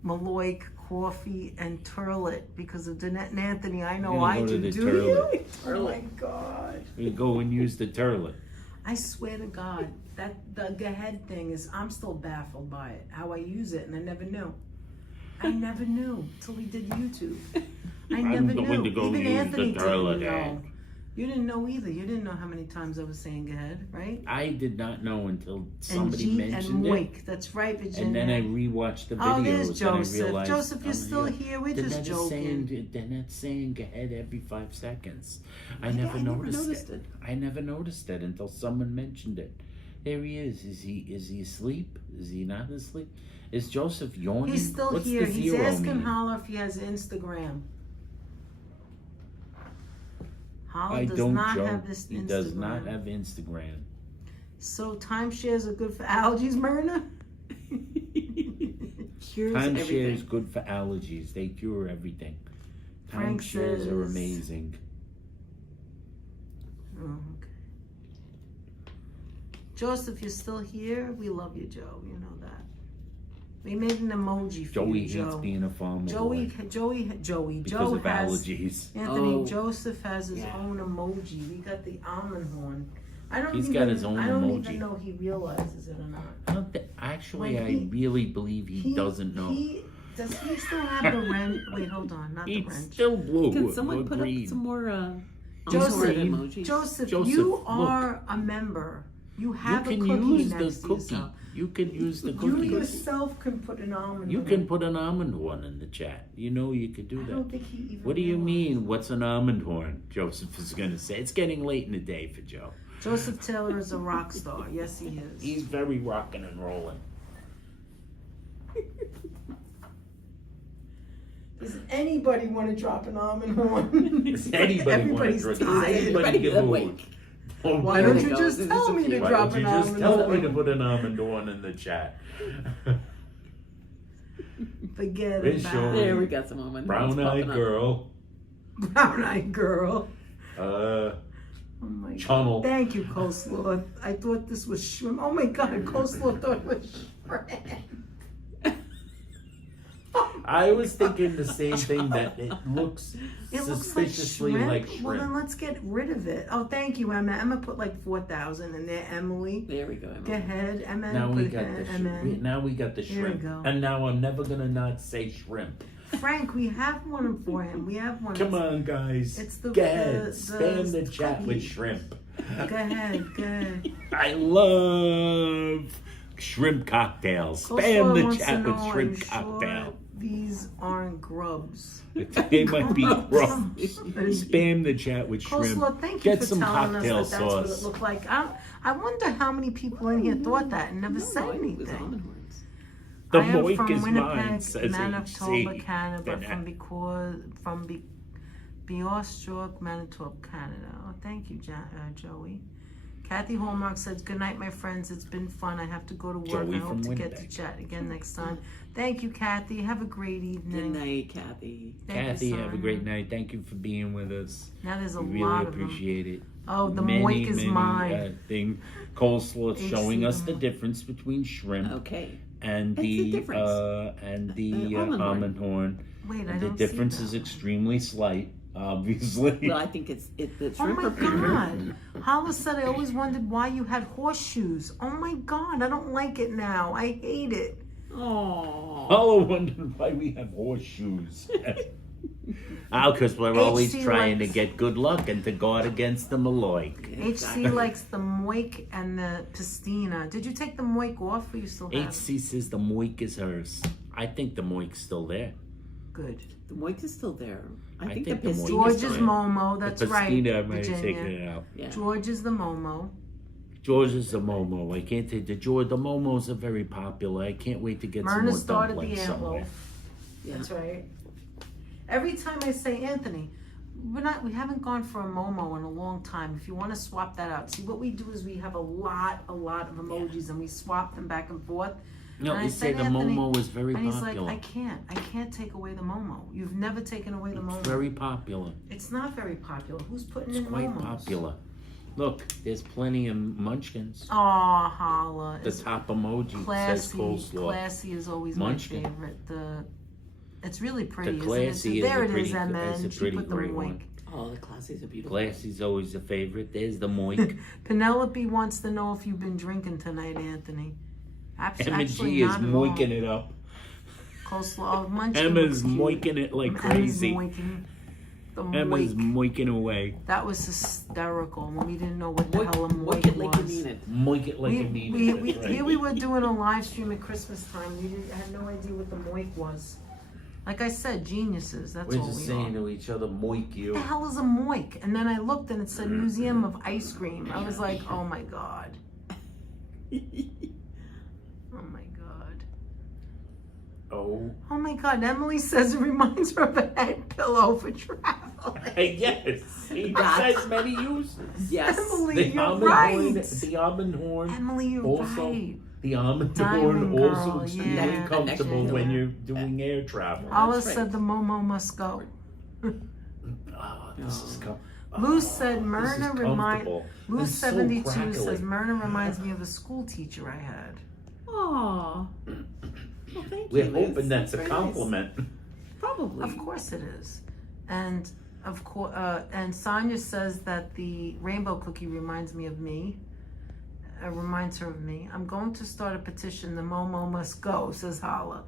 "Maloik," "coffee," and "turlet" because of Danette and Anthony? I know You're gonna I go to do. the Do turlet. you? Oh my God! We go and use the turlet. I swear to God, that the "go ahead" thing is. I'm still baffled by it. How I use it, and I never knew. I never knew till we did YouTube. I I'm never going knew. to go Even use the Anthony toilet, didn't eh? know. You didn't know either. You didn't know how many times I was saying "go ahead," right? I did not know until And somebody Jeet mentioned and it. Moik. That's right, Virginia. And then I rewatched the videos Oh, there's and Joseph. I realized Joseph, you're still here. We're just joking. Danette's saying "go ahead" every 5 seconds. I Yeah, never I never noticed noticed it. it. I never noticed it until someone mentioned it. There he is. Is he asleep? Is he not asleep? Is Joseph yawning? He's still What's here. the He's zero asking mean? Holler if he has Instagram. Holler I does don't not joke. have this He Instagram. does not have Instagram. So timeshares are good for allergies, Myrna? Cures Timeshare everything. is good for allergies. They cure everything. Frank Timeshares are says- amazing. Oh, okay. Joseph, you're still here? We love you, Joe. You know that. We made an emoji for Joey you, hates Joe. being a farmer Joey, boy Joey. because Joe of has allergies. Anthony. Oh. Joseph has his Yeah. own emoji. We got the almond horn. I don't He's even. got his own I don't emoji. even know he realizes it or not. I don't actually, When I he- really believe he doesn't know. Does he still have the wrench? Wait, hold on, not the He's wrench. still blue Can or someone put green. up some more Joseph, sword emojis? Joseph, Joseph, you look. are a member. You You have a can cookie use next the to cookie. yourself. You can use the You cookie. yourself can put an almond. You on can it. put an almond horn in the chat. You know you could do I that. don't think he even. What do you realized. mean? What's an almond horn? Joseph is going to say. It's getting late in the day for Joe. Joseph Taylor is a rock star. Yes, he is. He's very rocking and rolling. Does anybody want to drop an almond horn? Does anybody want to Everybody's drink? tired. Anybody give a awake. Why don't you just tell me to Why drop don't an you just almond tell me horn? to put an almond horn in the chat? Forget It's about your- it. There we got some almond horns Brown-eyed popping up. girl. Brown-eyed girl. Uh, Oh my Channel. God. Thank you, coleslaw. I thought this was shrimp. Oh my God, coleslaw thought it was shrimp. I was thinking the same thing, that it looks It looks like suspiciously shrimp. like shrimp. Well, then let's get rid of it. Oh, thank you, Emma. Emma put like 4,000 in there. Emily, There we go, Emma. go ahead. Emma, Now we put got it the in. shrimp. Now we got the Here we shrimp. go. And now I'm never gonna not say shrimp. Frank, we have one for him. We have one. Come on, guys. It's the- Go ahead. the Spam the chat cookie. with shrimp. Go ahead, go ahead. I love shrimp cocktails. Coleslaw Spam the wants to chat know, with are shrimp you cocktail. sure these aren't grubs? They might be grubs. Spam the chat with shrimp. Coleslaw, thank you Get for some telling us cocktail that that's what it sauce. looked like. I wonder how many people in here thought that and never said No, I think it was anything. almond horns. The I am moik from is Winnipeg, mine, says Manitoba, HC. Canada, but Danette. from Beorstruck, Manitoba, Canada. Oh, thank you, Joey. Kathy Hallmark says, "Good night, my friends. It's been fun. I have to go to work. Joey I hope from to get to Winnipeg. chat again next time." Thank you, Kathy. Have a great Good evening. night, Kathy. Thank you, Kathy, have a Simon. great night. Thank you for being with us. Now there's a We really lot of them. appreciate it. Oh, the many, moik is many, mine. Thing. Coleslaw HC showing us the moik. difference between shrimp Okay. and That's the the difference. almond Almond horn. horn. Wait, I The don't difference see is that. extremely slight, obviously. Well, I think it's the Oh shrimp my are bigger. God. Hollis said, "I always wondered why you had horseshoes." Oh my God, I don't like it now. I hate it. Oh. Paula wondered why we have horseshoes. Oh, because we're always HC trying to likes- get good luck and to guard against the Maloik. HC likes the moik and the pastina. Did you take the moik off or you still have it? HC says the moik is hers. I think the moik's still there. Good. The moik is still there. I think think the the pistina moik George is is fine. Momo. That's the right, pastina, I might have taken Virginia. it out. Yeah. George is the Momo. George is the Momo. I can't take the George. The Momos are very popular. I can't wait to get some Myrna more started the dumplings somewhere. antloaf. Yeah. That's right. Every time I say Anthony, we haven't gone for a Momo in a long time. If you want to swap that out, see what we do is we have a lot of emojis and we swap them back and forth. No, And I they said, say the Anthony, Momo is very And he's popular. like, I can't take away the Momo. You've never taken away the Momo. It's very popular. It's not very popular. Who's putting It's in quite Momos? popular. Look, there's plenty of munchkins. Aw, holla. The top emoji says Classy. coleslaw. Classy is always Munchkin. my favorite. It's really pretty, The isn't it? classy There is it a is, pretty, Emma. is a And she pretty put the great moik. one. Oh, the classies are beautiful. Classy's always a favorite. There's the moik. Penelope wants to know if you've been drinking tonight, Anthony. Emma-G is moiking it up. Coleslaw. Munchkin Emma's looks cute. moiking it like Emma's crazy. moiking the Emma's moik. moiking away. That was hysterical when we didn't know what the hell a Moik moik it like you was. mean it. Moik it like you need it. That's right. Here we were doing a live stream at Christmas time. I had no idea what the moik was. Like I said, geniuses. That's We're all just we saying are. to each other, moik you. What the hell is a moik? And then I looked and it said Museum of Ice Cream. I was like, oh my God. Oh my God. Oh. Oh my God. Emily says it reminds her of a head pillow for travel. Yes. He has many uses. Yes. Emily, you're almond right. horn, the almond horn. Emily, you're Also, right. the almond Diamond horn also girl, extremely yeah. comfortable Neck when pillow. you're doing air travel. Alice right. said the Momo must go. Oh, this is Lou said Myrna this is remind. comfortable. Lou It's so 72 crackly. says Myrna reminds me of a school teacher I had. Aw. Well, thank We're you, Liz. hoping that's a very nice. compliment. Probably. Of course it is, and of course, and Sonia says that the rainbow cookie reminds me of me. Reminds her of me. I'm going to start a petition. The Momo must go, says Hala.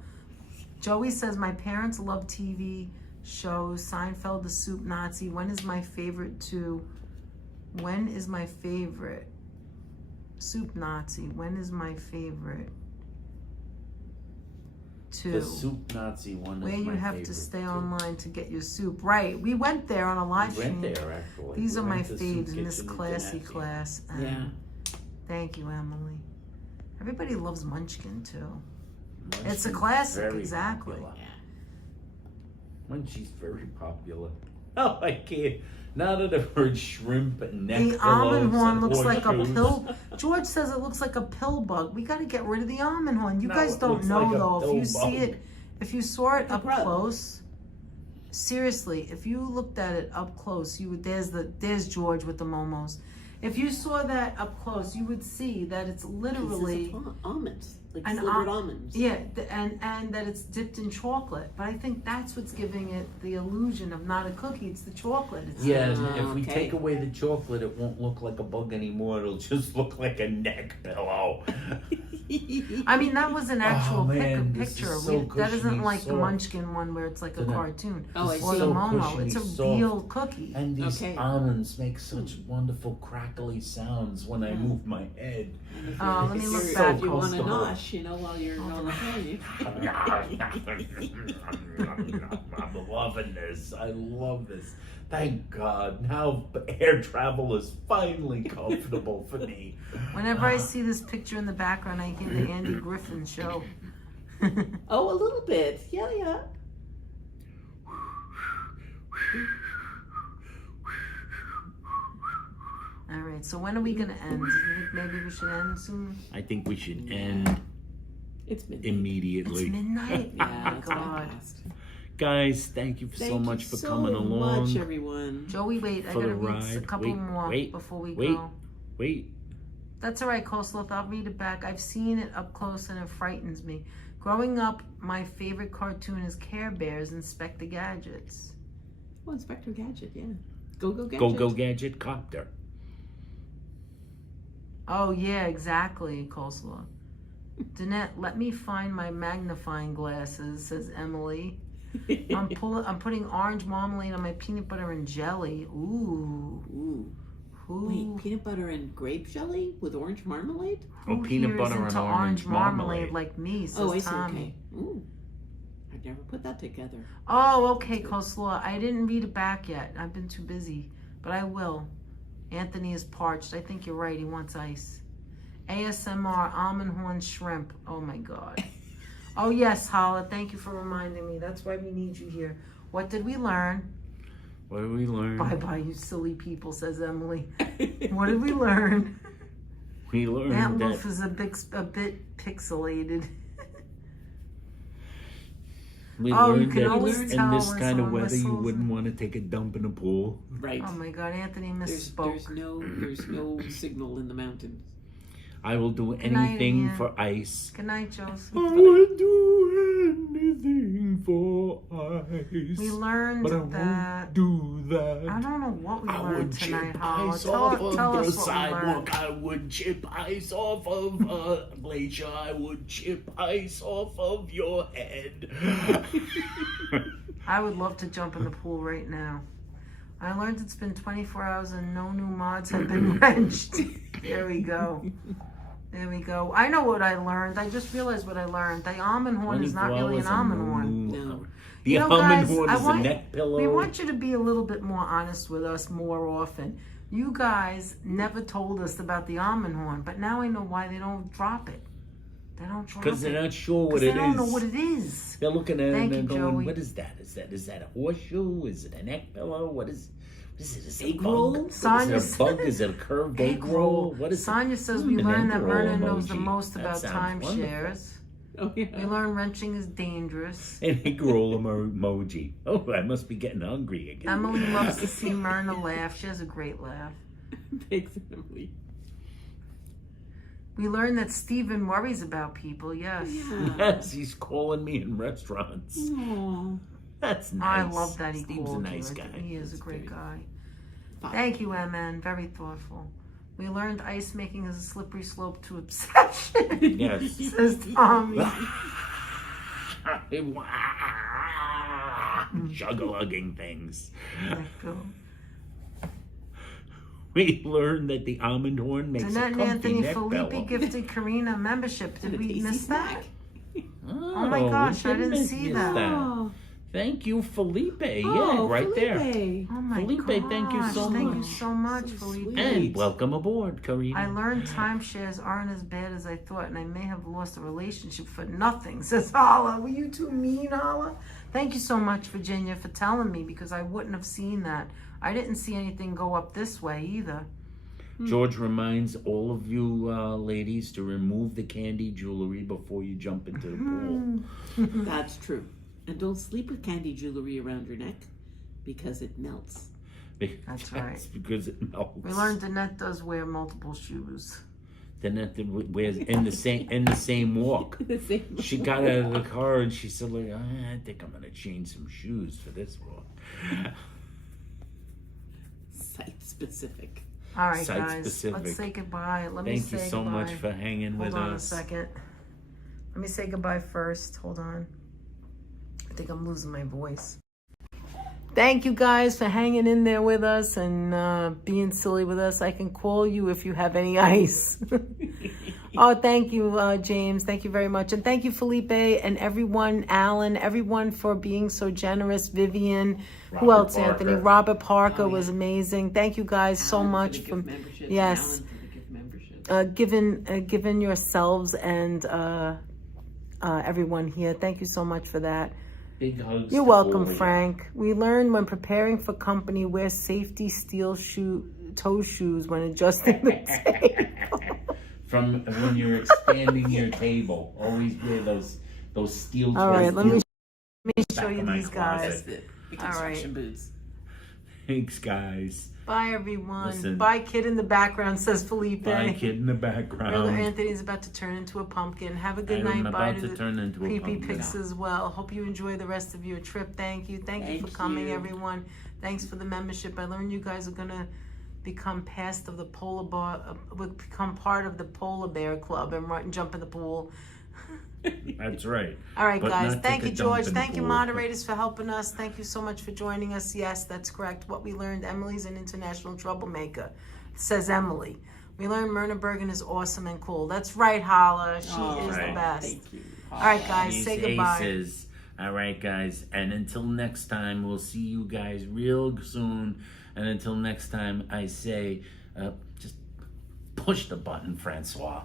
Joey says my parents love TV shows. Seinfeld, the Soup Nazi. When is my favorite too? When is my favorite? Soup Nazi. When is my favorite? too. The soup Nazi one Where is you my have to favorite, stay too. online to get your soup. Right. We went there on a live We stream. went there, actually. These We are my went to Soup faves in this Kitchen in classy Danette. class. And Yeah. thank you, Emily. Everybody loves Munchkin too. It's a Munchkin's classic, very exactly. popular. Munchie's very popular. Oh, I can't. Now that I've heard shrimp and neck The almond pillows horn and looks like a horseshoes. pill. George says it looks like a pill bug. We got to get rid of the almond horn. You No, guys it don't looks know like a though. If pill you see bug. it, if you saw it up rub. close, seriously, if you looked at it up close, you would. There's George with the momos. If you saw that up close, you would see that it's literally. Pieces of almonds, like An slivered al- almonds. Yeah, and that it's dipped in chocolate. But I think that's what's giving it the illusion of not a cookie. It's the chocolate. It's Yeah, Ah, if we okay. take away the chocolate, it won't look like a bug anymore. It'll just look like a neck pillow. I mean, that was an actual man, this picture. is so That isn't cushiony like the soft. Munchkin one where it's like a Isn't it? cartoon. Oh, I or see. the So Momo. cushiony It's a soft. real cookie. And these Okay. almonds make such wonderful crackly sounds when I move my head. Oh, let me look If back. you want a close to her. nosh, you know, while you're on the phone. I'm loving this. I love this. Thank God. Now air travel is finally comfortable for me. Whenever I see this picture in the background, I think the Andy Griffin show. Oh, a little bit. Yeah, yeah. All right, so when are we gonna end? Do you think maybe we should end soon? I think we should end It's midnight. immediately. It's midnight. Yeah, Oh my it's gone God. fast. Guys, thank you so Thank much you for so coming along. much, everyone. Joey, wait. I For gotta the read a ride. couple Wait, more wait, before we wait. go. Wait. That's all right, Coleslaw. I'll read it back. I've seen it up close and it frightens me. Growing up, my favorite cartoon is Care Bears, Inspector Gadgets. Oh, Inspector Gadget, yeah. Go Gadget. Go Gadget Copter. Oh, yeah, exactly, Coleslaw. Danette, let me find my magnifying glasses, says Emily. I'm putting orange marmalade on my peanut butter and jelly. Ooh. Ooh. Who, Wait, peanut butter and grape jelly with orange marmalade? who Oh, peanut here butter is and into orange marmalade. like me, says Oh, I see. Tommy. Okay. Ooh. I've never put that together. Oh, okay, Coleslaw. I didn't read it back yet. I've been too busy, but I will. Anthony is parched. I think you're right. He wants ice. ASMR almond horn shrimp. Oh my God. Oh yes, Hala. Thank you for reminding me. That's why we need you here. What did we learn? What did we learn? Bye bye, you silly people, says Emily. What did we learn? We That learned loaf that is a bit pixelated. we Oh, you learned can that always in tell this when kind of someone weather you whistles. wouldn't want to take a dump in a pool. Right. Oh my God, Anthony There's misspoke. no signal in the mountains. I will do night, anything Ian. for ice. Good night, Joseph. I would do anything for ice. We learned but I that. won't do that. I don't know what we I learned would tonight, chip Hala. ice Tell off us of the what we learned. sidewalk. I would chip ice off of a glacier. I would chip ice off of your head. I would love to jump in the pool right now. I learned it's been 24 hours and no new mods have been wrenched. There we go. There we go. I know what I learned. I just realized what I learned. The almond horn is not 24 really an hours and almond horn. No. The You know, almond guys, horn I is a want- neck pillow. We want you to be a little bit more honest with us more often. You guys never told us about the almond horn, but now I know why they don't drop it. They don't drop it. Because they're not sure what they it is. don't know what it is. They're looking at it Thank and they're you, going, Joey. what is that? Is that a horseshoe? Is it a neck pillow? What is it? Is it a Egg bug? roll? Sonya Is it a bug? Is it a curved egg roll? What is Sonya says we An learned egg that roll Myrna knows the emoji. most That about sounds wonderful. timeshares. Oh, yeah. We learned wrenching is dangerous. an egg roll emoji? Oh, I must be getting hungry again. Emily loves to see Myrna laugh. She has a great laugh. Thanks, Emily. We learned that Stephen worries about people. Yes. Yeah. Yes, he's calling me in restaurants. Aw. That's I nice. love that he Steve's called a nice you. guy. He is a That's great great. guy. Fine. Thank you, MN. Very thoughtful. We learned ice making is a slippery slope to obsession. Yes. Says Tommy. Juggle-hugging things. Let go. We learned that the almond horn makes Danette a and comfy Anthony neck Felipe pillow. gifted Karina a membership. Did And a we tasty miss that? snack. Oh my gosh, I didn't see that. Oh, Thank you, Felipe. Yeah, oh, right there. Felipe. Oh my Felipe, gosh. thank you so Thank much. you so much, So Felipe. sweet. And welcome aboard, I Karina. learned timeshares aren't as bad as I thought, and I may have lost a relationship for nothing, says Hala. Were you too mean, Hala? Thank you so much, Virginia, for telling me, because I wouldn't have seen that. I didn't see anything go up this way either. George reminds all of you ladies to remove the candy jewelry before you jump into the pool. That's true. And don't sleep with candy jewelry around your neck because it melts. That's right. Because it melts. We learned Danette does wear multiple shoes. Then wears in the same walk. She got out of the car and she said, like, I think I'm gonna change some shoes for this walk. Site specific. All right, Site guys, specific. let's say goodbye. Let me Thank say you so goodbye. much for hanging with Hold on us. a second. Let me say goodbye first. Hold on. I think I'm losing my voice. Thank you guys for hanging in there with us and being silly with us. I can call you if you have any ice. Oh, thank you, James. Thank you very much. And thank you, Felipe, and everyone, Alan, everyone for being so generous. Vivian, who Robert else, Anthony? Parker. Robert Parker Oh, was yeah. amazing. Thank you guys so Alan much for for the gift membership. yes. Alan for the gift membership. Given yourselves and everyone here. Thank you so much for that. Big hugs. You're to welcome, all of you. Frank. We learned when preparing for company, wear safety steel toe shoes when adjusting the table. From when you're expanding your table, always wear those steel All right, toe let me boots. show Back you of my these closet. guys. The All right. construction boots. Thanks, guys. Bye, everyone. Listen. Bye, kid in the background, says Felipe. Bye, kid in the Brother background. Anthony's about to turn into a pumpkin. Have a good I'm night. Bye about to the turn into a creepy pumpkin. pics as well. Hope you enjoy the rest of your trip. Thank you. Thank you for Thank coming, you. everyone. Thanks for the membership. I learned you guys are gonna become past of the become part of the polar bear club and jump in the pool. That's right. All right, But guys. not Thank take you, a dump George. in the Thank you, pool. moderators, for helping us. Thank you so much for joining us. Yes, that's correct. What we learned, Emily's an international troublemaker, says Emily. We learned Myrna Bergen is awesome and cool. That's right, Hala. She Oh, is the right. best. Thank you. All right, guys. These Say goodbye. aces. All right, guys. And until next time, we'll see you guys real soon. And until next time, I say, just push the button, Francois.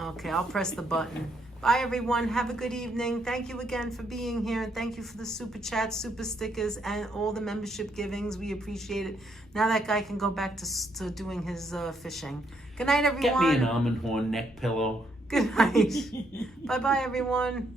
Okay, I'll press the button. Bye, everyone. Have a good evening. Thank you again for being here. And thank you for the super chats, super stickers, and all the membership givings. We appreciate it. Now that guy can go back to doing his fishing. Good night, everyone. Get me an almond horn neck pillow. Good night. Bye-bye, everyone.